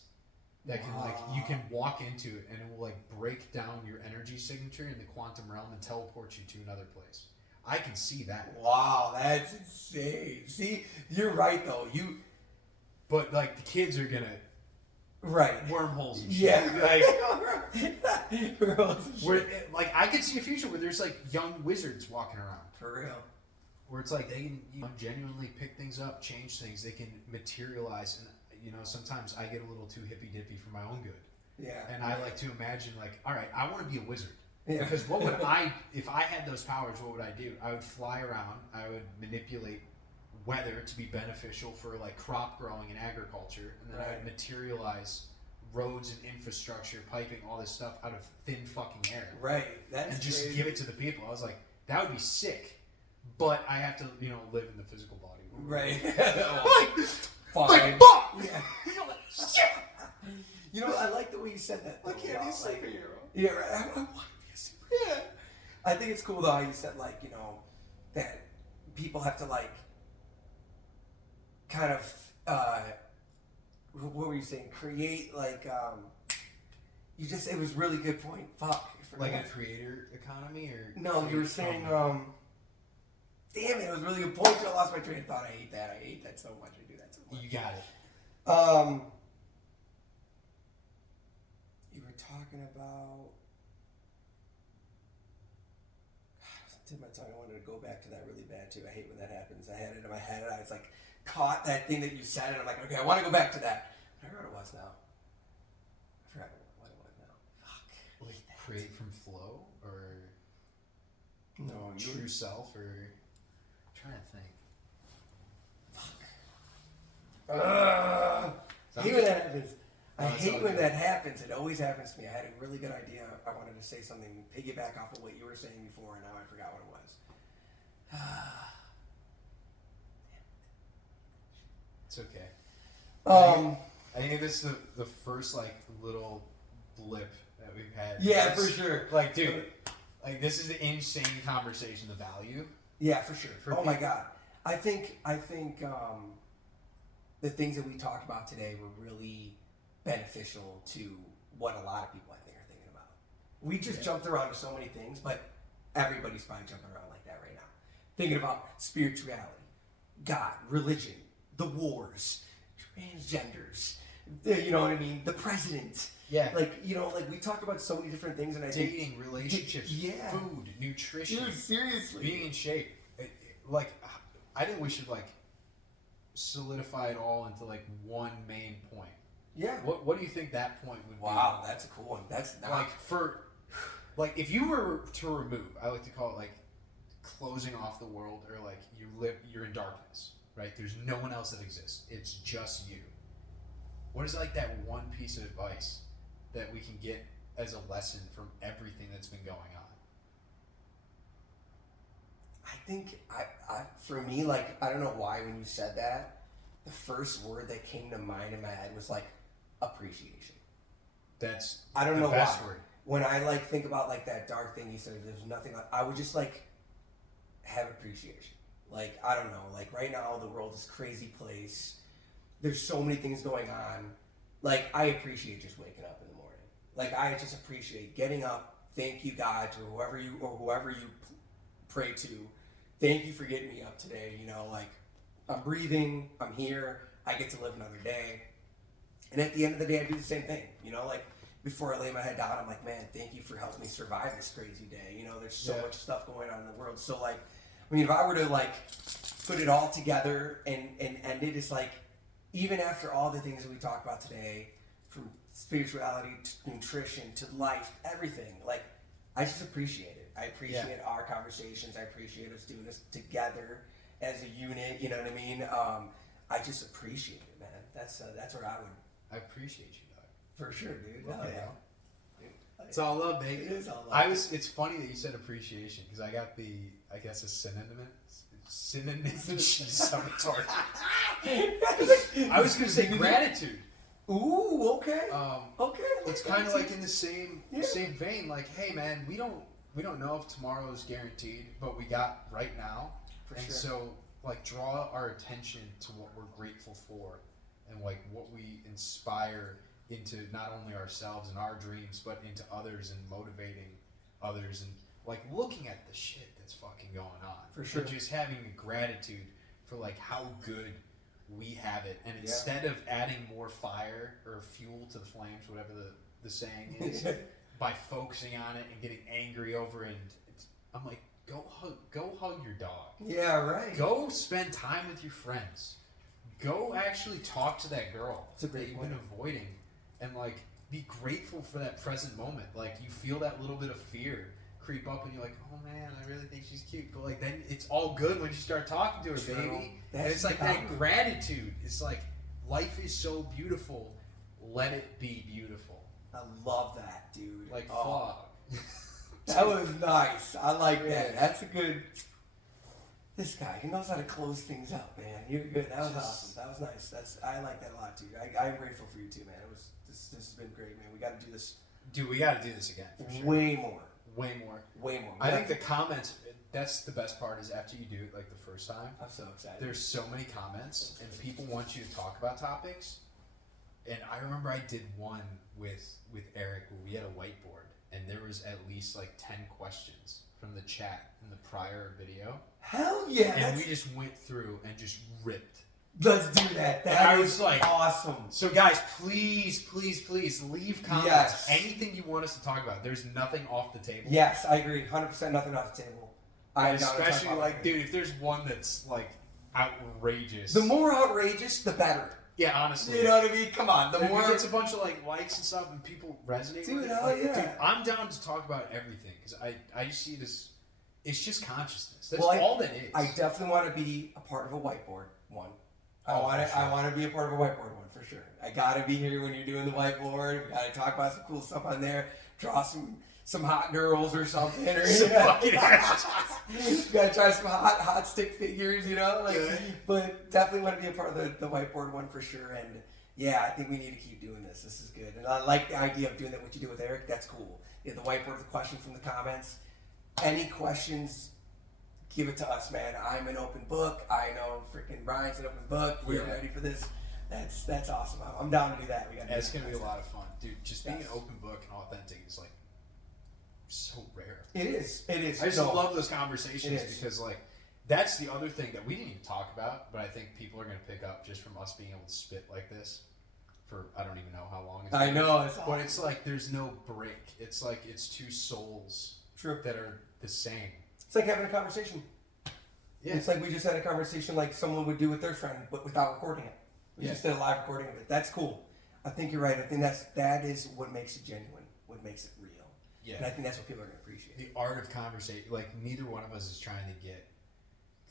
that can, like, you can walk into it and it will, like, break down your energy signature in the quantum realm and teleport you to another place. I can see that. Wow, that's insane. See, you're right though. But, like, the kids are gonna wormholes and shit. Yeah, Like, I could see a future where there's, like, young wizards walking around. For real. Where it's like they can, you know, genuinely pick things up, change things. They can materialize, and, you know, sometimes I get a little too hippy dippy for my own good. Yeah. And I like to imagine, like, all right, I want to be a wizard. Yeah. Because what would if I had those powers, what would I do? I would fly around. I would manipulate weather to be beneficial for, like, crop growing and agriculture, and then I would materialize roads and infrastructure, piping, all this stuff out of thin fucking air. Right. That's and just crazy. give it to the people. I was like, that would be sick. But I have to, you know, live in the physical body. Right. Fine. Like, fuck! Yeah. You know, I like the way you said that. I can't be a superhero. Yeah, right. I want to be a superhero. I think it's cool, though, how you said, like, you know, that people have to, like, kind of, what were you saying? Create, like, you just, it was a really good point. Fuck. Like a creator economy, or? No, you were saying, damn it, it was a really good point. I lost my train of thought. I hate that so much. I do that so much. You got it. You were talking about. God, I was on the tip of my tongue. I wanted to go back to that really bad too. I hate when that happens. I had it in my head and I was like, caught that thing that you said, and I'm like, okay, I want to go back to that. I forgot what it was now. I forgot what it was now. Fuck. Like, create from flow, or no, true self, or I'm trying to think. I hate when that happens. I hate when that happens. It always happens to me. I had a really good idea. I wanted to say something, piggyback off of what you were saying before, and now I forgot what it was. It's okay. I think this is the first, like, little blip that we've had. Yeah, for sure. Like, dude, like, this is an insane conversation, the value. Yeah, for sure. Oh my God. I think the things that we talked about today were really beneficial to what a lot of people, I think, are thinking about. We just jumped around to so many things, but everybody's probably jumping around like that right now. Thinking about spirituality, God, religion, the wars, transgenders, you know what I mean? The president. Yeah. Like, you know, like we talk about so many different things, and I think dating, relationships, food, nutrition. Dude, seriously. Being in shape. like, I think we should like solidify it all into like one main point. Yeah. What do you think that point would be? Wow, that's a cool one. That's not... like if you were to remove, I like to call it like closing off the world, or like you're in darkness, right? There's no one else that exists. It's just you. What is like that one piece of advice that we can get as a lesson from everything that's been going on? I think for me, like, I don't know why when you said that, the first word that came to mind in my head was like appreciation. That's I don't the know best why. word. When I like think about like that dark thing you said, there's nothing like, I would just like have appreciation. Like, I don't know, like right now the world is a crazy place. There's so many things going on. Like, I appreciate just waking up in the morning. Like, I just appreciate getting up. Thank you, God, to whoever you pray to. Thank you for getting me up today. You know, like, I'm breathing. I'm here. I get to live another day. And at the end of the day, I do the same thing. You know, like, before I lay my head down, I'm like, man, thank you for helping me survive this crazy day. You know, there's so much stuff going on in the world. So, like, I mean, if I were to, like, put it all together and end it, it's like, even after all the things that we talked about today, from spirituality to nutrition to life, everything, like, I just appreciate it. I appreciate our conversations. I appreciate us doing this together as a unit. You know what I mean? I just appreciate it, man. That's where I would. I appreciate you, dog. For sure, dude. Well, it's all love, baby. It is all love. It's funny that you said appreciation, because I got a synonym. Jeez, I'm retarded. I was gonna say gratitude. Ooh, okay. Okay. It's kind of like in the same vein. Like, hey, man, we don't know if tomorrow is guaranteed, but we got right now. For sure. So, like, draw our attention to what we're grateful for, and like what we inspire into not only ourselves and our dreams, but into others, and motivating others, and like looking at the shit that's fucking going on. For sure. And just having gratitude for like how good we have it, and instead of adding more fire or fuel to the flames, whatever the saying is, by focusing on it and getting angry over it, I'm like, go hug your dog. Yeah, right. Go spend time with your friends. Go actually talk to that girl that you've been avoiding, and like be grateful for that present moment. Like, you feel that little bit of fear creep up, and you're like, oh man, I really think she's cute, but like then it's all good when you start talking to her, baby. And it's like that gratitude. It's like, life is so beautiful, let it be beautiful. I love that, dude. Like, fuck. That was nice. I like that. That's a good. This guy, he knows how to close things up, man. You're good. That was awesome. That was nice. I like that a lot, dude. I'm grateful for you too, man. This has been great, man. We got to do this. Dude, we got to do this again. For sure. Way more. I think the comments, that's the best part, is after you do it like the first time. I'm so excited. There's so many comments, and people want you to talk about topics. And I remember I did one with Eric where we had a whiteboard, and there was at least like 10 questions from the chat in the prior video. Hell yeah! And we just went through and just ripped. Let's do that. I was like, awesome. So guys, please leave comments. Yes. Anything you want us to talk about. There's nothing off the table. Yes, I agree. 100% nothing off the table. Especially like, dude, if there's one that's like outrageous. The more outrageous, the better. Yeah, honestly. You know what I mean? Come on. The more it gets a bunch of like likes and stuff, and people resonate with it. Hell yeah. Dude, I'm down to talk about everything, because I just see this. It's just consciousness. That's all that is. I definitely want to be a part of a whiteboard one. I want to be a part of a whiteboard one for sure. I gotta be here when you're doing the whiteboard. We gotta talk about some cool stuff on there. Draw some hot girls or something, or some fucking ass. Gotta try some hot stick figures, you know. Like, but definitely want to be a part of the whiteboard one for sure. And yeah, I think we need to keep doing this. This is good, and I like the idea of doing that. What you do with Eric, that's cool. The whiteboard, the question from the comments. Any questions? Give it to us, man. I'm an open book. I know freaking Brian's an open book. We're ready for this. That's awesome. I'm down to do that. It's gonna be a lot of fun, dude. Just being an open book and authentic is like so rare. It is. I just love those conversations, because like that's the other thing that we didn't even talk about, but I think people are gonna pick up just from us being able to spit like this for I don't even know how long. I know, but it's like there's no break. It's like it's two souls that are the same. It's like having a conversation. Yeah. It's like we just had a conversation like someone would do with their friend, but without recording it. We just did a live recording of it. That's cool. I think you're right. I think that is what makes it genuine, what makes it real. Yeah. And I think that's what people are going to appreciate. The art of conversation. Like, neither one of us is trying to get,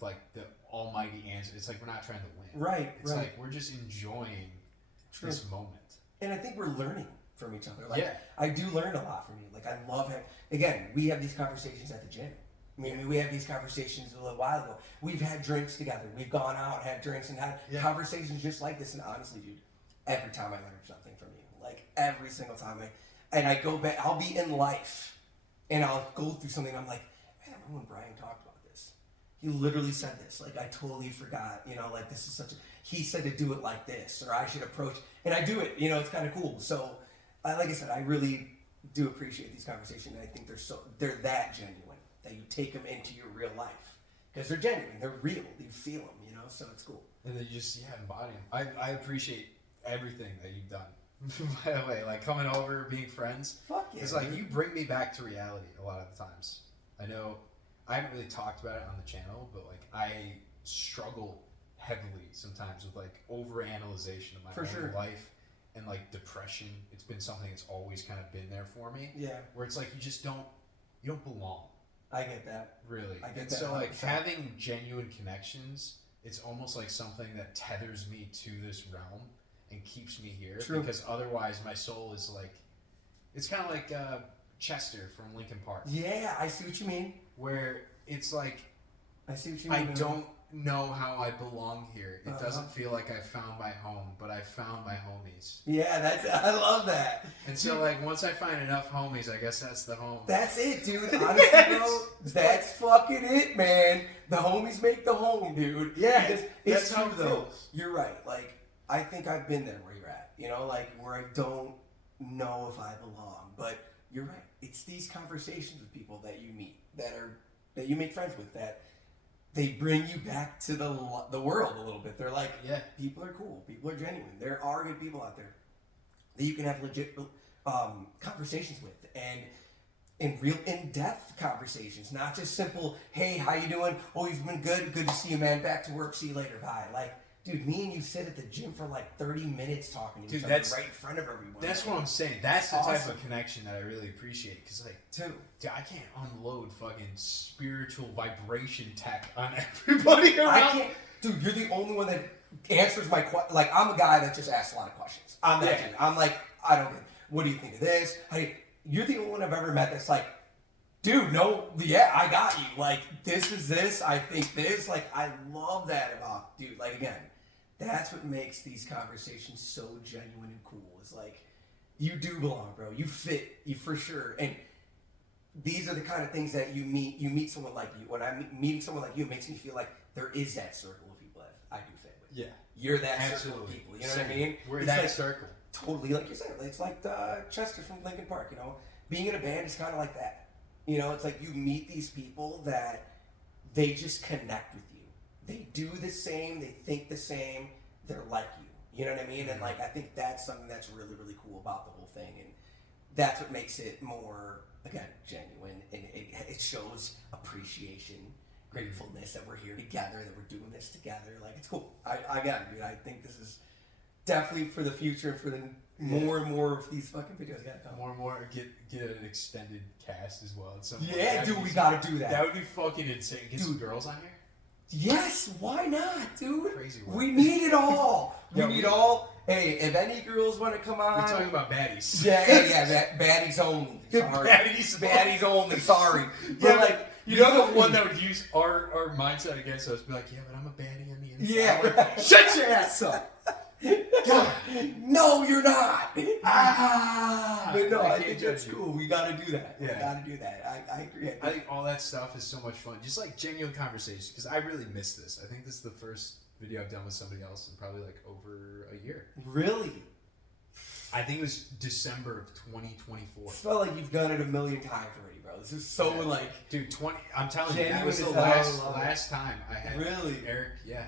like, the almighty answer. It's like we're not trying to win. Right, It's like we're just enjoying this moment. And I think we're learning from each other. Like, I do learn a lot from you. Like, I love having... Again, we have these conversations at the gym. I mean, we had these conversations a little while ago. We've had drinks together. We've gone out, had drinks, and had conversations just like this. And honestly, dude, every time I learn something from you, like every single time I go back, I'll be in life, and I'll go through something. And I'm like, man, I remember when Brian talked about this. He literally said this. Like, I totally forgot. You know, like this is such a. He said to do it like this, or I should approach, and I do it. You know, it's kind of cool. So, like I said, I really do appreciate these conversations. And I think they're that genuine. That you take them into your real life because they're genuine, they're real, you feel them, you know. So it's cool. And then you just embody them. I appreciate everything that you've done. By the way, like coming over, being friends. Fuck yeah. It's like you bring me back to reality a lot of the times. I know I haven't really talked about it on the channel, but like I struggle heavily sometimes with like overanalyzation of my own life and like depression. It's been something that's always kind of been there for me. Yeah. Where it's like you don't belong. I get that. Really. I get that. So like having genuine connections, it's almost like something that tethers me to this realm and keeps me here. True. Because otherwise my soul is like, it's kind of like Chester from Linkin Park. Yeah, I see what you mean. Where it's like, I see what you mean. I don't know how I belong here. It doesn't feel like I found my home, but I found my homies. Yeah, I love that. And so like once I find enough homies, I guess that's the home. That's it, dude. Honestly, bro, that's fucking it, man. The homies make the home, dude. Yeah, it's true though. You're right. Like I think I've been there where you're at. You know, like where I don't know if I belong. But you're right. It's these conversations with people that you meet that you make friends with that. They bring you back to the world a little bit. They're like, people are cool. People are genuine. There are good people out there that you can have legit conversations with and real in-depth conversations, not just simple, hey, how you doing? Oh, you've been good. Good to see you, man. Back to work. See you later. Bye. Like, dude, me and you sit at the gym for like 30 minutes talking to each other right in front of everyone. That's what I'm saying. That's the type of connection that I really appreciate. Because, like, dude, I can't unload fucking spiritual vibration tech on everybody around. I can't. Dude, you're the only one that answers my question. Like, I'm a guy that just asks a lot of questions. I'm that dude. I'm like, I don't get it. What do you think of this? You're the only one I've ever met that's like, dude, no, I got you. Like, this is this. I think this. Like, I love that about, dude. Like, again, that's what makes these conversations so genuine and cool. It's like, you do belong, bro. You fit, you for sure. And these are the kind of things that you meet someone like you. When I'm meeting someone like you, it makes me feel like there is that circle of people that I do fit with. Yeah. You're that circle of people. You know what I mean? We're that circle. Totally, like you said. It's like Chester from Linkin Park, you know? Being in a band is kind of like that. You know, it's like you meet these people that they just connect with you. They do the same, they think the same, they're like you. You know what I mean? And like I think that's something that's really, really cool about the whole thing. And that's what makes it more, again, genuine. And it shows appreciation, gratefulness that we're here together, that we're doing this together. Like, it's cool. I got it, dude. I think this is definitely for the future and for the more and more of these fucking videos gotta come. More and more, get an extended cast as well. Yeah, dude, we gotta do that. That would be fucking insane. Get some girls on here. Yes, why not, dude? Crazy work. We need it all. We need all. Hey, if any girls want to come on, we're talking about baddies. Yeah, baddies only. Sorry, baddies only. Sorry, but like. You know the one that would use our mindset against us, be like, yeah, but I'm a baddie on the inside. Yeah, like, shut your ass up. God, no, you're not. But no, I think that's cool. We gotta do that. Yeah. We gotta do that. I agree. I think all that stuff is so much fun. Just like genuine conversations, because I really miss this. I think this is the first video I've done with somebody else in probably like over a year. Really? I think it was December of 2024. I felt like you've done it a million times already, bro. This is so like, dude, I'm telling you, that was the last time I had Eric. Yeah,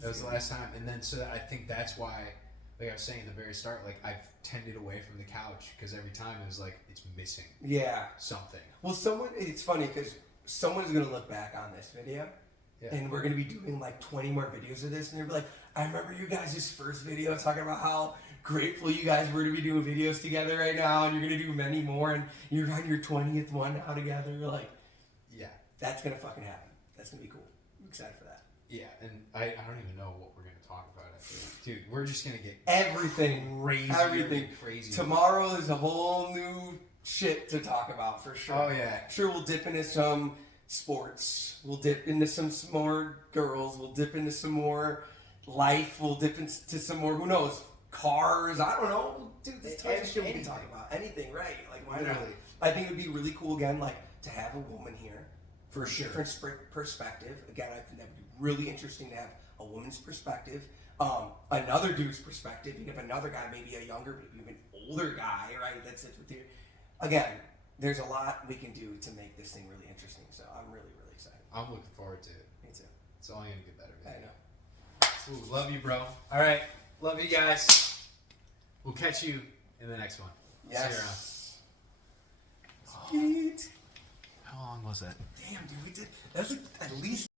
that was the last time. And then so I think that's why, like I was saying at the very start, like I've tended away from the couch because every time it was like it's missing. Yeah. Something. Well, it's funny because someone's gonna look back on this video Yeah. And we're gonna be doing like 20 more videos of this, and they're like, I remember you guys' first video talking about how grateful you guys were to be doing videos together right now, and you're gonna do many more, and you're on your 20th one now together. Like, yeah, that's gonna fucking happen. That's gonna be cool. I'm excited for that. Yeah, and I don't even know what we're gonna talk about. Dude, we're just gonna get everything crazy. Tomorrow is a whole new shit to talk about for sure. Oh yeah. Sure, we'll dip into some sports. We'll dip into some more girls. We'll dip into some more life. We'll dip into some more, who knows, cars. I don't know. Dude, this type of shit we can talk about. Anything, right? Like, why not? I think it would be really cool, again, like, to have a woman here. For sure. Different perspective. Again, I think that would be really interesting to have a woman's perspective. Another dude's perspective. You have another guy, maybe a younger, maybe even older guy, right? That sits with you. Again, there's a lot we can do to make this thing really interesting. So I'm really, really excited. I'm looking forward to it. Me too. It's only gonna get better. I know. Ooh, love you, bro. All right, love you guys. We'll catch you in the next one. Yes. See you around. Sweet. How long was that? Damn, dude, we did. That was like at least